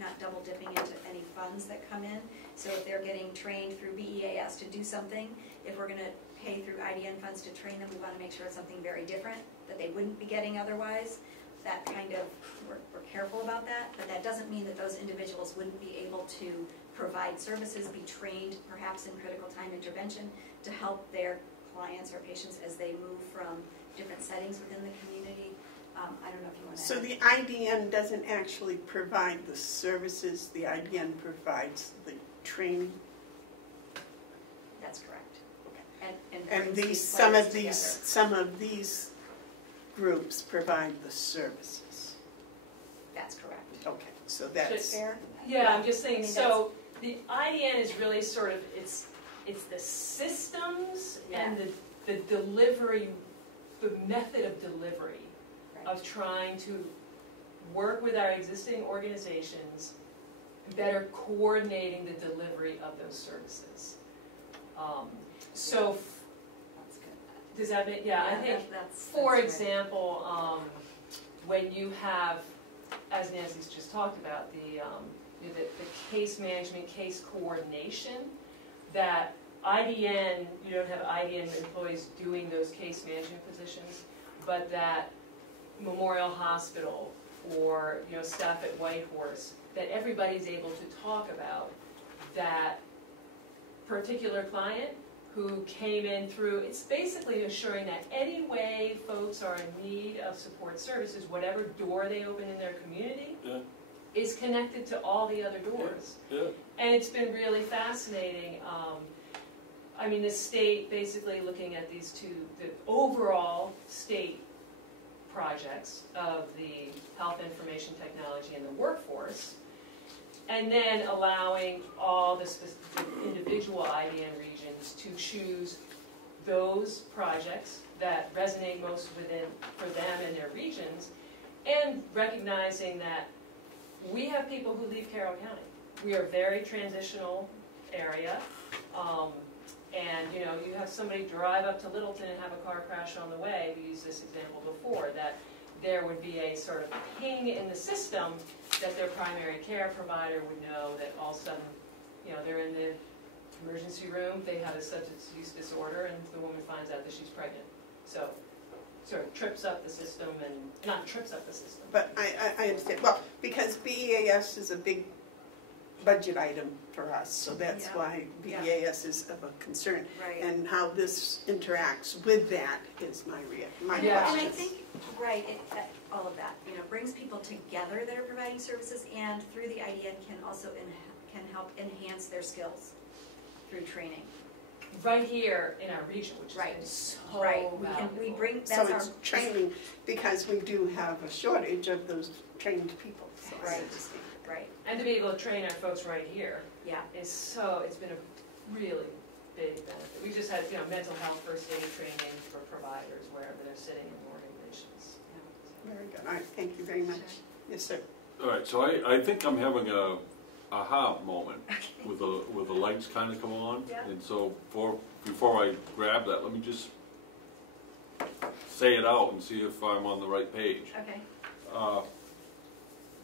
not double dipping into any funds that come in. So if they're getting trained through BEAS to do something, if we're going to pay through IDN funds to train them, we want to make sure it's something very different that they wouldn't be getting otherwise. That kind of, we're careful about that, but that doesn't mean that those individuals wouldn't be able to provide services, be trained perhaps in critical time intervention to help their clients or patients as they move from different settings within the community. I don't know if you want to So the IDN doesn't actually provide the services, the IDN provides the training? That's correct. And brings these, these some players of these, together. some of these groups provide the services. That's correct. Okay, so Is it that's, fair? Yeah, I'm just I saying, mean, so the IDN is really sort of, it's the systems and the delivery, the method of delivery of trying to work with our existing organizations, better coordinating the delivery of those services. So, That's good. does that make, yeah, I think, That's for right. example, when you have, as Nancy's just talked about, the case management, case coordination, that IDN, you don't have IDN employees doing those case management positions, but that Memorial Hospital or, staff at Whitehorse, that everybody's able to talk about that particular client who came in through, it's basically assuring that any way folks are in need of support services, whatever door they open in their community, Yeah. is connected to all the other doors. Yeah. And it's been really fascinating. I mean, the state basically looking at these two, the overall state projects of the health information technology and the workforce, and then allowing all the individual IDN regions to choose those projects that resonate most for them and their regions, and recognizing that we have people who leave Carroll County. We are a very transitional area, and you have somebody drive up to Littleton and have a car crash on the way. We used this example before, that there would be a sort of ping in the system that their primary care provider would know that all of a sudden, they're in the emergency room, they have a substance use disorder, and the woman finds out that she's pregnant. So, sort of trips up the system, and not trips up the system. but I understand, well, because BEAS is a big budget item for us, so that's Yeah. why Yeah. BEAS is of a concern. Right. And how this interacts with that is my Yeah. question. And I think, all of that, brings people together that are providing services, and through the IDN can also can help enhance their skills through training. Right here in our region, which Right. is so Right, valuable. we bring, So that's it's our. training, because we do have a shortage of those trained people, so I Right. understand. Right, And to be able to train our folks right here yeah. it's been a really big benefit. We just had, mental health first aid training for providers wherever they're sitting in organizations. Very good, all right, thank you very much. Yes, sir. All right, so I think I'm having a aha moment with the lights kind of come on. Yeah. And so before I grab that, let me just say it out and see if I'm on the right page. Okay.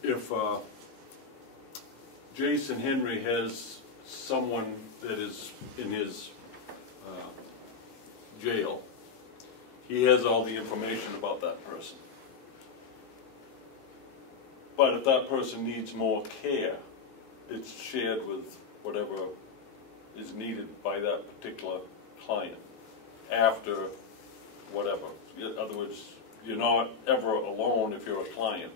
If Jason Henry has someone that is in his jail, he has all the information about that person. But if that person needs more care, it's shared with whatever is needed by that particular client after whatever. In other words, you're not ever alone if you're a client.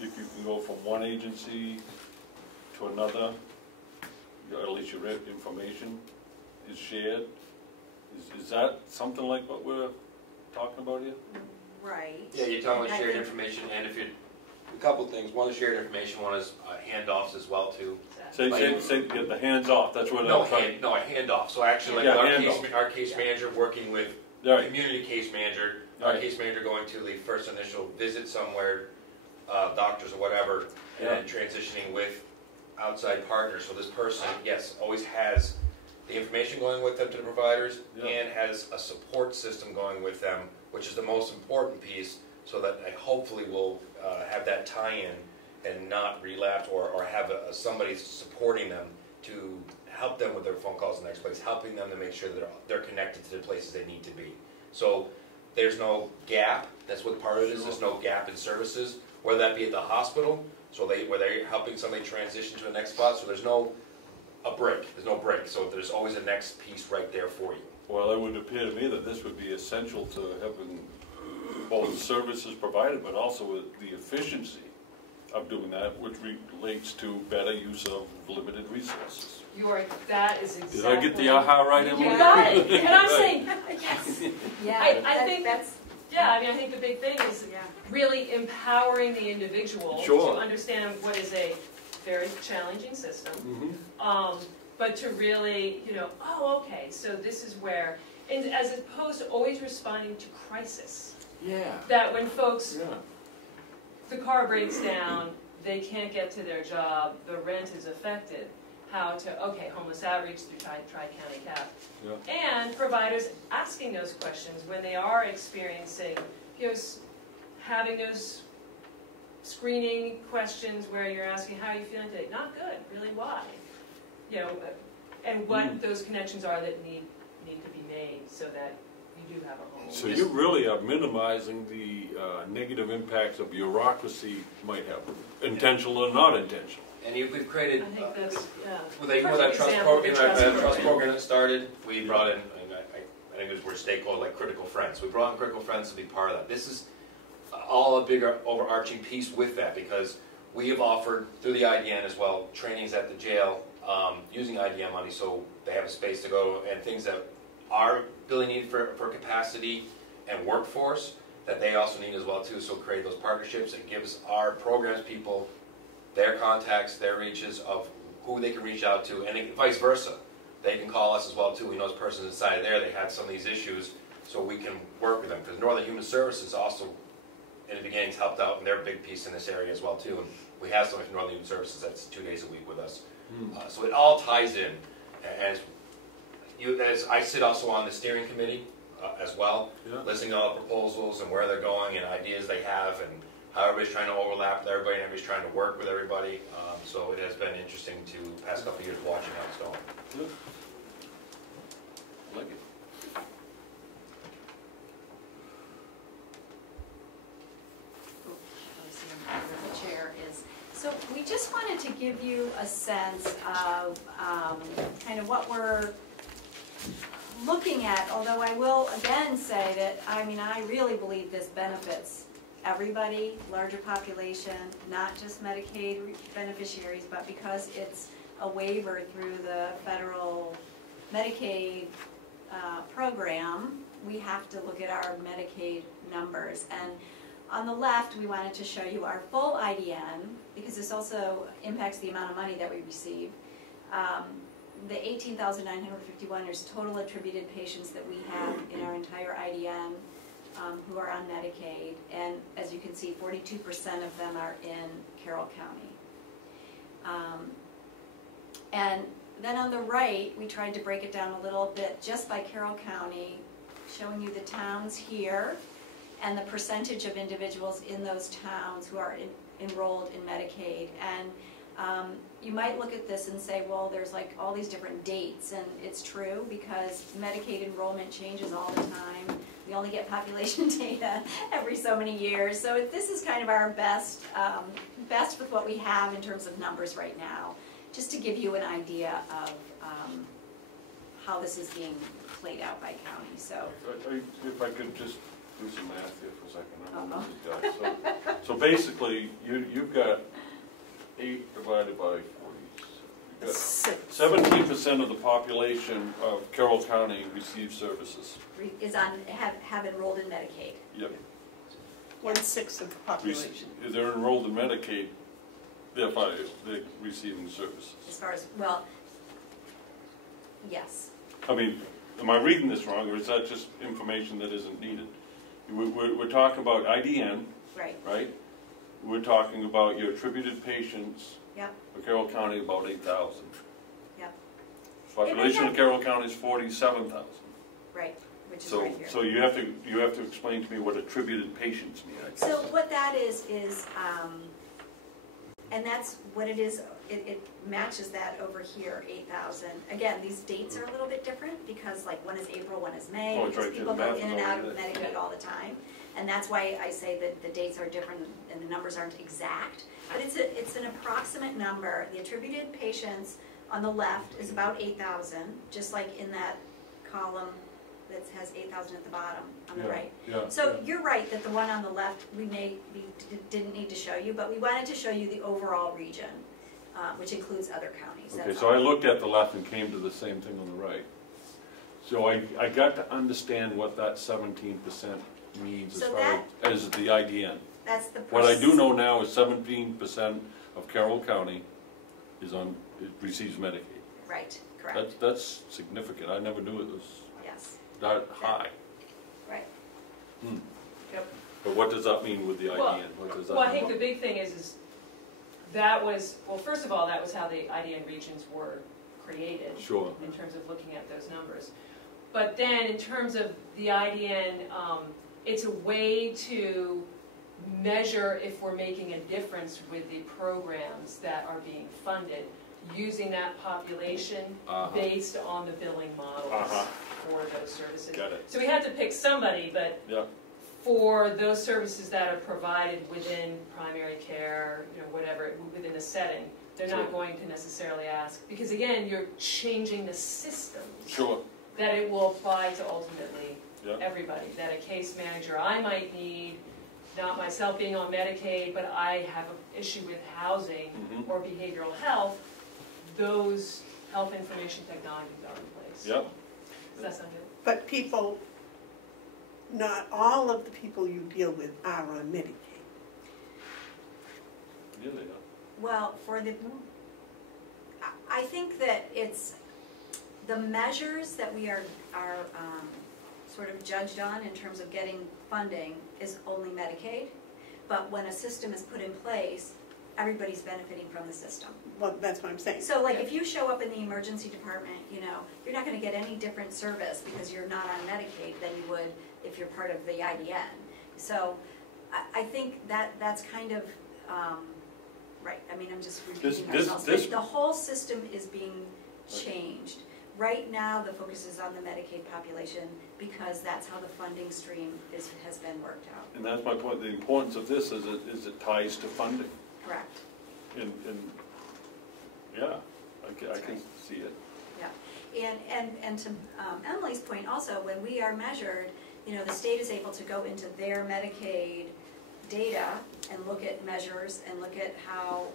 If you can go from one agency to another, at least your information is shared. Is that something like what we're talking about here? Right. Yeah, you're talking about I shared think- information, and if you're, a couple things, one is shared information, one is handoffs as well too. Say get the hands off, that's what No, I'm trying. a handoff, so actually, Yeah, like handoff. our case manager working with Right. community case manager, our Right. case manager going to the first initial visit somewhere, doctors or whatever, and then transitioning with outside partners, so this person, yes, always has the information going with them to the providers, and has a support system going with them, which is the most important piece, so that I hopefully will have that tie-in and not relapse, or have somebody supporting them to help them with their phone calls in the next place, helping them to make sure that they're connected to the places they need to be. So there's no gap, that's what part of it is, there's no gap in services, whether that be at the hospital, so where they're helping somebody transition to the next spot, so there's no break, so there's always a next piece right there for you. Well, it would appear to me that this would be essential to having both services provided, but also with the efficiency of doing that, which relates to better use of limited resources. That is exactly. Did I get the aha right, Emily? You got it, and I'm saying, yes. Yeah, I think that's, yeah, I mean, I think the big thing is yeah. really empowering the individual Sure. to understand what is a very challenging system. Mm-hmm. But to really, oh, okay, so this is where, and as opposed to always responding to crisis. Yeah. That when folks, Yeah. the car breaks down, they can't get to their job, the rent is affected, how to, okay, homeless outreach through Tri-County CAP. Yeah. And providers asking those questions when they are experiencing, having those screening questions where you're asking, how are you feeling today? Not good, really, why? And what those connections are that need to be made so that you do have a home. So you really are minimizing the negative impacts of bureaucracy might have, intentional or not intentional. And we've created, I think that's, yeah. with that Perfect trust example, program, the trust program that started, we brought in, I think it was stakeholder like critical friends. We brought in critical friends to be part of that. This is all a bigger overarching piece with that, because we have offered through the IDN as well trainings at the jail using IDN money, so they have a space to go, and things that are really needed for capacity and workforce that they also need as well too. So create those partnerships. It gives our programs people their contacts, their reaches of who they can reach out to, and vice versa. They can call us as well too. We know this person inside there, they had some of these issues, so we can work with them. Because Northern Human Services also, in the beginning, helped out, and they're a big piece in this area as well too. And we have somebody from Northern Human Services that's 2 days a week with us. So it all ties in. And as I sit also on the steering committee as well, listening to all the proposals and where they're going and ideas they have, and how everybody's trying to overlap with everybody and everybody's trying to work with everybody. So it has been interesting to past couple of years watching how it's going. Good. I like it. The chair is. So we just wanted to give you a sense of kind of what we're looking at, although I will again say that, I really believe this benefits everybody, larger population, not just Medicaid beneficiaries, but because it's a waiver through the federal Medicaid program, we have to look at our Medicaid numbers. And on the left, we wanted to show you our full IDN, because this also impacts the amount of money that we receive. The 18,951 is total attributed patients that we have in our entire IDN who are on Medicaid, and as you can see, 42% of them are in Carroll County. And then on the right, we tried to break it down a little bit just by Carroll County, showing you the towns here and the percentage of individuals in those towns who are enrolled in Medicaid. And you might look at this and say, well, there's like all these different dates, and it's true because Medicaid enrollment changes all the time. We only get population data every so many years. So this is kind of our best with what we have in terms of numbers right now, just to give you an idea of how this is being played out by county. So if I could just do some math here for a second. I'm this guy. So basically, you've got 8 divided by 40. You've got 17% of the population of Carroll County receives services. Is have enrolled in Medicaid. Yep. 1/6 of the population. They're enrolled in Medicaid. They're receiving services. As far as, well, yes. I mean, am I reading this wrong, or is that just information that isn't needed? We're talking about IDN, right? We're talking about your attributed patients. Yep. For Carroll County, about 8,000. Yep. Population of Carroll County is 47,000. Right, which is right here. So you have to explain to me what attributed patients mean. So what that is, and that's what it is. It matches that over here, 8,000. Again, these dates are a little bit different because like one is April, one is May, because people go in and out of Medicaid all the time. And that's why I say that the dates are different and the numbers aren't exact. But it's an approximate number. The attributed patients on the left is about 8,000, just like in that column, that has 8,000 at the bottom on the Yeah, right. yeah, So yeah. you're right that the one on the left, we didn't need to show you, but we wanted to show you the overall region, which includes other counties. Okay, That's so all. I looked at the left and came to the same thing on the right. So I got to understand what that 17% means as So far as the IDN. That's the. What I do know now is 17% of Carroll County it receives Medicaid. Right, correct, That's significant. I never knew it was yes, that high. right. Yep. But what does that mean with the IDN? Well, What does that Well, I mean? think the big thing is that was, well, first of all, that was how the IDN regions were created. Sure. In terms of looking at those numbers. But then in terms of the IDN, it's a way to measure if we're making a difference with the programs that are being funded, using that population based on the billing models for those services. Got it. So we had to pick somebody, but Yeah. for those services that are provided within primary care, whatever, within the setting, they're Sure. not going to necessarily ask, because again, you're changing the systems Sure. that it will apply to ultimately Yeah. everybody. That a case manager I might need, not myself being on Medicaid, but I have an issue with housing Mhm. or behavioral health, those health information technologies are in place. Yep. Does that sound good? But people, not all of the people you deal with are on Medicaid. Yeah, they are. Well, I think that it's, the measures that we are sort of judged on in terms of getting funding is only Medicaid, but when a system is put in place, everybody's benefiting from the system. Well, that's what I'm saying. So like if you show up in the emergency department, you're not gonna get any different service because you're not on Medicaid than you would if you're part of the IDN. So I think that's kind of, right, I mean, I'm just repeating ourselves. The whole system is being changed. Right now, the focus is on the Medicaid population because that's how the funding stream has been worked out. And that's my point. The importance of this is it ties to funding. Correct. And yeah, I can see it. Yeah, and to Emily's point also, when we are measured, the state is able to go into their Medicaid data and look at measures and look at how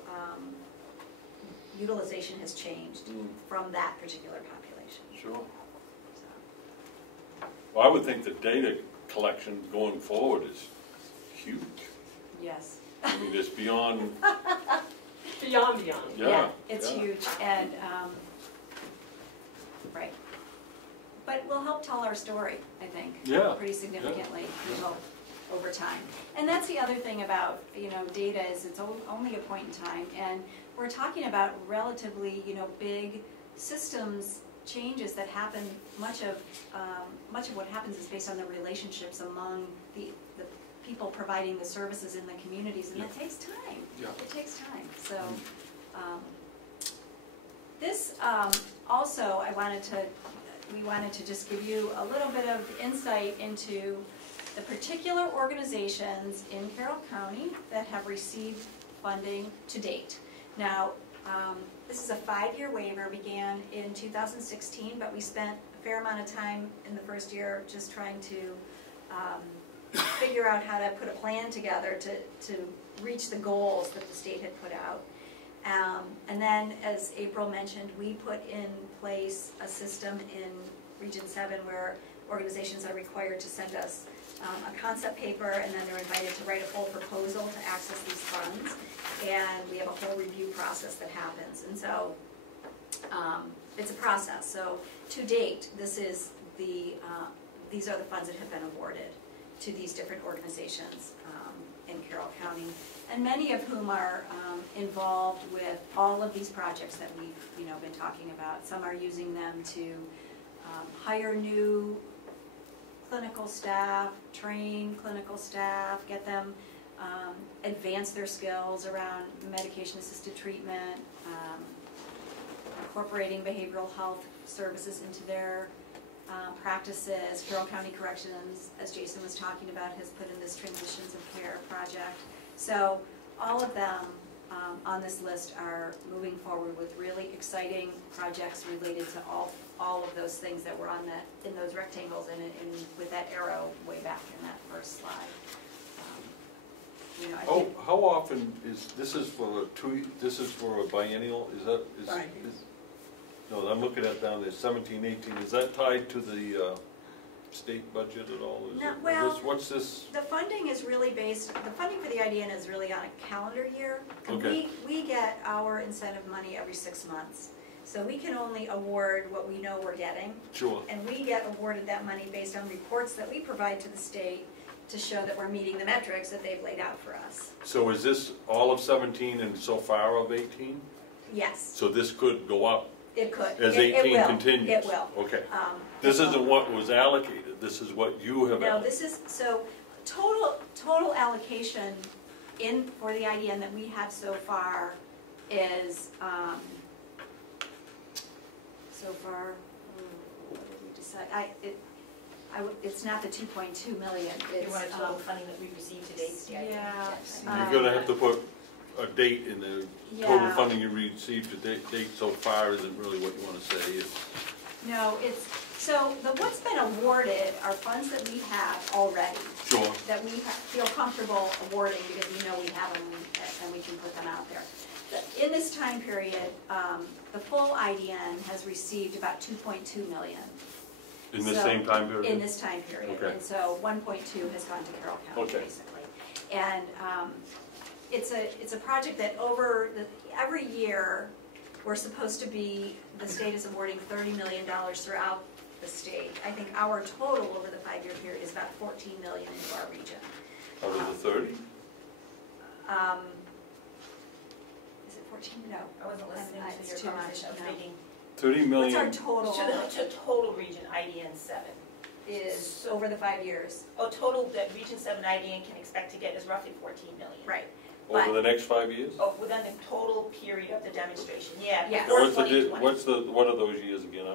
utilization has changed from that particular population. Sure. Well, I would think the data collection going forward is huge. Yes. I mean, it's beyond. Beyond. Yeah, it's huge, and right. But we'll help tell our story, I think. Yeah. Pretty significantly, we hope, over time. And that's the other thing about data is it's only a point in time, and we're talking about relatively big systems changes that happen. Much of what happens is based on the relationships among the people providing the services in the communities, and that takes time. Yeah. It takes time. So this also, we wanted to just give you a little bit of insight into the particular organizations in Carroll County that have received funding to date. Now, this is a 5-year waiver, began in 2016, but we spent a fair amount of time in the first year just trying to figure out how to put a plan together to reach the goals that the state had put out. And then, as April mentioned, we put in place a system in Region 7 where organizations are required to send us a concept paper, and then they're invited to write a full proposal to access these funds. And we have a whole review process that happens. And so it's a process. So to date, these are the funds that have been awarded to these different organizations in Carroll County, and many of whom are involved with all of these projects that we've been talking about. Some are using them to hire new clinical staff, train clinical staff, get them advance their skills around medication-assisted treatment, incorporating behavioral health services into their practices. Carroll County Corrections, as Jason was talking about, has put in this Transitions of Care project. So all of them on this list are moving forward with really exciting projects related to all of those things that were on in those rectangles and with that arrow way back in that first slide. You know, I think How often this is for a biennial, no, I'm looking at down there, 17, 18, is that tied to the state budget at all? No, well, what's this? the funding is really the funding for the IDN is really on a calendar year. Okay. We get our incentive money every 6 months. So we can only award what we know we're getting. Sure. And we get awarded that money based on reports that we provide to the state to show that we're meeting the metrics that they've laid out for us. So is this all of 17 and so far of 18? Yes, So this could go up it could. as It 18 will. continues? It will. Okay. It This will. isn't what was allocated, this is what you have No, allocated. this is, so total allocation for the IDN that we have so far is, what did we decide? It's not the 2.2 million, You it's, want a total funding that we've received to date? yeah. You're gonna have to put a date in the total Yeah. funding you received to date so far isn't really what you wanna say. No, so what's been awarded are funds that we have already, Sure. that we feel comfortable awarding because we know we have them and we can put them out there. In this time period, the full IDN has received about 2.2 million. In the same time period? In this time period. Okay. And so 1.2 has gone to Carroll County, Okay. basically. And it's a project that every year, we're supposed to be, the state is awarding $30 million throughout the state. I think our total over the 5-year period is about 14 million into our region. Out of the 30? Is it 14? No. I wasn't listening It's to your too much, conversation, I was no. reading. 30 million? What's our total? To total region, IDN 7. Is over the 5 years. Total that Region 7 IDN can expect to get is roughly 14 million. Right. Over the next 5 years? Within the total period of the demonstration, yeah. Yes. before What's 2020. what are those years again?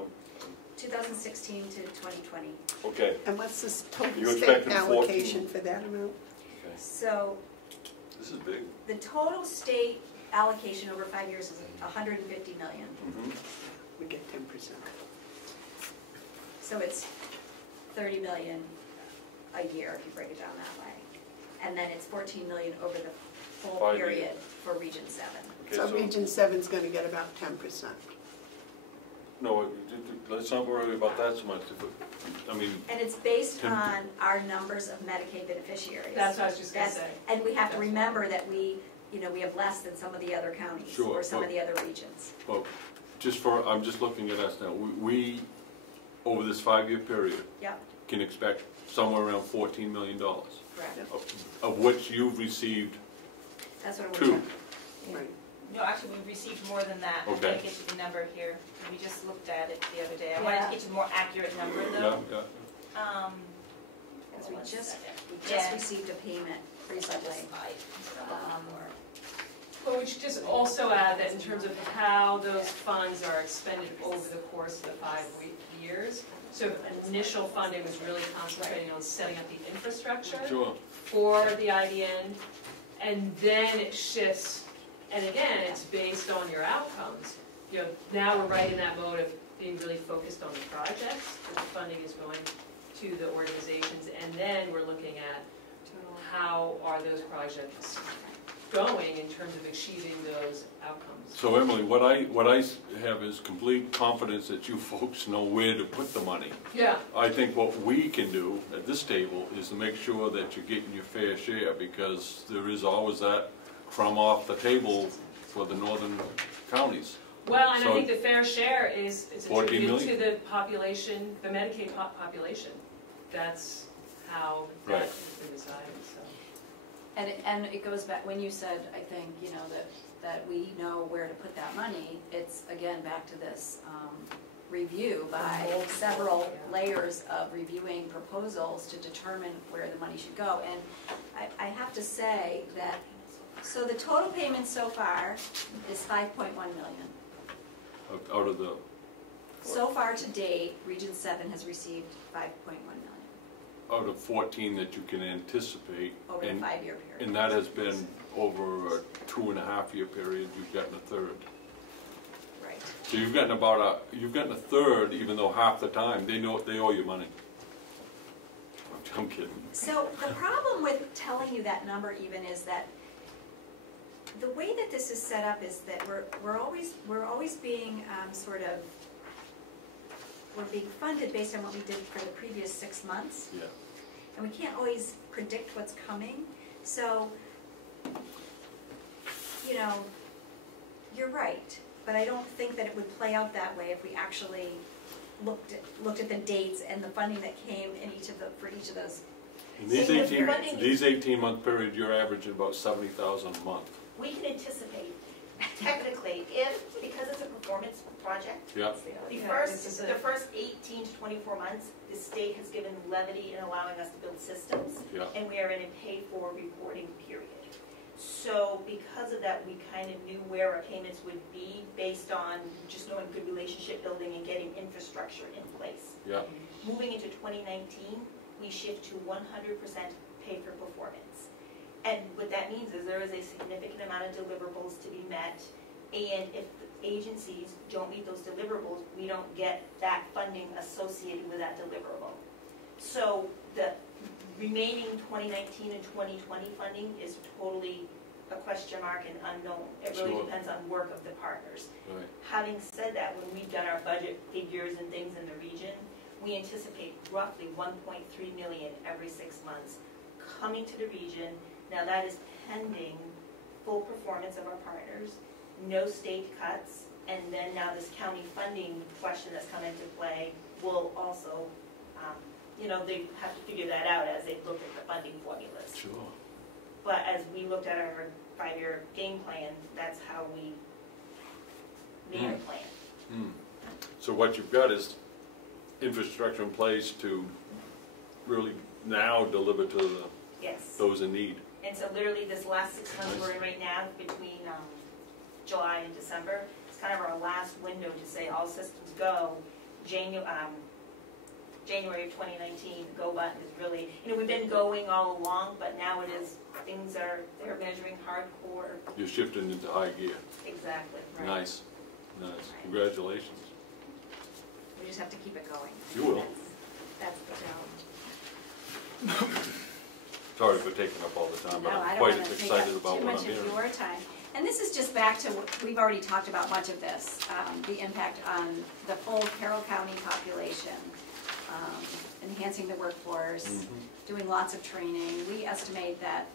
2016 to 2020. Okay. And what's the You total state expected 14. allocation for that amount? Okay. So This is big. the total state allocation over 5 years is 150 million. Mm-hmm. We get 10%. So it's 30 million a year if you break it down that way. And then it's 14 million over the full 5 years. period for Region 7. Okay, So Region 7's gonna get about 10%. No, let's not worry about that so much. I mean, And it's based 10. on our numbers of Medicaid beneficiaries. That's what I was just gonna That's- say. And we have to remember that we have less than some of the other counties Sure, or some but- of the other regions. well, I'm just looking at us now. We over this 5-year period, Yep, can expect somewhere around $14 million, correct. of which you've received That's what two. we're checking. Right. No, actually, we received more than that. I'm Okay. going to get you the number here. We just looked at it the other day. I wanted Yeah. to get you a more accurate number, Yeah, though. yeah. Because we One just second. received a payment recently. But we should just also add that in terms of how those funds are expended over the course of the 5 years. So initial funding was really concentrating on setting up the infrastructure Sure. for the IDN, and then it shifts, and again, it's based on your outcomes. Now we're right in that mode of being really focused on the projects, that the funding is going to the organizations, and then we're looking at how are those projects going in terms of achieving those outcomes. So Emily, what I have is complete confidence that you folks know where to put the money. Yeah. I think what we can do at this table is to make sure that you're getting your fair share, because there is always that crumb off the table for the northern counties. Well, and I So- think the fair share is 14 attributed to million. the population, the Medicaid population. That's how that Right. has been decided, so. And it goes back, when you said, I think, that we know where to put that money, it's again back to this review by several layers of reviewing proposals to determine where the money should go. And I have to say that, so the total payment so far is 5.1 million. Out of the, So far to date, Region 7 has received 5.1 million. out of 14 that you can anticipate. over the and- 5-year period. And that has been over a 2.5-year period, you've gotten a third. Right. So you've gotten you've gotten a third, even though half the time, they owe you money. I'm kidding. So the problem with telling you that number even is that the way that this is set up is that we're always being we're being funded based on what we did for the previous 6 months. Yeah. And we can't always predict what's coming. So, you know, you're right, but I don't think that it would play out that way if we actually looked at the dates and the funding that came in for each of those. In these 18-month period, you're averaging about $70,000 a month. We can anticipate, technically, because it's a performance project, Yeah. the first 18 to 24 months, the state has given levity in allowing us to build systems, Yeah. and we are in a pay-for reporting period. So because of that, we kind of knew where our payments would be based on just knowing good relationship building and getting infrastructure in place. Yeah. Moving into 2019, we shift to 100% pay for performance. And what that means is there is a significant amount of deliverables to be met, and if the agencies don't meet those deliverables, we don't get that funding associated with that deliverable. So the remaining 2019 and 2020 funding is totally a question mark and unknown. It really Sure. depends on work of the partners. Right. Having said that, when we've done our budget figures and things in the region, we anticipate roughly 1.3 million every 6 months coming to the region. Now that is pending full performance of our partners, no state cuts, and then now this county funding question that's come into play will also, they have to figure that out as they look at the funding formulas. Sure. But as we looked at our 5-year game plan, that's how we made our plan. So what you've got is infrastructure in place to really now deliver to Yes. those in need. And so literally this last 6 months we're in right now, between July and December, it's kind of our last window to say all systems go. January of 2019, the go button is really, we've been going all along, but now it is, they're measuring hardcore. You're shifting into high gear. Exactly. Right. Nice. Congratulations. We just have to keep it going. You will. That's the challenge. Sorry for taking up all the time, but No, I I'm don't quite want as to excited take about up too what much I'm of hearing. your time. And this is just back to, we've already talked about much of this, the impact on the full Carroll County population, enhancing the workforce, doing lots of training. We estimate that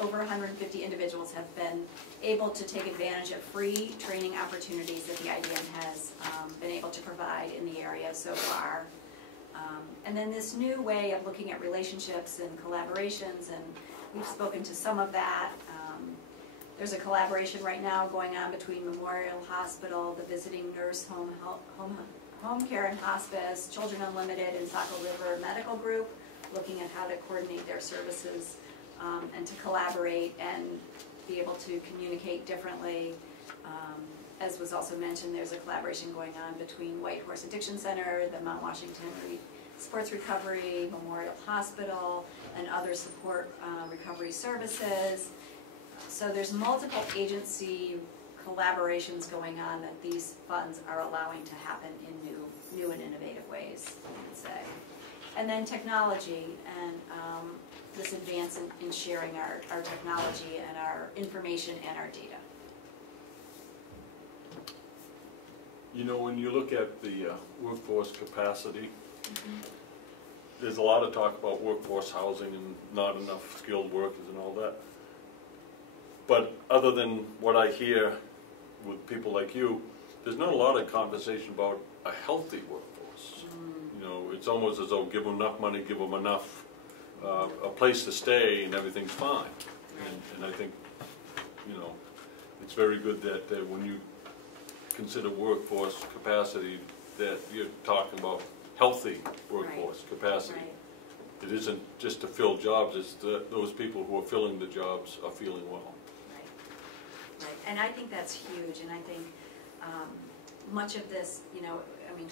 over 150 individuals have been able to take advantage of free training opportunities that the IDM has been able to provide in the area so far. And then this new way of looking at relationships and collaborations, and we've spoken to some of that. There's a collaboration right now going on between Memorial Hospital, the Visiting Nurse Home Care and Hospice, Children Unlimited, and Saco River Medical Group, looking at how to coordinate their services and to collaborate and be able to communicate differently. As was also mentioned, there's a collaboration going on between White Horse Addiction Center, the Mount Washington Sports Recovery, Memorial Hospital, and other support recovery services. So there's multiple agency collaborations going on that these funds are allowing to happen in new and innovative ways, I would say. And then technology and this advance in sharing our technology and our information and our data. When you look at the workforce capacity, there's a lot of talk about workforce housing and not enough skilled workers and all that. But other than what I hear with people like you, there's not a lot of conversation about a healthy workforce. It's almost as though give them enough money, give them enough, a place to stay, and everything's fine. And I think, it's very good that when you consider workforce capacity, that you're talking about healthy workforce capacity. It isn't just to fill jobs, it's those people who are filling the jobs are feeling well. Right, and I think that's huge, and I think much of this,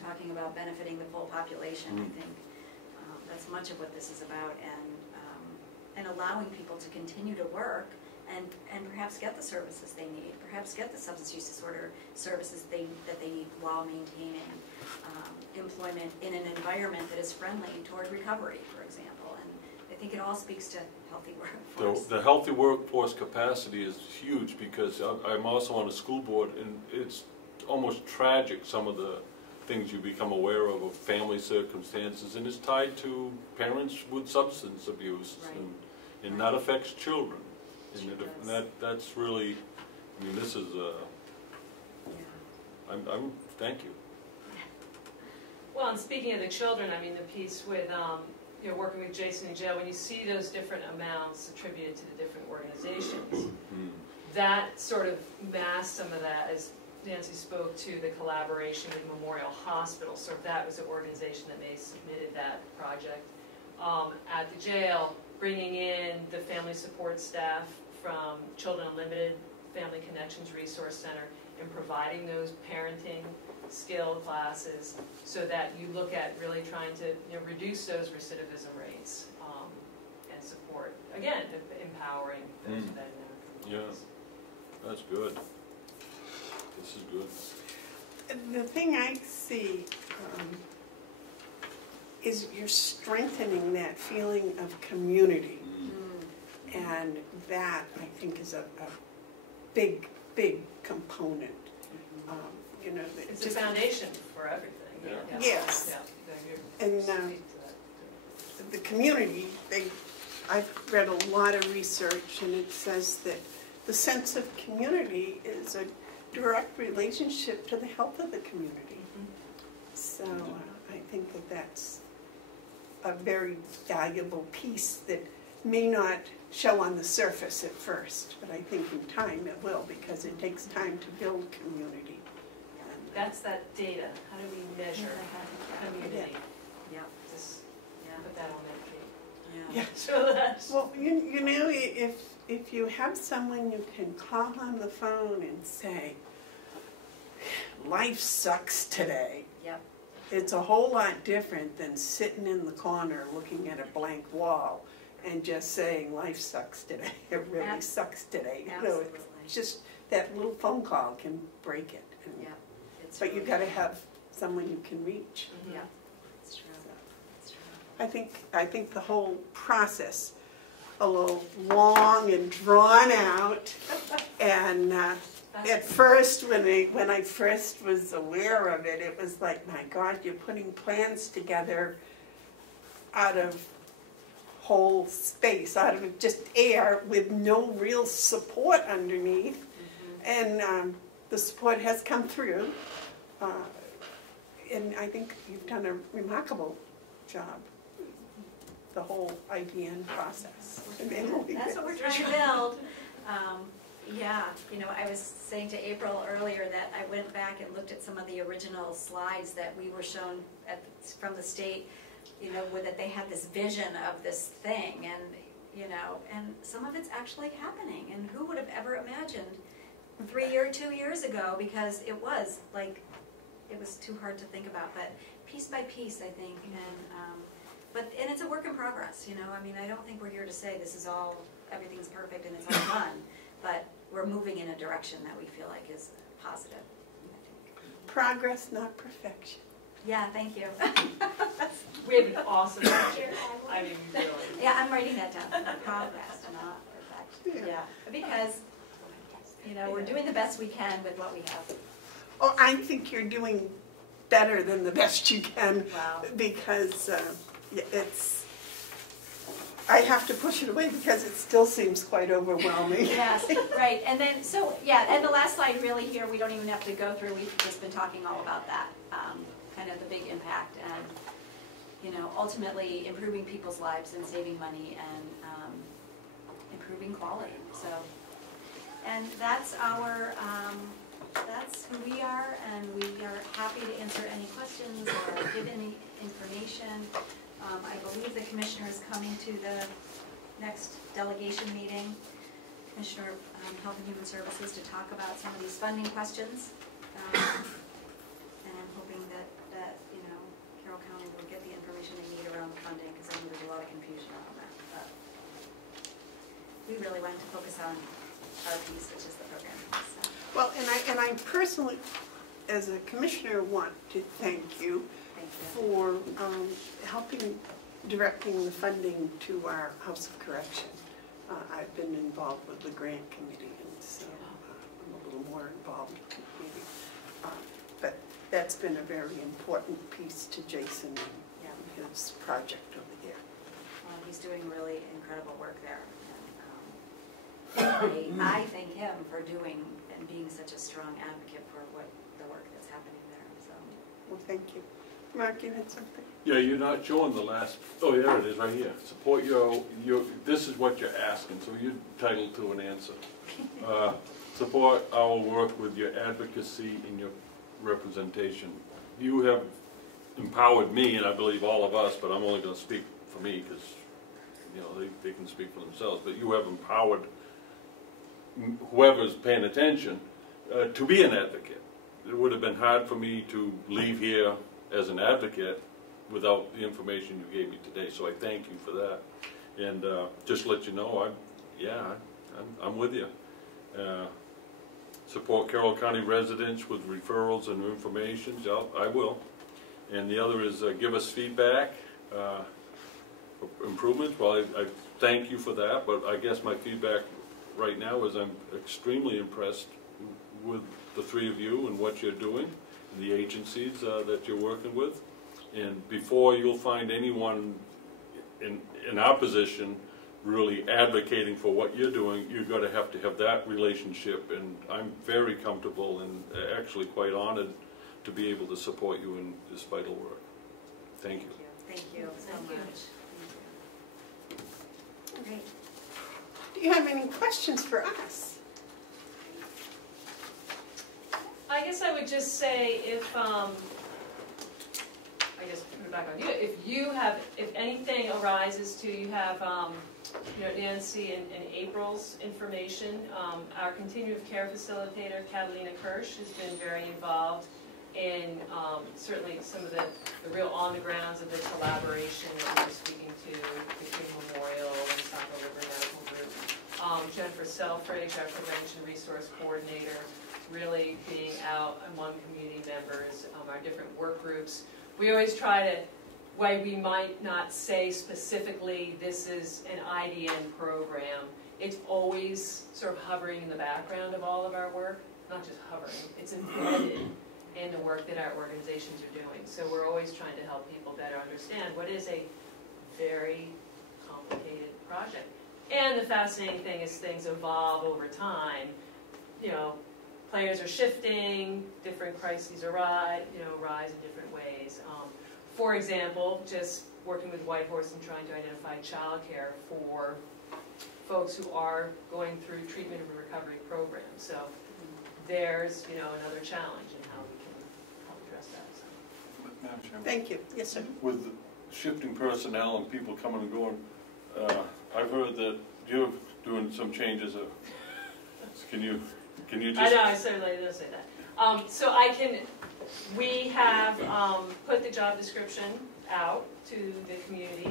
talking about benefiting the full population, I think That's much of what this is about, and allowing people to continue to work and perhaps get the services they need, perhaps get the substance use disorder services that they need while maintaining employment in an environment that is friendly toward recovery, for example. And I think it all speaks to healthy workforce. The healthy workforce capacity is huge, because I'm also on a school board, and it's almost tragic, some of the things you become aware of family circumstances, and it's tied to parents with substance abuse, Right. and that affects children. And Sure that's really, I mean, this is, I'm, thank you. Well, and speaking of the children, I mean, the piece with, you know, working with Jason in jail, when you see those different amounts attributed to the different organizations, that sort of masked some of that, as Nancy spoke to the collaboration with Memorial Hospital. So that was the organization that may have submitted that project. At the jail, bringing in the family support staff from Children Unlimited Family Connections Resource Center and providing those parenting skill classes, so that you look at really trying to, you know, reduce those recidivism rates and support, again, empowering those that are in their communities. Yeah, that's good. This is good. The thing I see is you're strengthening that feeling of community. And that, I think, is a big, big component. You know, It's a foundation for everything. Yeah. Yes. Yeah. And the community, I've read a lot of research, and it says that the sense of community is a direct relationship to the health of the community. So I think that that's a very valuable piece that may not show on the surface at first, but I think in time it will, because it takes time to build community. That's that data. How do we measure community? Yeah. Just Yeah. put that on that tape. Yeah. So that's, Well, you know, if you have someone you can call on the phone and say, life sucks today, Yep. it's a whole lot different than sitting in the corner looking at a blank wall and just saying, life sucks today. It really sucks today. You know, Absolutely. it's just that little phone call can break it. And, Yeah. It's but you've really- got to have someone you can reach. Yeah. It's true. It's true. I think the whole process, a little long and drawn out, and at first, when I first was aware of it, it was like, my God, you're putting plans together out of whole space, out of just air, with no real support underneath. And the support has come through, and I think you've done a remarkable job, the whole IDN process. That's what we're trying to build. Yeah, you know, I was saying to April earlier that I went back and looked at some of the original slides that we were shown from the state, you know, that they had this vision of this thing, and, you know, and some of it's actually happening, and who would have ever imagined 2 years ago, because it was like, it was too hard to think about, but piece by piece, I think, and it's a work in progress, you know. I mean, I don't think we're here to say this is all, everything's perfect and it's all done, but we're moving in a direction that we feel like is positive, I think. Progress, not perfection. Yeah, thank you. we have an awesome budget. I mean, really. Yeah, I'm writing that down. Progress, not perfection. Yeah, because, you know, we're doing the best we can with what we have. Oh, I think you're doing better than the best you can. Wow. Because it's, I have to push it away because it still seems quite overwhelming. Yes, right. And then, so, yeah, and the last slide really here, we don't even have to go through, we've just been talking all about that, kind of the big impact and, you know, ultimately improving people's lives and saving money and improving quality. So, and that's our, that's who we are, and we are happy to answer any questions or give any information. I believe the commissioner is coming to the next delegation meeting, Commissioner of Health and Human Services, to talk about some of these funding questions. And I'm hoping that you know, Carroll County will get the information they need around the funding, because I know there's a lot of confusion around that. But we really wanted to focus on our piece, which is the program. So. Well, and I personally, as a commissioner, want to thank you for helping directing the funding to our House of Correction. I've been involved with the grant committee, and so I'm a little more involved maybe. But that's been a very important piece to Jason and his project over there. Well, he's doing really incredible work there. And, I thank him for doing and being such a strong advocate for the work that's happening there. So. Well, thank you. Mark, you had something? Yeah, you're not showing the last, oh, there it is, right here. Support your, this is what you're asking, so you're entitled to an answer. Support our work with your advocacy and your representation. You have empowered me, and I believe all of us, but I'm only going to speak for me because, you know, they can speak for themselves, but you have empowered whoever's paying attention to be an advocate. It would have been hard for me to leave here as an advocate without the information you gave me today, so I thank you for that. And just let you know, I'm with you. Support Carroll County residents with referrals and information. Yeah, I will. And the other is give us feedback, improvements. Well, I thank you for that, but I guess my feedback right now is I'm extremely impressed with the three of you and what you're doing, and the agencies that you're working with. And before you'll find anyone in our position really advocating for what you're doing, you're going to have that relationship, and I'm very comfortable and actually quite honored to be able to support you in this vital work. Thank you. Thank you so much. Great. Do you have any questions for us? I guess I would just say if, I guess put it back on you, if anything arises to, you have, Nancy and April's information. Our continuing care facilitator, Catalina Kirsch, has been very involved in certainly some of the real on-the-grounds of the collaboration that we were speaking to, the King Memorial and Saco River Medical Group. Jennifer Selfridge, our Prevention Resource Coordinator, really being out among community members, our different work groups. We always try to, why we might not say specifically this is an IDN program, it's always sort of hovering in the background of all of our work, not just hovering, it's embedded in the work that our organizations are doing. So we're always trying to help people better understand what is a very complicated project. And the fascinating thing is things evolve over time. Players are shifting, different crises rise in different ways. For example, just working with Whitehorse and trying to identify childcare for folks who are going through treatment and recovery programs. So there's, another challenge in how we can help address that. So. Madam Chairman. Thank you. Yes, sir. With shifting personnel and people coming and going, I've heard that you're doing some changes. Can you just? I know, I certainly didn't say that. We have put the job description out to the community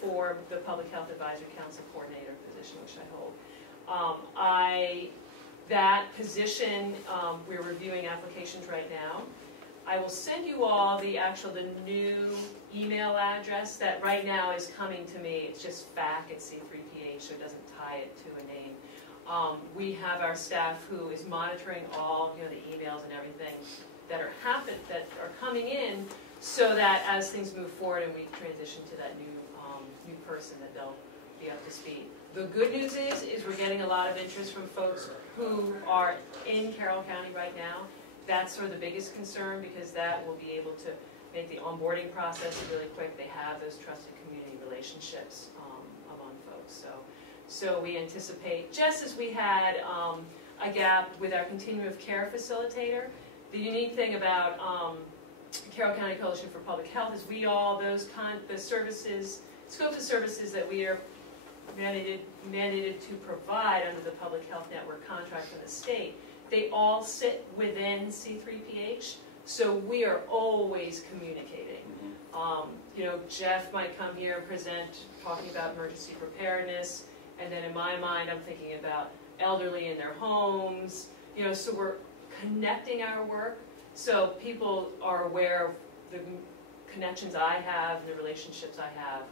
for the Public Health Advisory Council Coordinator position, which I hold. That position, we're reviewing applications right now. I will send you all the new email address that right now is coming to me. It's just fac@c3ph, so it doesn't tie it to a name. We have our staff who is monitoring all the emails and everything that are coming in, so that as things move forward and we transition to that new person, that they'll be up to speed. The good news is we're getting a lot of interest from folks who are in Carroll County right now. That's sort of the biggest concern, because that will be able to make the onboarding process really quick. They have those trusted community relationships among folks. So we anticipate, just as we had a gap with our continuum of care facilitator, the unique thing about Carroll County Coalition for Public Health is the services, scopes of services that we are mandated to provide under the Public Health Network contract from the state, they all sit within C3PH, So we are always communicating. You know, Jeff might come here and present, talking about emergency preparedness, and then in my mind, I'm thinking about elderly in their homes. You know, so we're connecting our work, so people are aware of the connections I have and the relationships I have.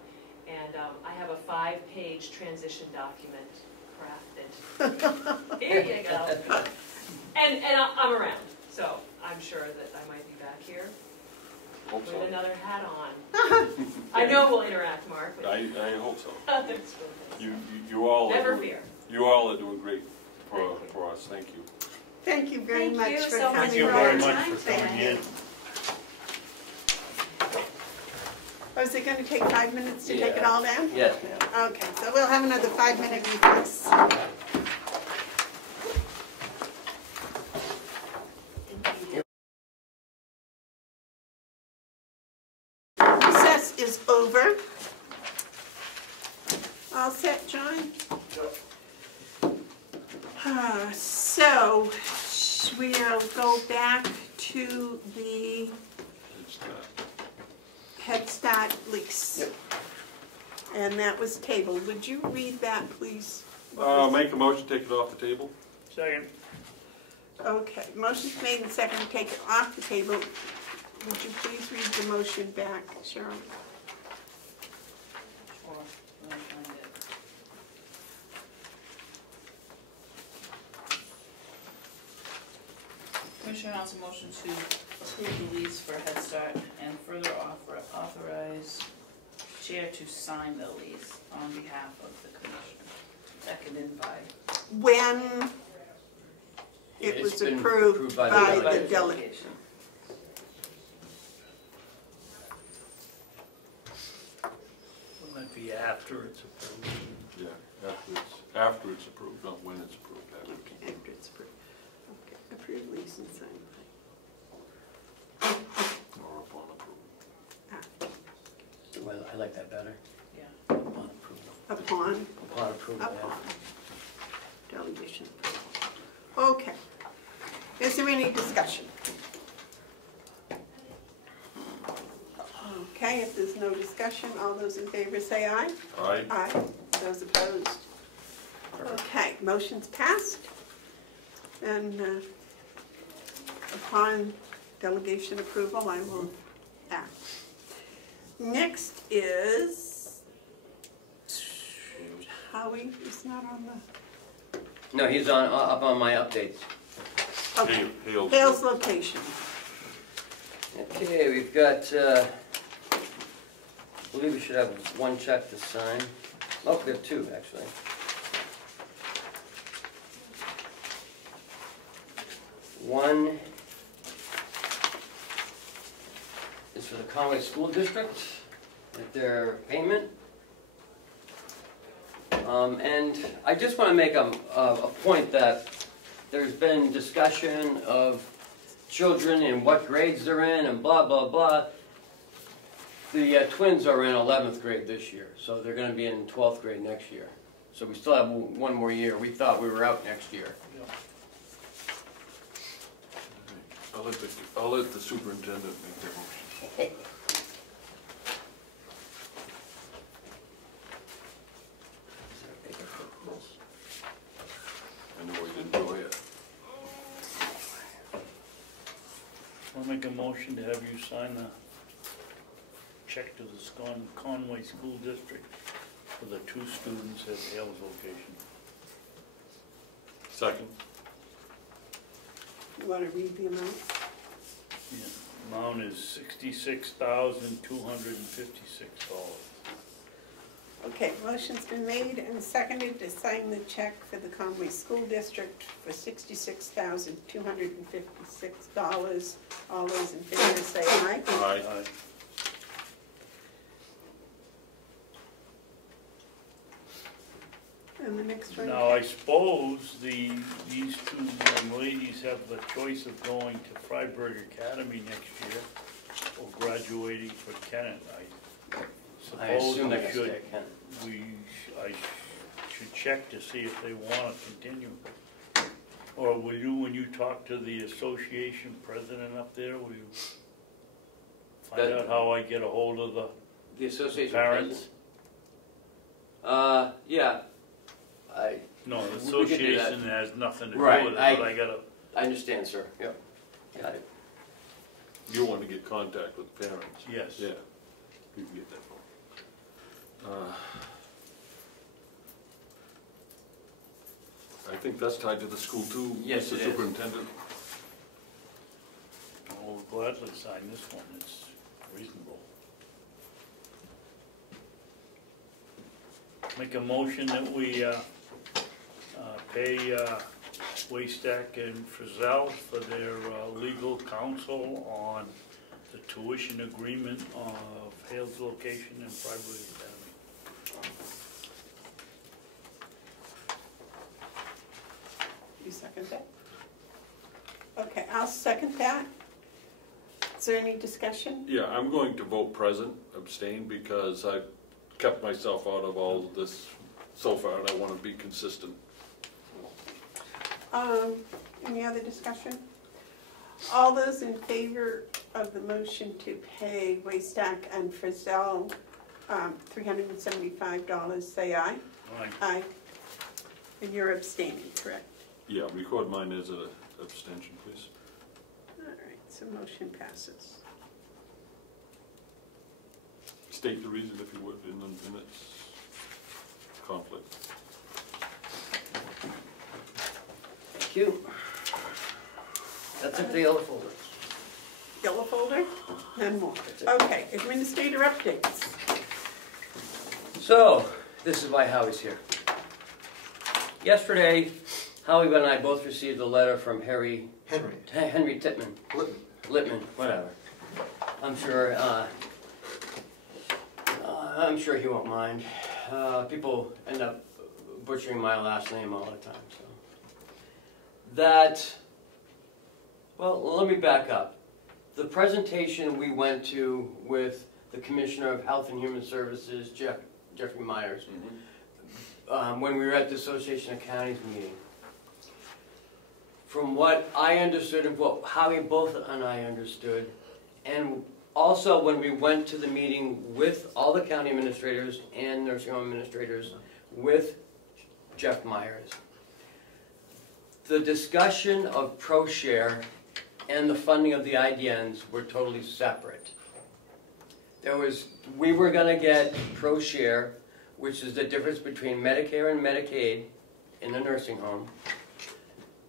And I have a 5-page transition document crafted. Here you go. And I'm around, so I'm sure that I might be back here Hope so. with another hat on. I know we'll interact, Mark. But I hope so. Thanks. You all Never are doing, fear. You all are doing great for us. Thank you. Thank you very Thank much you for so coming. much Thank you for very your much time for coming today. in. Oh, is it going to take 5 minutes to take it Yeah. all down? Yes, Okay, so we'll have another 5-minute recess. Recess is over. All set, John? So, we'll go back to the Head Start lease. Yep. And that was tabled. Would you read that, please? Make a motion, take it off the table. Second. Okay, motion's made and seconded to take it off the table. Would you please read the motion back, Cheryl? Sure, let me find it. Commissioner Hounsell motion to approve the lease for Head Start and further authorize chair to sign the lease on behalf of the commissioner. Seconded by When it It's was been approved by the delegation. delegation. Wouldn't that be after it's approved? Yeah, after it's approved, not when it's approved. Okay, after it's approved. Okay, approved lease and signed Or upon approval. by. well, I like that better. yeah. Upon approval. Upon, Upon approval, yeah. upon. Delegation approval. Okay. Is there any discussion? Okay, if there's no discussion, all those in favor say aye. Aye. Aye. Those opposed? Okay, motion's passed. And upon delegation approval, I will act. Next is, Howie is not on the, No, he's on, up on my updates. okay. Hales. Hales location. Okay, we've got, I believe we should have one check to sign. Oh, we have two, actually. One is for the Conway School District, with their payment. And I just want to make a point that there's been discussion of children and what grades they're in and blah, blah, blah. The twins are in 11th grade this year, so they're going to be in 12th grade next year. So we still have one more year. We thought we were out next year. I'll let the superintendent make the motion. I know we didn't go yet. I'll make a motion to have you sign the check to the Conway School District for the two students at Hales location. Second. You want to read the amount? Yeah. Amount is $66,256. Okay, motion's been made and seconded to sign the check for the Conway School District for $66,256. All those in favor say aye. Aye. And the next one? Now, I suppose these two young ladies have the choice of going to Freiburg Academy next year or graduating for Kennett. I assume they're going to Suppose stay at Kent. I should check to see if they want to continue. Or will you, when you talk to the association president up there, will you find out how I get a hold of The association parents? president? Yeah. No, the We could do association has nothing to do Right, with it, I- but I gotta, I understand, sir. Yep. Got it. You want to get contact with parents? yes. Yeah, you can get that phone. I think that's tied to the school too, Yes, Mr. it is. Superintendent. I'll gladly sign this one, it's reasonable. Make a motion that we pay Waystack and Frizzell for their legal counsel on the tuition agreement of Hale's location and Private Academy. You second that? Okay, I'll second that. Is there any discussion? Yeah, I'm going to vote present, abstain, because I've kept myself out of all of this so far, and I want to be consistent. Any other discussion? All those in favor of the motion to pay Waystack and Frizzell $375, say aye. Aye. Aye. And you're abstaining, correct? Yeah, record mine as an abstention, please. All right, so motion passes. State the reason, if you would, in the minutes. Conflict. Thank you. That's it for the yellow folder. Yellow folder, and more. Okay, administrator updates. So, this is why Howie's here. Yesterday, Howie and I both received a letter from Henry Tittman. Littman, whatever. I'm sure he won't mind. People end up butchering my last name all the time. So well, let me back up. The presentation we went to with the Commissioner of Health and Human Services, Jeffrey Myers, when we were at the Association of Counties meeting. From what I understood and what Howie both and I understood, and also when we went to the meeting with all the county administrators and nursing home administrators with Jeff Myers, the discussion of ProShare and the funding of the IDNs were totally separate. We were going to get ProShare, which is the difference between Medicare and Medicaid in the nursing home,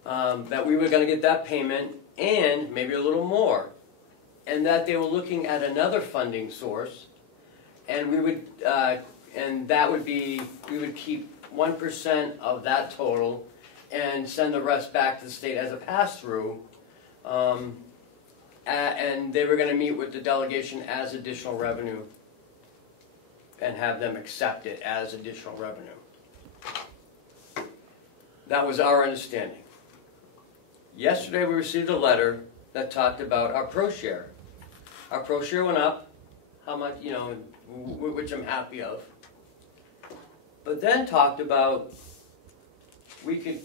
that we were going to get that payment and maybe a little more, and that they were looking at another funding source, and we would keep 1% of that total and send the rest back to the state as a pass-through, and they were going to meet with the delegation as additional revenue and have them accept it as additional revenue. That was our understanding. Yesterday we received a letter that talked about our ProShare. Our ProShare went up, how much, which I'm happy of. But then talked about we could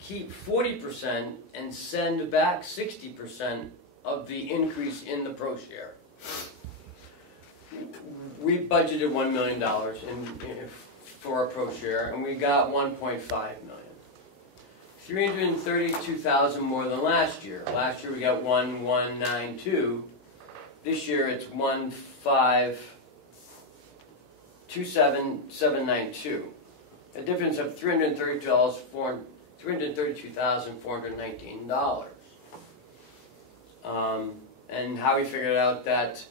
keep 40% and send back 60% of the increase in the ProShare. We budgeted $1 million for our ProShare, and we got $1.5 million. $332,000 more than last year. Last year we got $1,192. This year it's $1,527,792. A difference of $332,419. And how we figured out that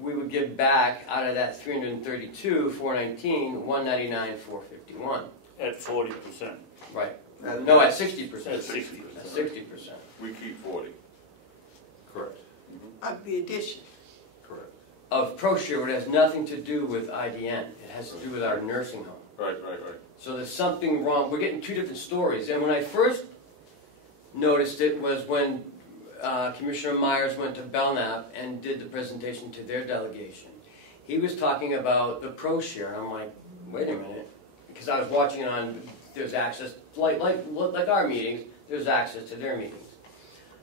we would give back out of that $332,419, $199,451. At 40%. Right. No, at 60%. At 60%. At 60%. We keep 40. Correct. Of the addition. Correct. Of ProShare, it has nothing to do with IDN. It has to do with our nursing home. Right. So there's something wrong. We're getting two different stories. And when I first noticed it was when Commissioner Myers went to Belknap and did the presentation to their delegation. He was talking about the ProShare, and I'm like, wait a minute, because I was watching it on, there's access, like our meetings, there's access to their meetings.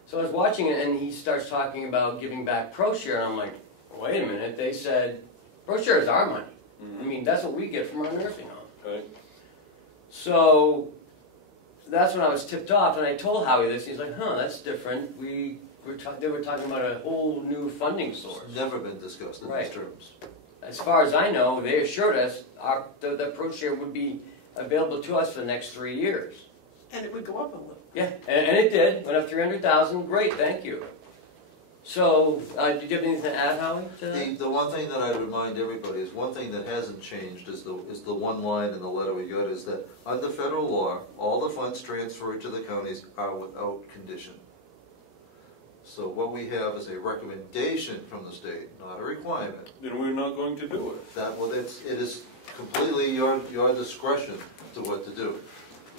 So I was watching it, and he starts talking about giving back ProShare, and I'm like, wait a minute, they said, ProShare is our money. I mean, that's what we get from our nursing home. Right. So that's when I was tipped off, and I told Howie this, and he's like, huh, that's different. They were talking about a whole new funding source. It's never been discussed in Right. these terms. As far as I know, they assured us the ProShare would be available to us for the next 3 years. And it would go up a little. Yeah, and it did. Went up 300,000. Great, thank you. So, did you have anything to add, Howie, to that? The one thing that I'd remind everybody is, one thing that hasn't changed is the one line in the letter we got, is that under federal law, all the funds transferred to the counties are without condition. So what we have is a recommendation from the state, not a requirement. Then we're not going to do it. It is completely your discretion to what to do.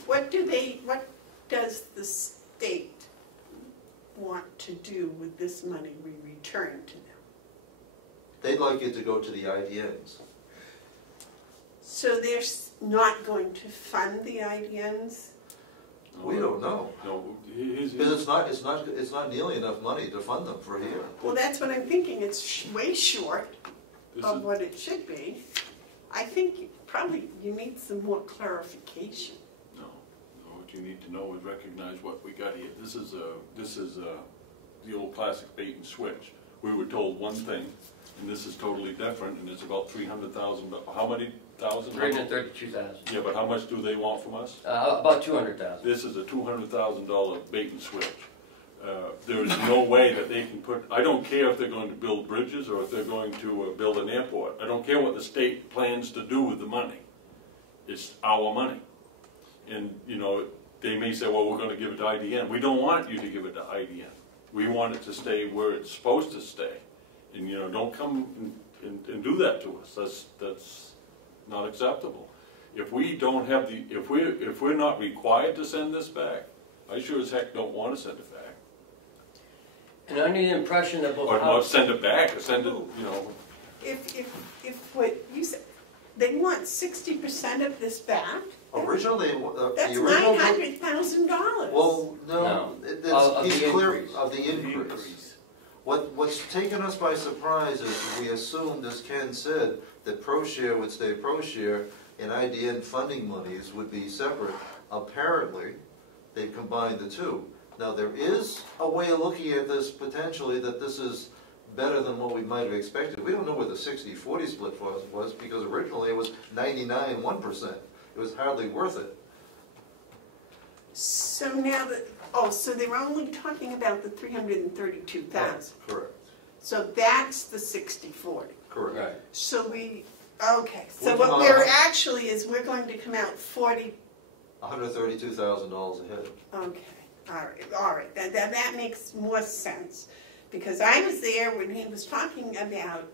What does the state want to do with this money we return to them? They'd like it to go to the IDNs. So they're not going to fund the IDNs? We don't know. No, Because it's not nearly enough money to fund them for here. Well, that's what I'm thinking. It's way short this of is- what it should be. I think probably you need some more clarification. No, what you need to know is recognize what we got here. This is the old classic bait and switch. We were told one thing, and this is totally different, and it's about 300,000. How many thousand? 332,000. Yeah, but how much do they want from us? About 200,000. This is a $200,000 bait and switch. There is no way that they can put, I don't care if they're going to build bridges or if they're going to build an airport. I don't care what the state plans to do with the money. It's our money. And, you know, they may say, well, we're going to give it to IDN. We don't want you to give it to IDN. We want it to stay where it's supposed to stay. And, you know, don't come and do that to us. That's not acceptable. If we don't have the, if we're not required to send this back, I sure as heck don't want to send it back. And under the impression that both Or Howie, not send it back, or send it, you know. If what you said, they want 60% of this back? Originally, That's the original. $900,000. Well, no, No. Of he's the clear increase. of the increase. What's taken us by surprise is we assumed, as Ken said, that ProShare would stay ProShare and IDN funding monies would be separate. Apparently, they've combined the two. Now, there is a way of looking at this potentially that this is better than what we might have expected. We don't know where the 60-40 split was because originally it was 99-1%. It was hardly worth it. So now so they're only talking about the 332,000. Correct. So that's the 60-40. Correct. right. So okay. So We'll what come we're out- actually is we're going to come out $132,000 ahead. Okay. All right. That makes more sense because I was there when he was talking about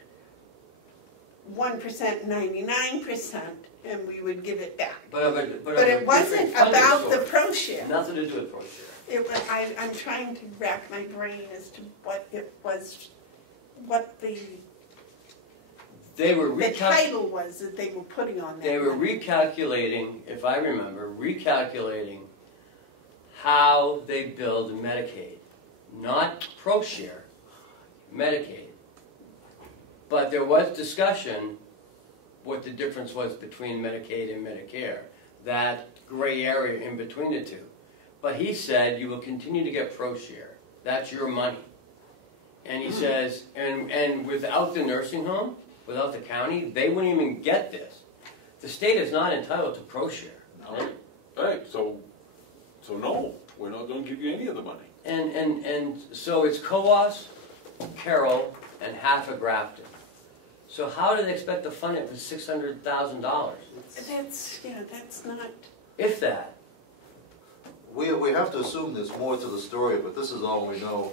1%, 99%, and we would give it back. But it wasn't about the ProShare. Nothing to do with ProShare. I'm trying to rack my brain as to what it was, what the title was that they were putting on that. They were recalculating, if I remember, how they billed Medicaid. Not ProShare, Medicaid. But there was discussion what the difference was between Medicaid and Medicare, that gray area in between the two. But he said, you will continue to get ProShare. That's your money. And he says, and without the nursing home, without the county, they wouldn't even get this. The state is not entitled to ProShare. Right, so no, we're not going to give you any of the money. And so it's Coos, Carroll, and half of Grafton. So how do they expect to fund it for $600,000? That's not. If that. We have to assume there's more to the story, but this is all we know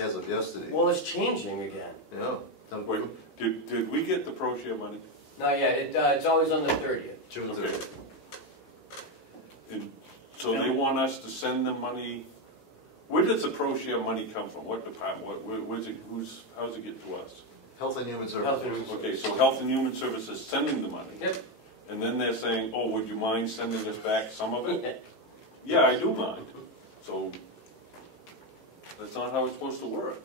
as of yesterday. Well, it's changing again. Yeah. Wait, did we get the ProShare money? Not yet. It's always on the 30th. June Okay. 30th. And so they want us to send them money. Where does the ProShare money come from? What department? Where's it? How's it get to us? Health and Human Services. Health and Human Okay, so Health and Human Services sending the money. Yep. and then they're saying, oh, would you mind sending us back some of it? Yeah, I do mind. So, that's not how it's supposed to work.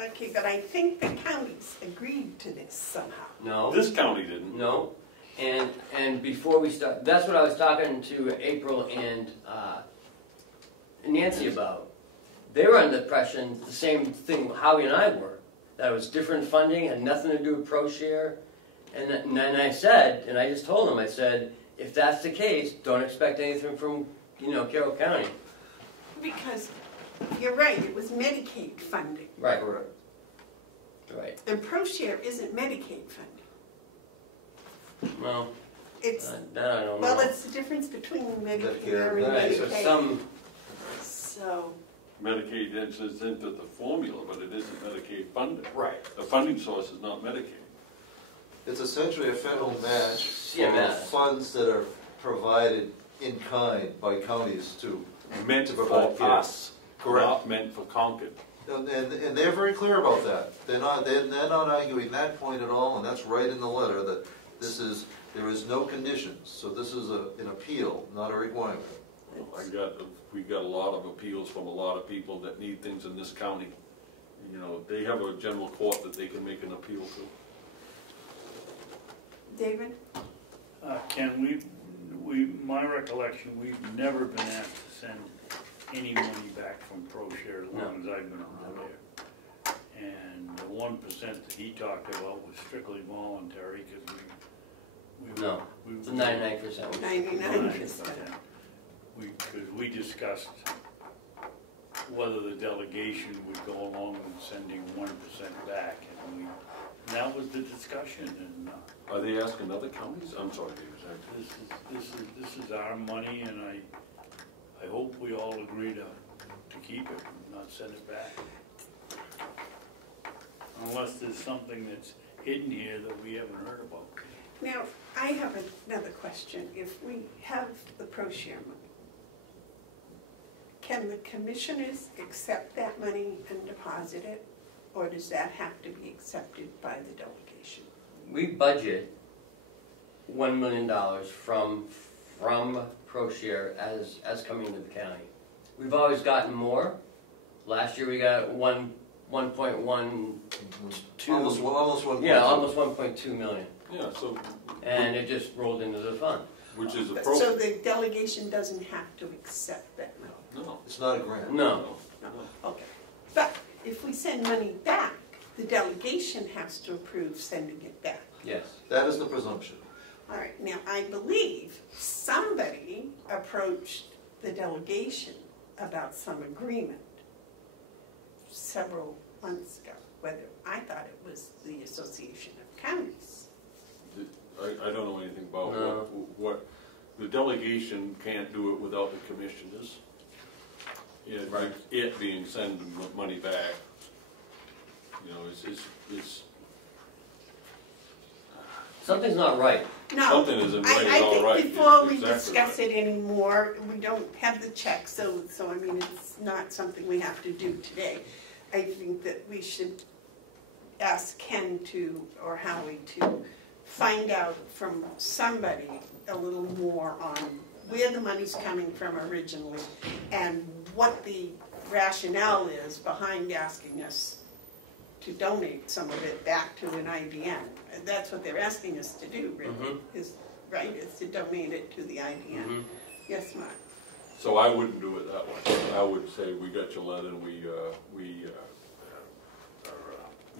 Okay, but I think the counties agreed to this somehow. No. This county didn't. No, and before we start, that's what I was talking to April and Nancy about. They were under the impression, the same thing Howie and I were, that it was different funding, had nothing to do with ProShare. And then I said, and I just told them, I said, if that's the case, don't expect anything from, Carroll County. Because you're right, it was Medicaid funding. Right. Right. And ProShare isn't Medicaid funding. Well, It's, that I don't know. well, it's the difference between Medicare and Right, so Medicaid. So, Medicaid enters into the formula, but it isn't Medicaid funding. Right. The funding source is not Medicaid. It's essentially a federal match for CMS. funds that are provided in kind by counties to Meant to for provide care. us, Correct. not meant for Concord. And they're very clear about that. They're not arguing that point at all, and that's right in the letter, that there is no conditions. So this is an appeal, not a requirement. We got a lot of appeals from a lot of people that need things in this county. They have a general court that they can make an appeal to. David? Ken, my recollection, we've never been asked to send any money back from ProShare as long as I've been on there. And the 1% that he talked about was strictly voluntary, because No, it's 99%. 99%. Because we discussed whether the delegation would go along with sending 1% back, and that was the discussion, and Are they asking other counties? I'm sorry, David. this is our money, and I hope we all agree to keep it, and not send it back. Unless there's something that's hidden here that we haven't heard about. Now, I have another question. If we have the ProShare money, can the commissioners accept that money and deposit it? Or does that have to be accepted by the delegation? We budget $1 million from ProShare as coming to the county. We've always gotten more. Last year we got 1.12. Almost 1.2. Yeah, almost 1.2 million. Yeah, so. And it just rolled into the fund. Which is So appropriate. the delegation doesn't have to accept that money? No. It's not a grant. No. No, okay. But if we send money back, the delegation has to approve sending it back. Yes. That is the presumption. All right, now I believe somebody approached the delegation about some agreement several months ago, whether I thought it was the Association of Counties. I don't know anything about No. what, the delegation can't do it without the commissioners. Right. It being sending money back, it's. Something's not right. No, Something isn't right at all I right. think before we Exactly discuss right. it anymore, we don't have the check, so I mean, it's not something we have to do today. I think that we should ask Ken to, or Howie to, find out from somebody a little more on where the money's coming from originally and what the rationale is behind asking us to donate some of it back to an IDN. That's what they're asking us to do, really, is to donate it to the IDN. Yes, Mark? So I wouldn't do it that way. I would say, we got your letter and we are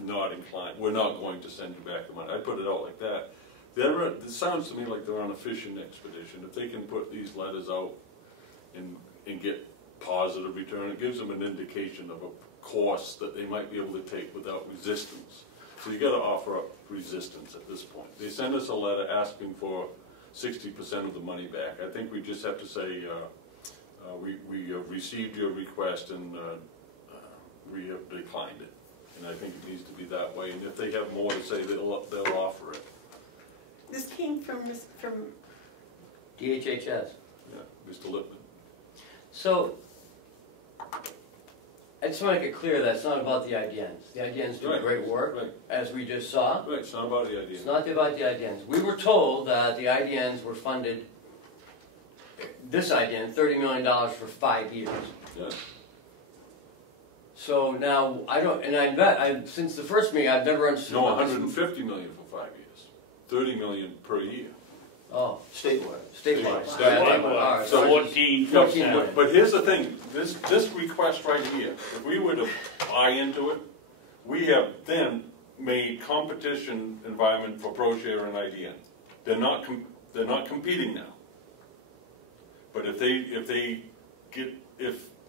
not inclined, we're not going to send you back the money. I put it out like that. It sounds to me like they're on a fishing expedition. If they can put these letters out and get positive return, it gives them an indication of a course that they might be able to take without resistance. So you got to offer up resistance at this point. They send us a letter asking for 60% of the money back. I think we just have to say we have received your request and we have declined it. And I think it needs to be that way. And if they have more to say, they'll offer it. This came from DHHS. Yeah, Mr. Lippman. So, I just want to get clear that it's not about the IDNs. The IDNs do Right, great work, right. as we just saw. Right, it's not about the idea. It's not about the IDNs. We were told that the IDNs were funded, this IDN, $30 million for 5 years. Yeah. So now, I don't, and I bet, since the first meeting, I've never understood. No, what this- 150 million for 5 years, 30 million per year. Oh, Statewide. statewide. Statewide. Right, all right, so 14, No, 15. but here's the thing, this request right here, if we were to buy into it, we have then made competition environment for ProShare and IDN. They're not competing now. But if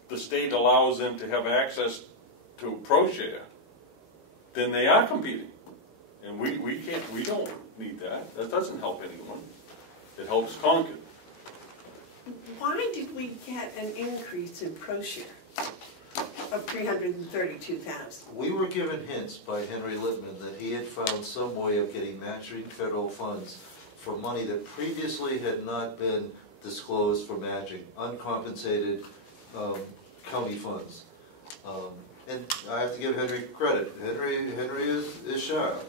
the state allows them to have access to ProShare, then they are competing. And we don't need that. That doesn't help anyone. It helps Concord. Why did we get an increase in ProShare of $332,000? We were given hints by Henry Littman that he had found some way of getting matching federal funds for money that previously had not been disclosed for matching, uncompensated county funds. And I have to give Henry credit. Henry is sharp.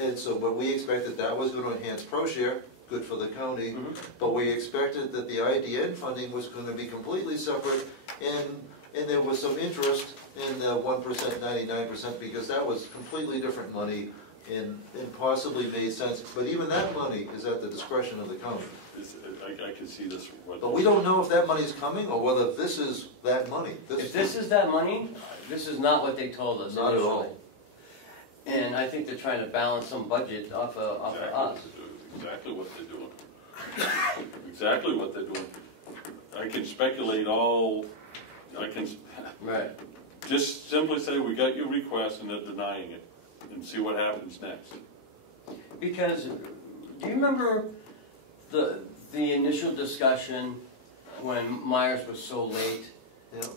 And so, but we expected that was going to enhance ProShare, good for the county, but we expected that the IDN funding was going to be completely separate, and there was some interest in the 1%, 99%, because that was completely different money and possibly made sense. But even that money is at the discretion of the county. I can see this. But we don't know if that money is coming or whether this is that money. If this is that money, this is not what they told us Not at initially. all. And I think they're trying to balance some budget off of us. Exactly what they're doing. Exactly what they're doing. I can speculate Right. just simply say, we got your request and they're denying it, and see what happens next. Because, do you remember the initial discussion when Myers was so late?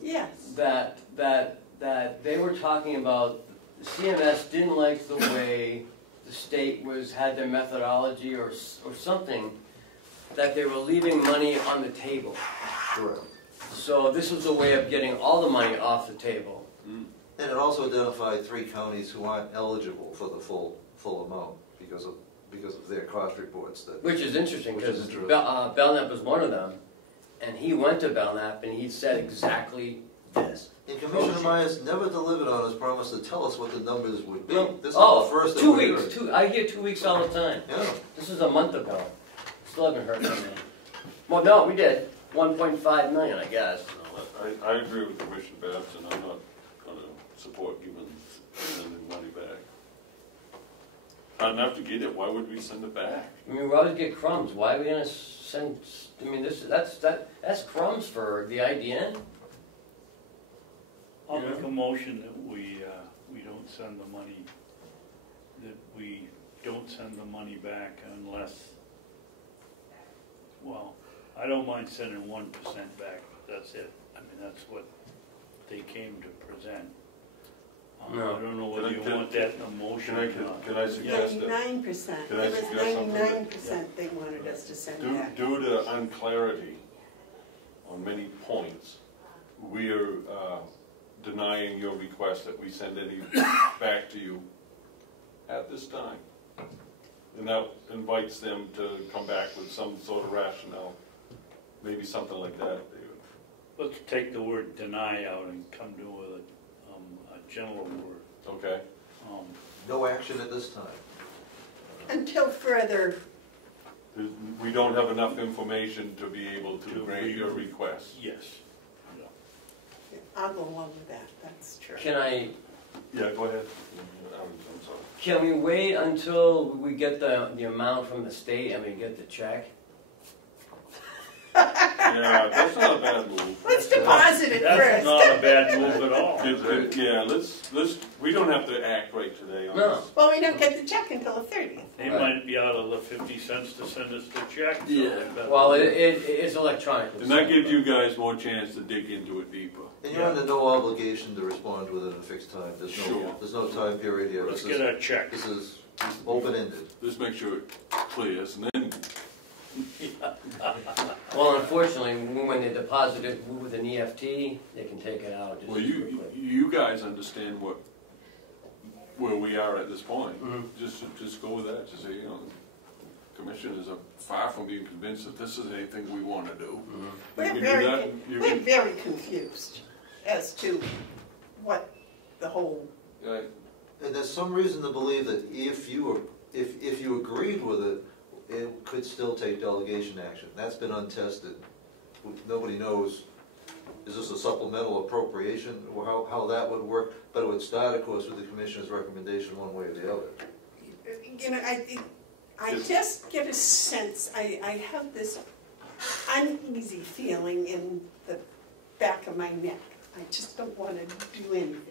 Yes. That they were talking about, CMS didn't like the way the state had their methodology or something, that they were leaving money on the table. Correct. So this was a way of getting all the money off the table. And it also identified 3 counties who aren't eligible for the full amount because of their cost reports. Which is interesting, Which is because interesting. Belknap was one of them, and he went to Belknap and he said exactly this. And Commissioner Myers never delivered on his promise to tell us what the numbers would be. No. This is Oh, the first that 2 we weeks. heard. I hear 2 weeks all the time. Yeah. This was a month ago. Still haven't heard from them. Well, no, we did. 1.5 million, I guess. I agree with Commissioner Babson. I'm not going to support sending money back. Not enough to get it. Why would we send it back? I mean, we always get crumbs. Why are we gonna send? I mean, that's crumbs for the IDN. I'll make a motion that we don't send the money, back unless, well, I don't mind sending 1% back, but that's it. I mean, that's what they came to present. No. I don't know whether you want that in a motion or not. Can I suggest that? 99%. Can I It was suggest something? 99% they wanted us to send back. Due to unclarity on many points, we are denying your request that we send any back to you at this time. And that invites them to come back with some sort of rationale, maybe something like that, David. Let's take the word deny out and come to a general word. Okay. No action at this time. Until further, We don't have enough information to be able to grant your request. Yes. I'll go along with that, that's true. Can I? Yeah, go ahead. I'm sorry. Can we wait until we get the amount from the state and we get the check? Yeah, that's not a bad move. Let's deposit it That's first. not a bad move at all. Yeah, let's, we don't have to act right today on No. this. Well, we don't get the check until the 30th. They might be out of the 50 cents to send us the check. So Yeah. they better- Well, it's electronic. And that gives you guys more chance to dig into it deeper. And you're under no obligation to respond within a fixed time. Sure. There's no time period here. Let's get our check. This is open-ended. Just make sure it clears, and then Well, unfortunately, when they deposit it with an EFT, they can take it out just Well, as quickly. you guys understand where we are at this point. Mhm. Just go with that, just say, you know, commissioners are far from being convinced that this is anything we want to do. Mhm. You can do that, you We're can- very confused as to what the whole, And there's some reason to believe that if you agreed with it, it could still take delegation action. That's been untested. Nobody knows, is this a supplemental appropriation, or how that would work? But it would start, of course, with the commissioner's recommendation one way or the other. you know, I just get a sense, I have this uneasy feeling in the back of my neck. I just don't want to do anything.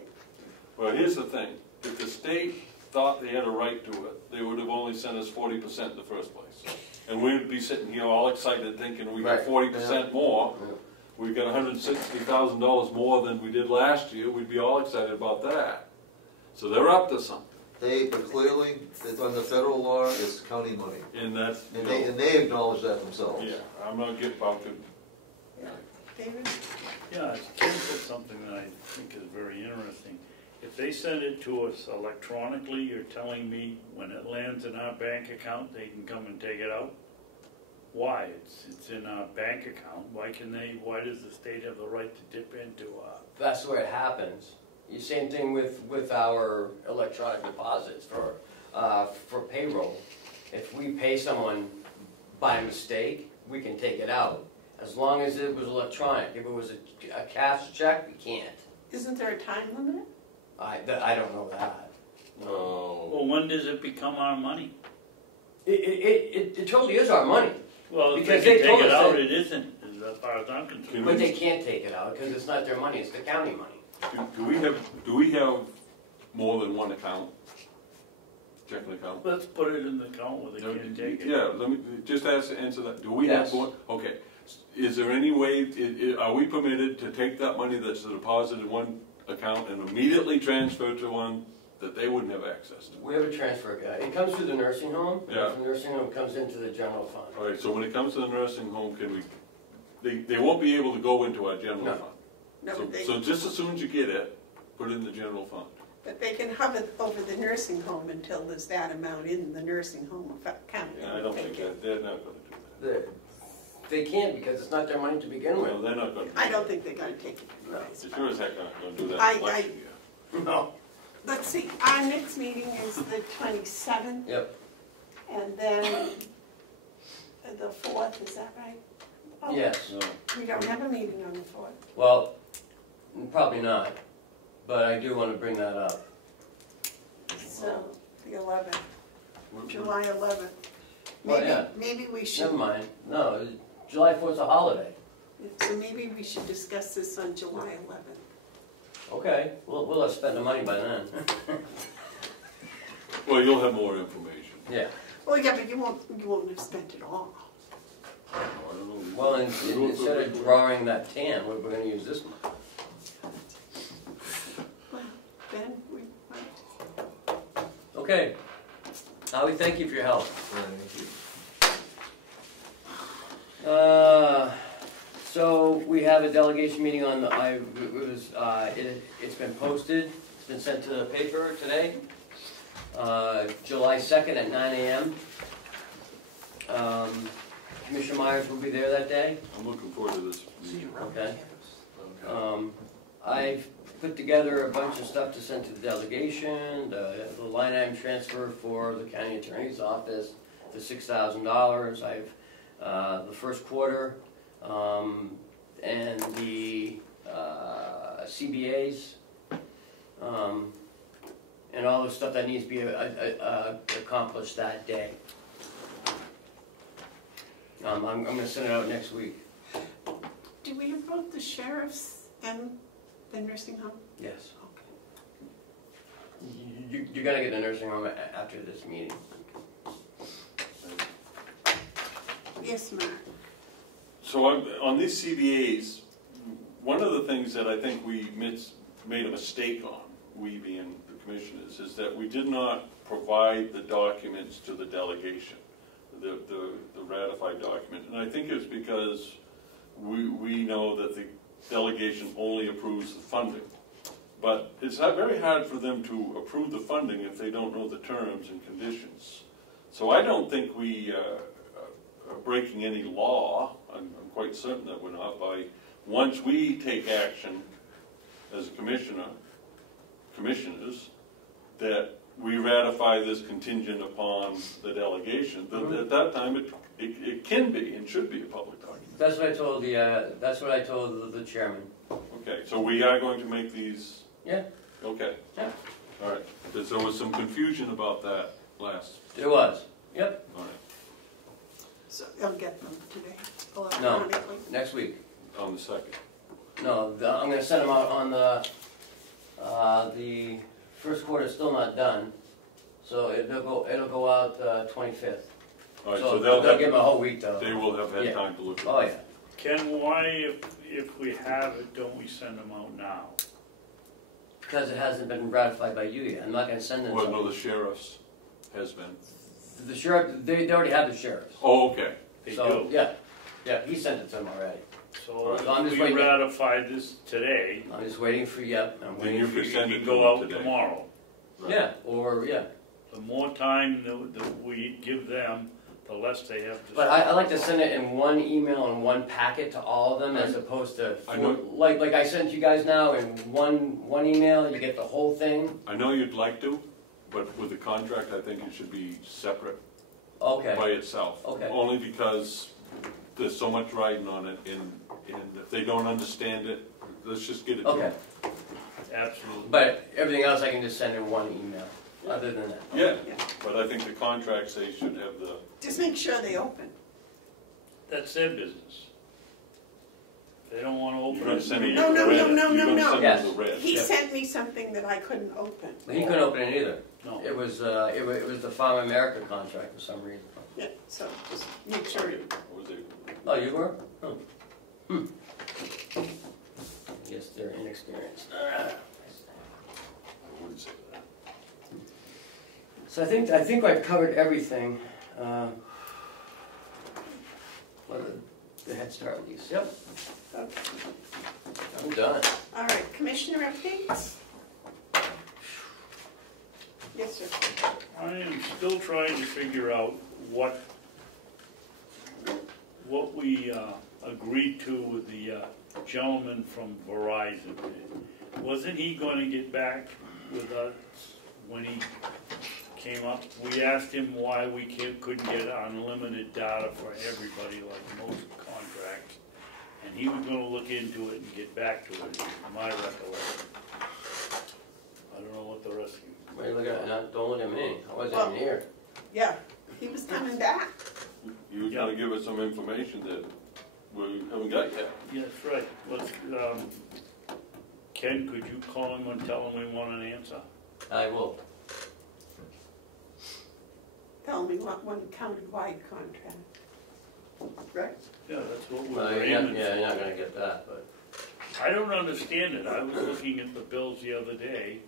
Well, here's the thing, if the state thought they had a right to it, they would have only sent us 40% in the first place. And we'd be sitting here all excited thinking we got Right. 40% more. Yeah. We got $160,000 more than we did last year, we'd be all excited about that. So they're up to something, But clearly, it's under federal law, it's county money. and that's, you And know, they acknowledge that themselves. yeah, I'm not getting about to. David? Yeah, Kim said something that I think is very interesting. If they send it to us electronically, you're telling me when it lands in our bank account, they can come and take it out? Why? It's in our bank account. Why does the state have the right to dip into That's where it happens. The same thing with our electronic deposits for payroll. If we pay someone by mistake, we can take it out. As long as it was electronic. If it was a cash check, we can't. Isn't there a time limit? I don't know that. No. Well, when does it become our money? It totally is our money, Well, if Because they they can told take it us out, that- it isn't, as far as I'm concerned. but they can't take it out because it's not their money, it's the county money. Do we have more than one account? Checking account? Let's put it in the account where they can't take it. Yeah, let me, just answer that, do we have Yes. more? Okay, is there any way, are we permitted to take that money that's deposited in one account and immediately transfer to one that they wouldn't have access to? We have a transfer guy. It comes through the nursing home. Yeah. The nursing home comes into the general fund. All right, so when it comes to the nursing home, can we, they won't be able to go into our general No. fund? No, So- they, So just as soon as you get it, put it in the general fund. but they can hover over the nursing home until there's that amount in the nursing home account. Yeah, I don't think that, they're not gonna do that. They can't because it's not their money to begin with. Well, they're not gonna do that. I don't think they're gonna take it. No. They sure as heck not gonna do that I- in election year. No. Let's see, our next meeting is the 27th, Yep. and then the 4th, is that right? Oh, Yes. No. We don't have a meeting on the 4th. Well, probably not, but I do want to bring that up. So, the 11th, We're- July 11th. Well, Maybe, yeah. maybe we should, Never mind. No, July 4th is a holiday. so maybe we should discuss this on July 11th. Okay, we'll have spent the money by then. Well, you'll have more information. Yeah. Well, yeah, but you won't have spent it all. I don't know. Well, instead of drawing that tan, we're going to use this one. Well, then we might. Okay. Howie, thank you for your help. So we have a delegation meeting on the, it's been posted, it's been sent to the paper today, July 2nd at 9 a.m. Commissioner Myers will be there that day. I'm looking forward to this meeting. Okay. Okay. I've put together a bunch of stuff to send to the delegation, the line item transfer for the county attorney's office, the $6,000. I've, the first quarter, and the CBAs, and all the stuff that needs to be accomplished that day. I'm going to send it out next week. Do we have both the sheriff's and the nursing home? Yes. Okay. You're going to get the nursing home after this meeting. Yes, Mark. So on these CBAs, one of the things that I think we made a mistake on, we being the commissioners, is that we did not provide the documents to the delegation. the ratified document. And I think it's because we know that the delegation only approves the funding. But it's very hard for them to approve the funding if they don't know the terms and conditions. So I don't think we are breaking any law. I'm quite certain that we're not. Once we take action as a commissioners, that we ratify this contingent upon the delegation. At that time, it can be and should be a public document. That's what I told the chairman. Okay, so we are going to make these. Yeah. Okay. Yeah. All right. Because there was some confusion about that last. There was. Yep. All right. So they'll get them today, No, electronically? next week. On the second. No, I'm going to send them out on the first quarter. Still not done, so it'll go out 25th. All right. So So they'll give them a whole week though. They will have had Yeah. time to look at it. Oh yeah. Ken, why, if we have it, don't we send them out now? Because it hasn't been ratified by you yet. I'm not going to send them. Well, no, the sheriff's has been. The sheriff, they already have the sheriffs. Oh, okay. They So, do. yeah, he sent it to them already. So So I'm just if we waiting. ratify this today, I'm just waiting for, I'm Then waiting you for could you. send we it to go them out today. tomorrow. Right. Yeah, or, yeah. The more time that we give them, the less they have to. But I like to send it in one email and one packet to all of them as opposed to, I know. like I sent you guys now in one email, you get the whole thing. I know you'd like to, but with the contract, I think it should be separate Okay, by itself. Okay. Only because there's so much riding on it, and if they don't understand it, let's just get it to okay. them. Absolutely. But everything else I can just send in one email, other than that. Yeah, but I think the contracts, they should have the, Just make sure they open. That's their business. If they don't wanna you're open gonna it. send them No, the no, red. no, no, You're no, gonna no. send Yes. them the red. He Yeah. sent me something that I couldn't open. He couldn't open it either. No. It was the Farm America contract for some reason. Yeah, so just make sure. What was it? Oh, you were? Oh. Yes, they're inexperienced. I wouldn't say that. So I think I've covered everything. Well, the Head Start lease. Yep, Okay. I'm done. All right, Commissioner updates? Yes, sir. I am still trying to figure out what we agreed to with the gentleman from Verizon. Wasn't he gonna get back with us when he came up? We asked him why we couldn't get unlimited data for everybody like most contracts. And he was gonna look into it and get back to it, in my recollection. I don't know what the rest of you. Why are you looking at? Don't look at me. I wasn't Well- even here. Yeah, he was coming back. You were gonna give us some information that we haven't got yet. Yeah, that's right. Let's, Ken, could you call him and tell him we want an answer? I will. Tell me what one county-wide contract. Correct? Yeah, that's what Well, we're you're aiming not, yeah, you're not for. gonna get that, but. I don't understand it. I was looking at the bills the other day.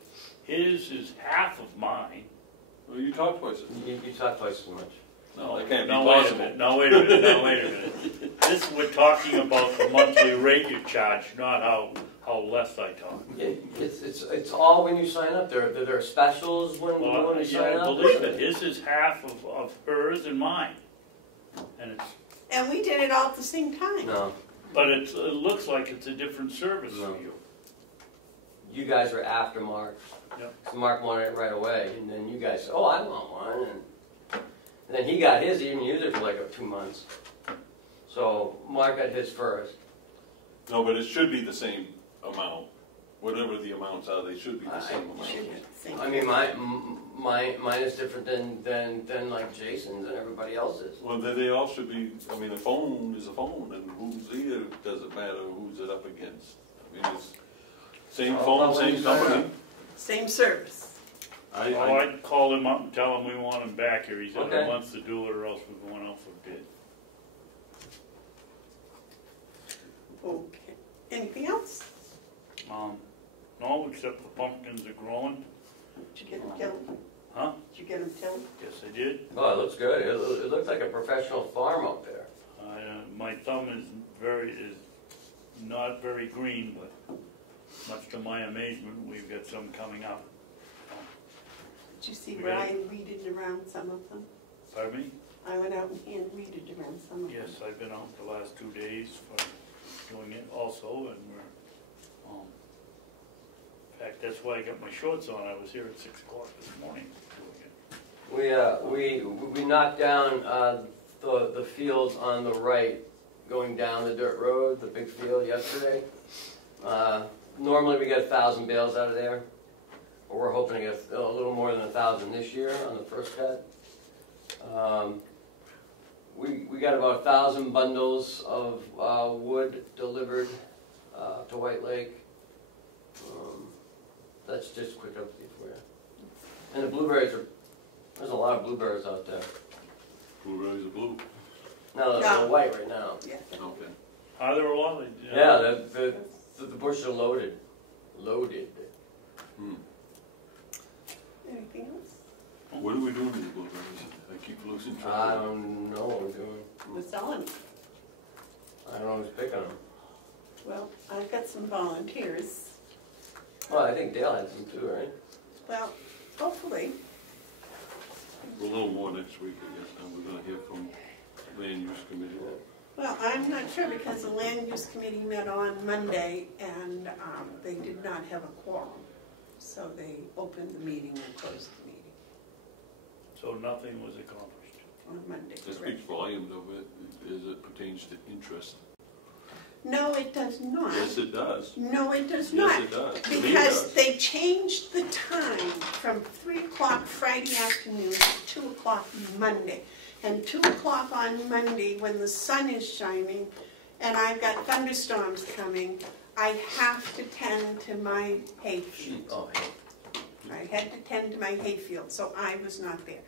His is half of mine. Well, you talk twice. You talk twice as much. No, that can't be No, wait a possible. minute, no, wait a minute, no, wait a minute. This, we're talking about the monthly rate you charge, not how less I talk. It's all when you sign up. There are specials when Well, you yeah, sign I up. believe it. His is half of hers and mine. And it's, And we did it all at the same time. No, but it looks like it's a different service No. for you. you guys were after Mark. Yep. So Mark wanted it right away, and then you guys said, "Oh, I want one." And then he got his. He didn't use it for like 2 months. So Mark got his first. No, but it should be the same amount. Whatever the amounts are, they should be the same amount. Should be the same. I mean, mine is different than like Jason's and everybody else's. Well, they all should be, I mean, a phone is a phone, and who's here, doesn't matter who's it up against. I mean, it's same Oh, phone, well, same when you sign company. up. Same service. Well, I'd call him up and tell him we want him back here. He said Okay. he wants to do it or else we're going out for bid. Okay. Anything else? No, except the pumpkins are growing. Did you get them, Gil? Huh? Did you get them tilled? Yes, I did. Oh, it looks good. It looks like a professional farm up there. My thumb is not very green, but much to my amazement, we've got some coming up. Did you see where I weeded around some of them? Pardon me? I went out and hand weeded around some of them. Yes, I've been out the last 2 days for doing it also, and we're, in fact, that's why I got my shorts on. I was here at 6 o'clock this morning doing it. We knocked down the fields on the right, going down the dirt road, the big field yesterday. Normally we get 1,000 bales out of there. We're hoping to get a little more than 1,000 this year on the first cut. We got about 1,000 bundles of wood delivered to White Lake. That's just a quick update for you. And the blueberries there's a lot of blueberries out there. Blueberries are blue. No, they're white right now. Yeah. Okay. Are there a lot? Yeah, the bushes are loaded. Loaded. Anything else? What are we doing with the blueberries? I keep losing track. I don't know what we're doing. We're selling them. I don't know who's picking them. Well, I've got some volunteers. Well, I think Dale had some too, right? Well, hopefully. A little more next week, I guess. Now we're going to hear from Land Use Committee. Well, I'm not sure because the Land Use Committee met on Monday and they did not have a quorum. So they opened the meeting and closed the meeting So nothing was accomplished. on Monday. That speaks volumes of it as it pertains to interest. No, it does not. Yes, it does. No, it does not. Yes, it does. To me, it Because does. they changed the time from 3 o'clock Friday afternoon to 2 o'clock Monday. And 2 o'clock on Monday, when the sun is shining and I've got thunderstorms coming, I have to tend to my hayfield. Oh, hey. I had to tend to my hayfield, so I was not there.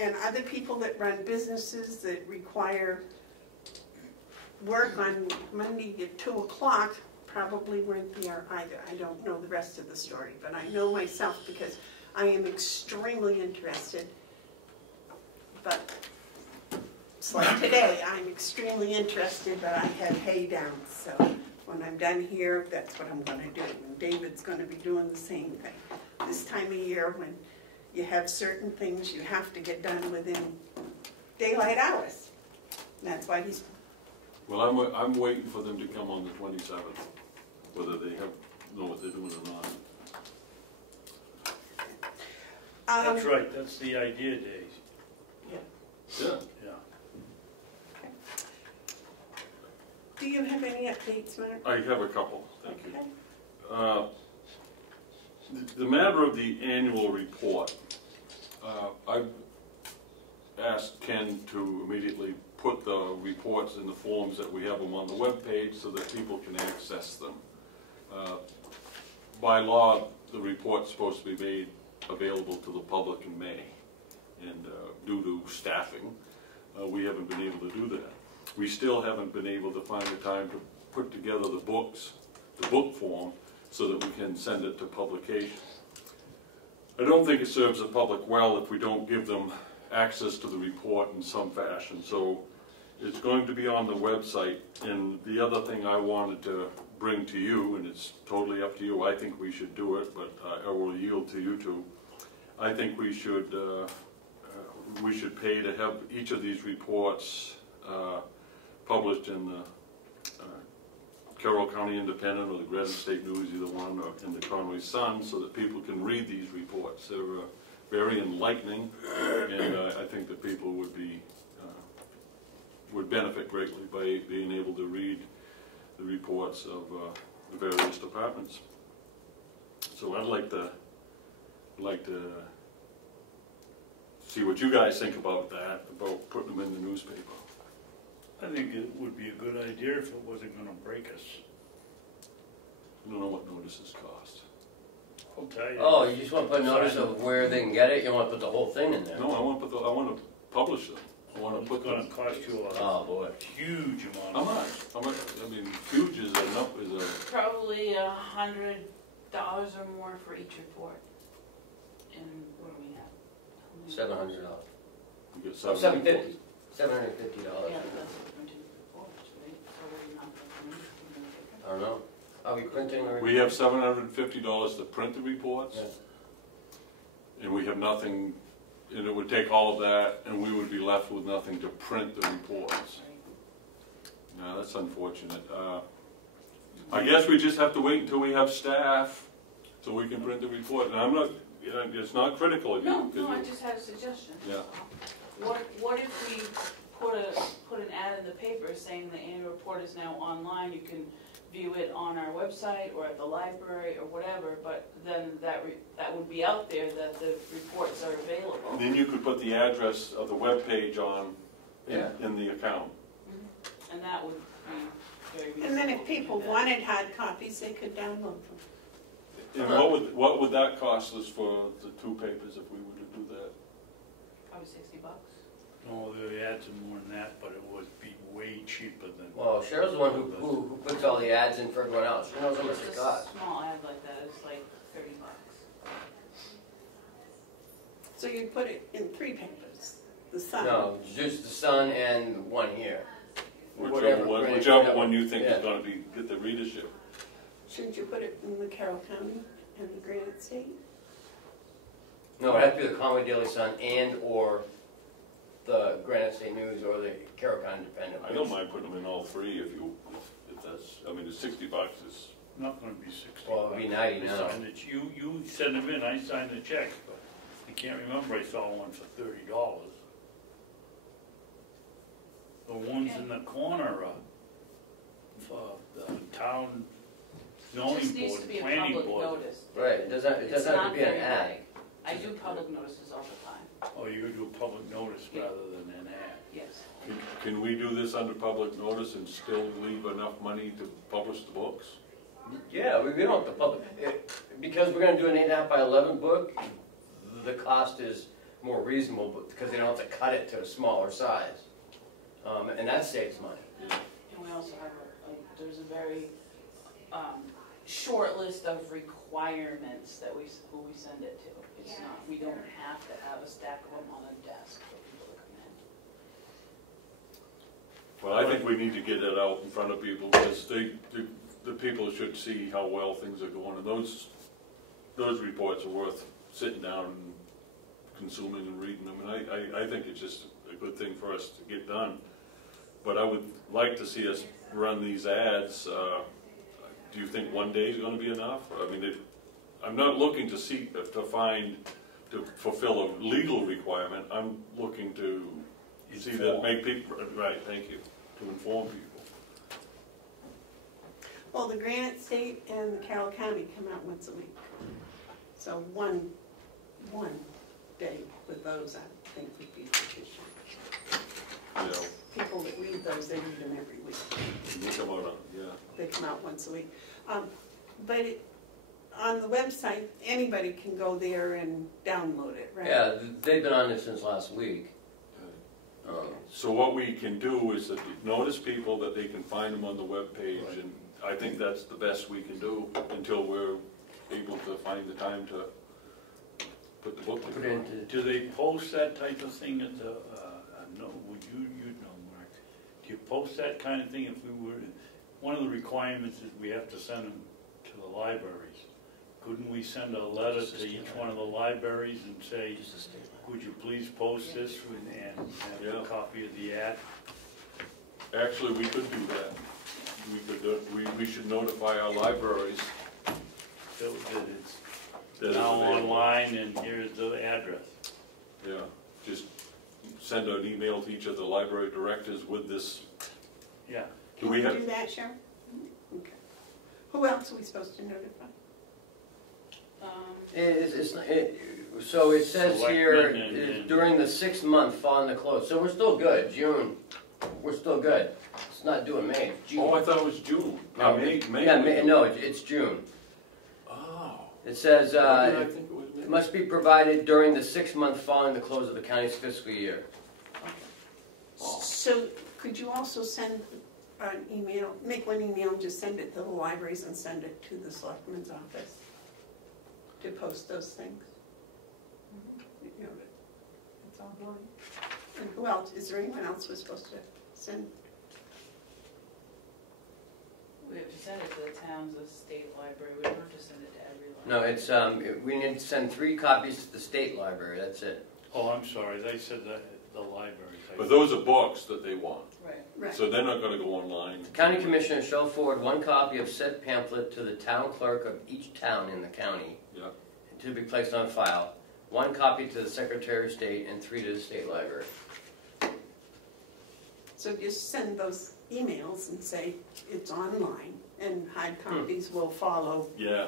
And other people that run businesses that require work on Monday at 2 o'clock probably weren't there either. I don't know the rest of the story, but I know myself because I am extremely interested. But it's like today, I'm extremely interested, but I have hay down. So when I'm done here, that's what I'm going to do. And David's going to be doing the same thing. This time of year, when you have certain things you have to get done within daylight hours. That's why he's... Well, I'm waiting for them to come on the 27th, whether they know what they're doing or not. That's right, that's the idea days. Yeah. Yeah. Do you have any updates, Mark? I have a couple, thank Okay. you. The matter of the annual report, I've asked Ken to immediately put the reports in the forms that we have them on the webpage so that people can access them. By law, the report's supposed to be made available to the public in May, and due to staffing, we haven't been able to do that. We still haven't been able to find the time to put together the books, the book form, so that we can send it to publication. I don't think it serves the public well if we don't give them access to the report in some fashion. So it's going to be on the website. And the other thing I wanted to bring to you, and it's totally up to you, I think we should do it, but I will yield to you two. I think we should pay to have each of these reports published in the Carroll County Independent or the Granite State News, either one, or in the Conway Sun, so that people can read these reports. They're very enlightening, and I think that people would benefit greatly by being able to read the reports of the various departments. So I'd like to see what you guys think about that, about putting them in the newspaper. I think it would be a good idea if it wasn't gonna break us. I don't know what notices cost. I'll tell you. Oh, you just want to put notice of where they can get it? You want to put the whole thing in there? No, I want to publish them. I want to put them. It's gonna cost you Oh, boy. huge amount How of money. much? How much? I mean, huge is enough. Probably $100 or more for each report. And what do we have? $700. We get $750. $750. Yeah, but that's the printed reports, right? So we're not gonna print it. I don't know. Are we printing or? We have $750 to print the reports, Yeah. and we have nothing, and it would take all of that, and we would be left with nothing to print the reports. No, that's unfortunate. I guess we just have to wait until we have staff so we can print the report. And I'm not, you know, it's not critical of you. No, 'cause no, I you- just had a suggestion. Yeah. What if we put an ad in the paper saying the annual report is now online, you can view it on our website or at the library or whatever, but then that would be out there that the reports are available. And then you could put the address of the webpage on in the account. And that would be very reasonable. And then if to people do that. wanted hard copies, they could download them. And what would that cost us for the 2 papers if we were to do that? Probably $60. No, the ads are more than that, but it would be way cheaper than. Well, Cheryl's the one who puts all the ads in for everyone else. She knows how much it Just costs. a small ad like that is like $30. So you'd put it in 3 papers, the Sun. No, just the Sun and one here. Whichever one you think Yeah. is going to get the readership. Shouldn't you put it in the Carroll County and the Granite State? No, it'd have to be the Comeau Daily Sun and or the Granite State News or the Carroll County Independent. I don't mind putting them in all 3 if that's, I mean, it's $60 is. Not gonna be 60. Well, it'd be 90 now. You send them in, I signed the check, but I can't remember, I saw one for $30. The ones in the corner of the town It zoning just needs board, to be a planning public board. notice. Right, it doesn't have It's to not be an very ad. big. I do public notices all the time, Oh, you're gonna do a public notice Yeah. rather than an ad. yes. Can we do this under public notice and still leave enough money to publish the books? Yeah, we don't have to public, because we're gonna do an 8.5 by 11 book, the cost is more reasonable, but because they don't have to cut it to a smaller size. And that saves money. And we also have, there's a very short list of requirements that who we send it to. It's not, we don't have to have a stack of them on a desk for people to come in. Well, I think we need to get it out in front of people, because the people should see how well things are going, and those reports are worth sitting down and consuming and reading them, and I think it's just a good thing for us to get done. But I would like to see us run these ads. Do you think one day is going to be enough? I mean, I'm not looking to fulfill a legal requirement. I'm looking to see that make people, right, thank you, to inform people. Well, the Granite State and the Carroll County come out once a week. So one day with those, I think, would be sufficient. You know, People that read those, they read them every week. you come out, yeah. They come out once a week. But on the website, anybody can go there and download it, right? Yeah, they've been on this since last week. So what we can do is that notice people that they can find them on the webpage, Right. and I think that's the best we can do until we're able to find the time to put the book Put together. into, Do they post that type of thing at the, no, you'd know, Mark. Do you post that kind of thing if we were, one of the requirements is we have to send them to the libraries. Couldn't we send a letter to each one of the libraries and say, just a statement. would you please post this and have Yeah. a copy of the ad? Actually, we could do that. We should notify our libraries So that it's that it's now available. online and here's the address. Yeah, just send an email to each of the library directors with this. Yeah. Do we have, do that, Sharon? Okay. Who else are we supposed to notify? So it says here, Selectmen and- during the 6th month following the close, so we're still good, June, we're still good. It's not due in May, it's June. oh, I thought it was June. No, May. Yeah, May, no, it's June. Oh. It says, Why did I think it was May? it must be provided during the 6th month following the close of the county's fiscal year. So could you also send an email, make one email and just send it to the libraries and send it to the selectman's office to post those things? You know, Sounds right. And who else, is there anyone else we're supposed to send? We have to send it to the towns, the state library, we don't have to send it to every library. No, it's, we need to send 3 copies to the state library, that's it. Oh, I'm sorry, they said that the library. But those are books that they want, Right. Right. so they're not gonna go online. The county commissioner shall forward 1 copy of said pamphlet to the town clerk of each town in the county. Yeah. To be placed on file. 1 copy to the secretary of state and 3 to the state library. So just send those emails and say it's online, and hard copies will follow. Yeah,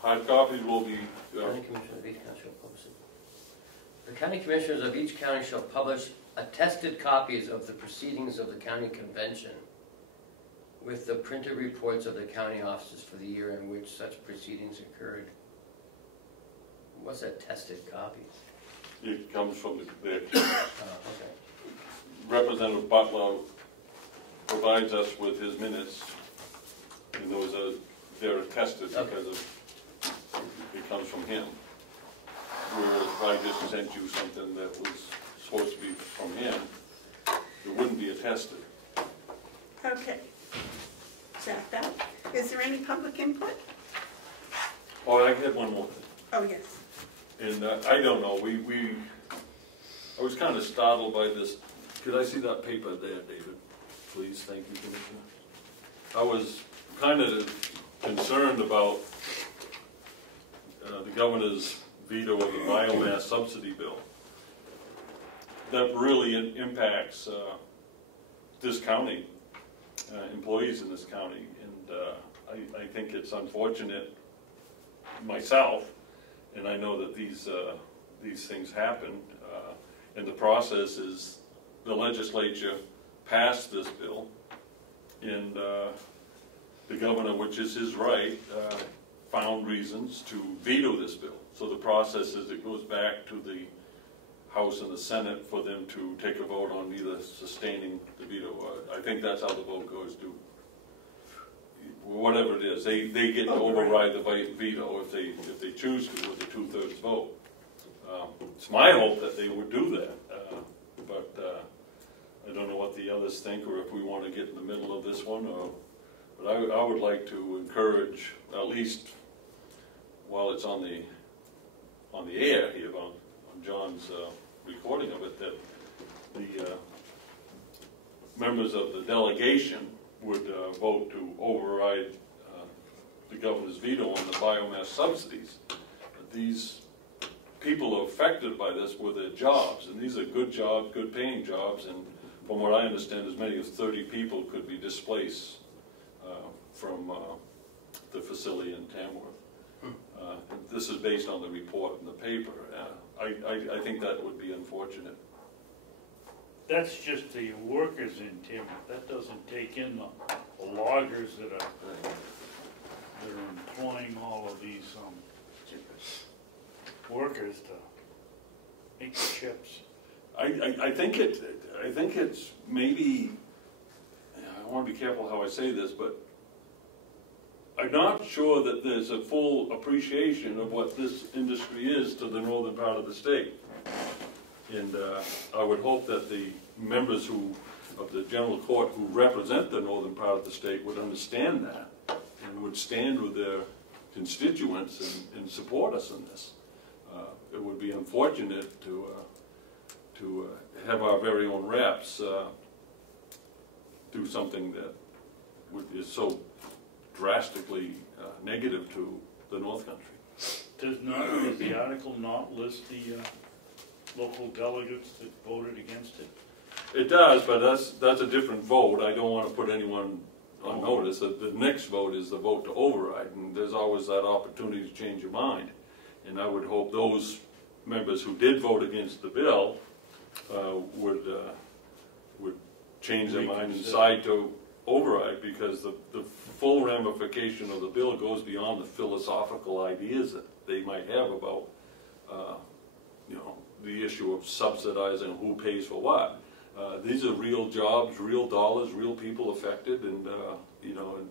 hard copies will be, County commissioners of each county shall publish it. The county commissioners of each county shall publish attested copies of the proceedings of the county convention with the printed reports of the county offices for the year in which such proceedings occurred. What's attested copies? it comes from the Okay. Representative Butler provides us with his minutes, and those are, they're attested because of, it comes from him. Whereas if I just sent you something that was supposed to be from him, it wouldn't be attested. Okay. Is that? Is there any public input? Oh, I had one more thing. Oh, yes. And I don't know, I was kind of startled by this. Could I see that paper there, David? Please, thank you, Commissioner. I was kind of concerned about the governor's veto of the biomass subsidy bill. That really impacts this county, employees in this county, and I think it's unfortunate myself, and I know that these things happen, and the process is the legislature passed this bill, and the governor, which is his right, found reasons to veto this bill. So the process is it goes back to the House and the Senate for them to take a vote on either sustaining the veto. I think that's how the vote goes to. Whatever it is, they get to override the veto if they choose to with a 2/3 vote. It's my hope that they would do that, but I don't know what the others think, or if we want to get in the middle of this one. But I would like to encourage, at least while it's on the air here, on John's recording of it, that the members of the delegation would vote to override the governor's veto on the biomass subsidies. These people affected by this were their jobs, and these are good jobs, good paying jobs, and from what I understand, as many as 30 people could be displaced from the facility in Tamworth. This is based on the report in the paper. I think that would be unfortunate. That's just the workers in Timber. That doesn't take in the loggers that are employing all of these workers to make the chips. I think it's maybe, I want to be careful how I say this, but I'm not sure that there's a full appreciation of what this industry is to the northern part of the state. And I would hope that the members of the general court who represent the northern part of the state would understand that and would stand with their constituents and support us in this. It would be unfortunate to have our very own reps do something that is so drastically negative to the North Country. Does the article not list the local delegates that voted against it? It does, but that's a different vote. I don't want to put anyone on notice. The next vote is the vote to override, and there's always that opportunity to change your mind. And I would hope those members who did vote against the bill would change their mind and decide to override, because the full ramification of the bill goes beyond the philosophical ideas that they might have about the issue of subsidizing who pays for what. These are real jobs, real dollars, real people affected, and and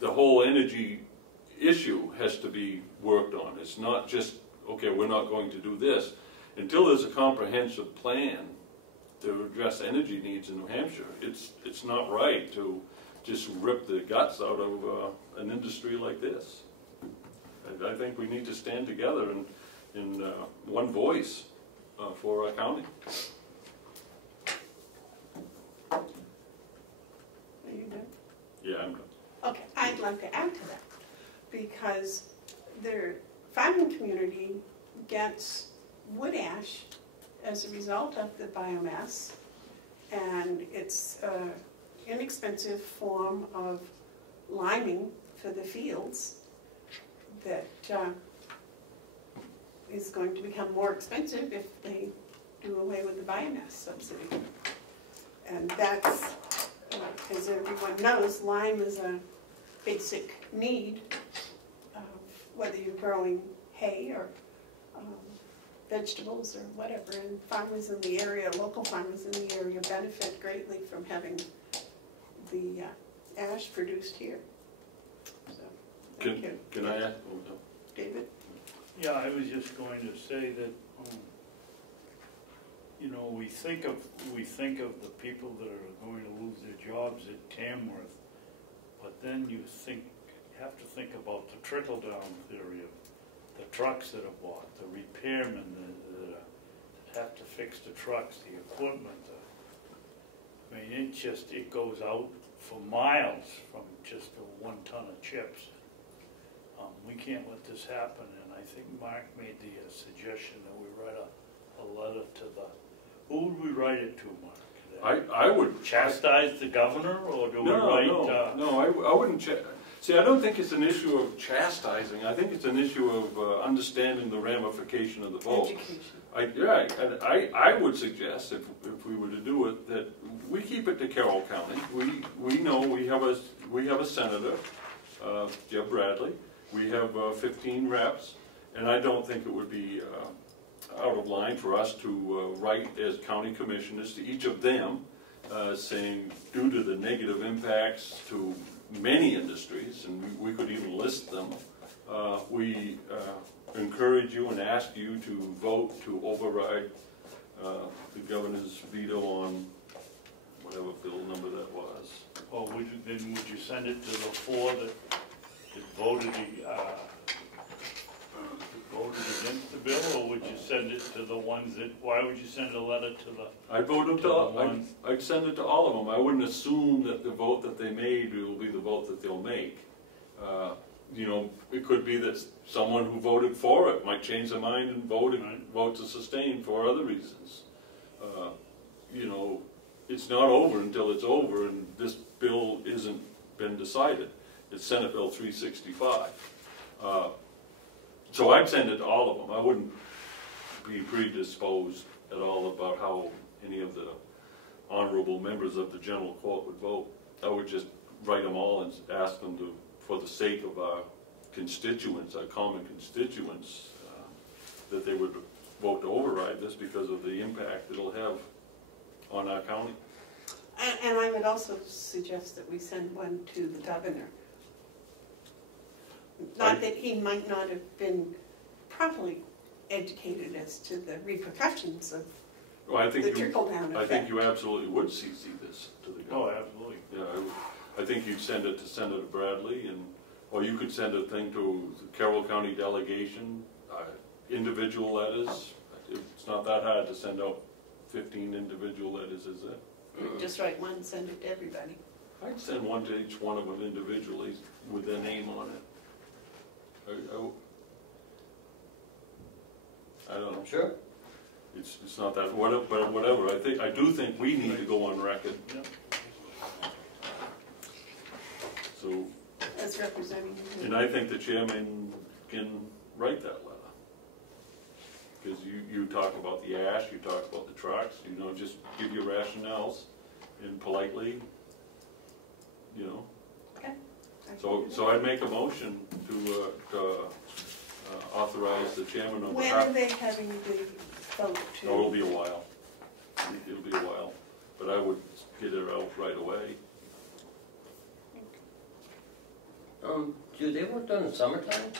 the whole energy issue has to be worked on. It's not just, okay, we're not going to do this. until there's a comprehensive plan to address energy needs in New Hampshire, it's not right to just rip the guts out of an industry like this. I think we need to stand together in one voice for our county. Are you done? Yeah, I'm done. Okay, I'd like to add to that, because the farming community gets wood ash as a result of the biomass, and it's an inexpensive form of liming for the fields that is going to become more expensive if they do away with the biomass subsidy. And that's, as everyone knows, lime is a basic need, whether you're growing hay or vegetables or whatever, and farmers in the area, local farmers in the area benefit greatly from having the ash produced here. So, thank you. Can I ask? David? Yeah, I was just going to say that, you know, we think of the people that are going to lose their jobs at Tamworth, but then you have to think about the trickle-down theory of the trucks that are bought, the repairmen that have to fix the trucks, the equipment. I mean, it goes out for miles from just a 1 ton of chips. We can't let this happen, and I think Mark made the suggestion that we write a letter to the, who would we write it to, Mark? I would chastise the governor, or do we write? No, I wouldn't. See, I don't think it's an issue of chastising. I think it's an issue of understanding the ramification of the vote. Education. I would suggest, if we were to do it, that we keep it to Carroll County. We know we have a senator, Jeb Bradley. We have 15 reps, and I don't think it would be out of line for us to write as county commissioners to each of them, saying, due to the negative impacts to many industries, and we could even list them, we encourage you and ask you to vote to override the governor's veto on whatever bill number that was. Or would you send it to the 4 that voted against the bill, or would you send it to the ones that, why would you send a letter to the? I'd send it to all of them. I wouldn't assume that the vote that they made will be the vote that they'll make. You know, it could be that someone who voted for it might change their mind and vote to sustain for other reasons. You know, it's not over until it's over, and this bill isn't been decided. It's Senate Bill 365. So I'd send it to all of them. I wouldn't be predisposed at all about how any of the honorable members of the general court would vote. I would just write them all and ask them to, for the sake of our constituents, our common constituents, that they would vote to override this because of the impact it'll have on our county. And I would also suggest that we send one to the governor. Not that he might not have been properly educated as to the repercussions of the trickle-down effect. I think you absolutely would CC this to the governor. Oh, absolutely. Yeah, I think you'd send it to Senator Bradley, or you could send a thing to the Carroll County Delegation, individual letters. It's not that hard to send out 15 individual letters, is it? Just write one, send it to everybody. I'd send one to each one of them individually with their name on it. I don't know. Sure. It's not that, but whatever. I do think we need to go on record. Yep. So. As representing you. And I think the chairman can write that letter. Because you talk about the ash, you talk about the trucks, you know, just give your rationales and politely, you know. Okay. So I'd make a motion to authorize the chairman on behalf. When are they having the vote to? Oh, it'll be a while. It'll be a while, but I would get it out right away. Do they work done in summertime?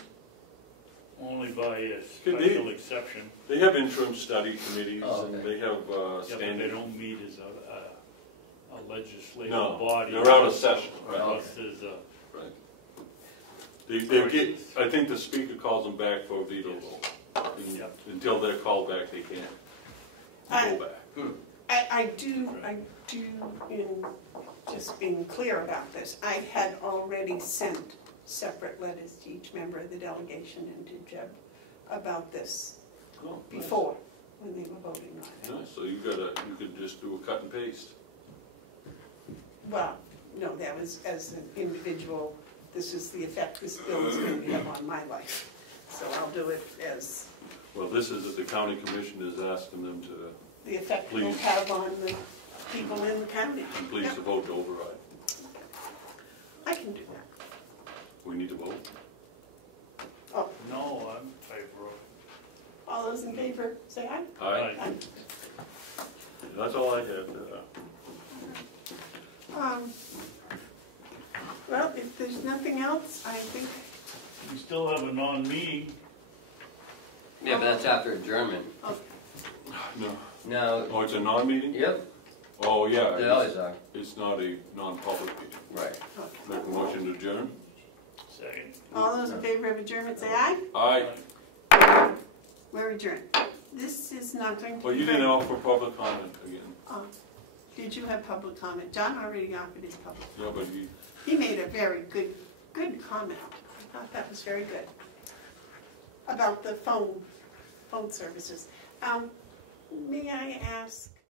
Only by a Could be. special exception. They have interim study committees, Oh, and okay. they have Yeah, but they standing. don't meet as a legislative No, body. they're out of session, right. Unless there's a, Right. They get, I think the speaker calls them back for a veto vote. And Yep. until they're called back, they can't go back. I do, in just being clear about this, I had already sent separate letters to each member of the delegation and to Jeb about this Oh, nice. before, when they were voting on it. Nice, so you could just do a cut and paste. Well, no, that was as an individual, this is the effect this bill is going to have on my life. So I'll do it as Well, this is that the county commission is asking them to, the effect it will Please. have on the people in the county. and please Yeah, to vote to override. I can do that. We need to vote? Oh, no, I'm favorable. all those in favor, say aye. Aye. Aye. That's all I had. Well, if there's nothing else, I think, We still have a non-meeting. Yeah, but that's after adjournment. No. No, Oh, it's a non-meeting? yep, Oh, yeah. they always are, It's not a non-public meeting. right. okay. Make a motion to adjourn? Second. All those in favor of adjournment, say aye. Aye. We're adjourned. This is not going to Well, be you didn't very- offer public comment again. Did you have public comment? John already offered his public. Yeah, but He made a very good comment. I thought that was very good. About the phone services. May I ask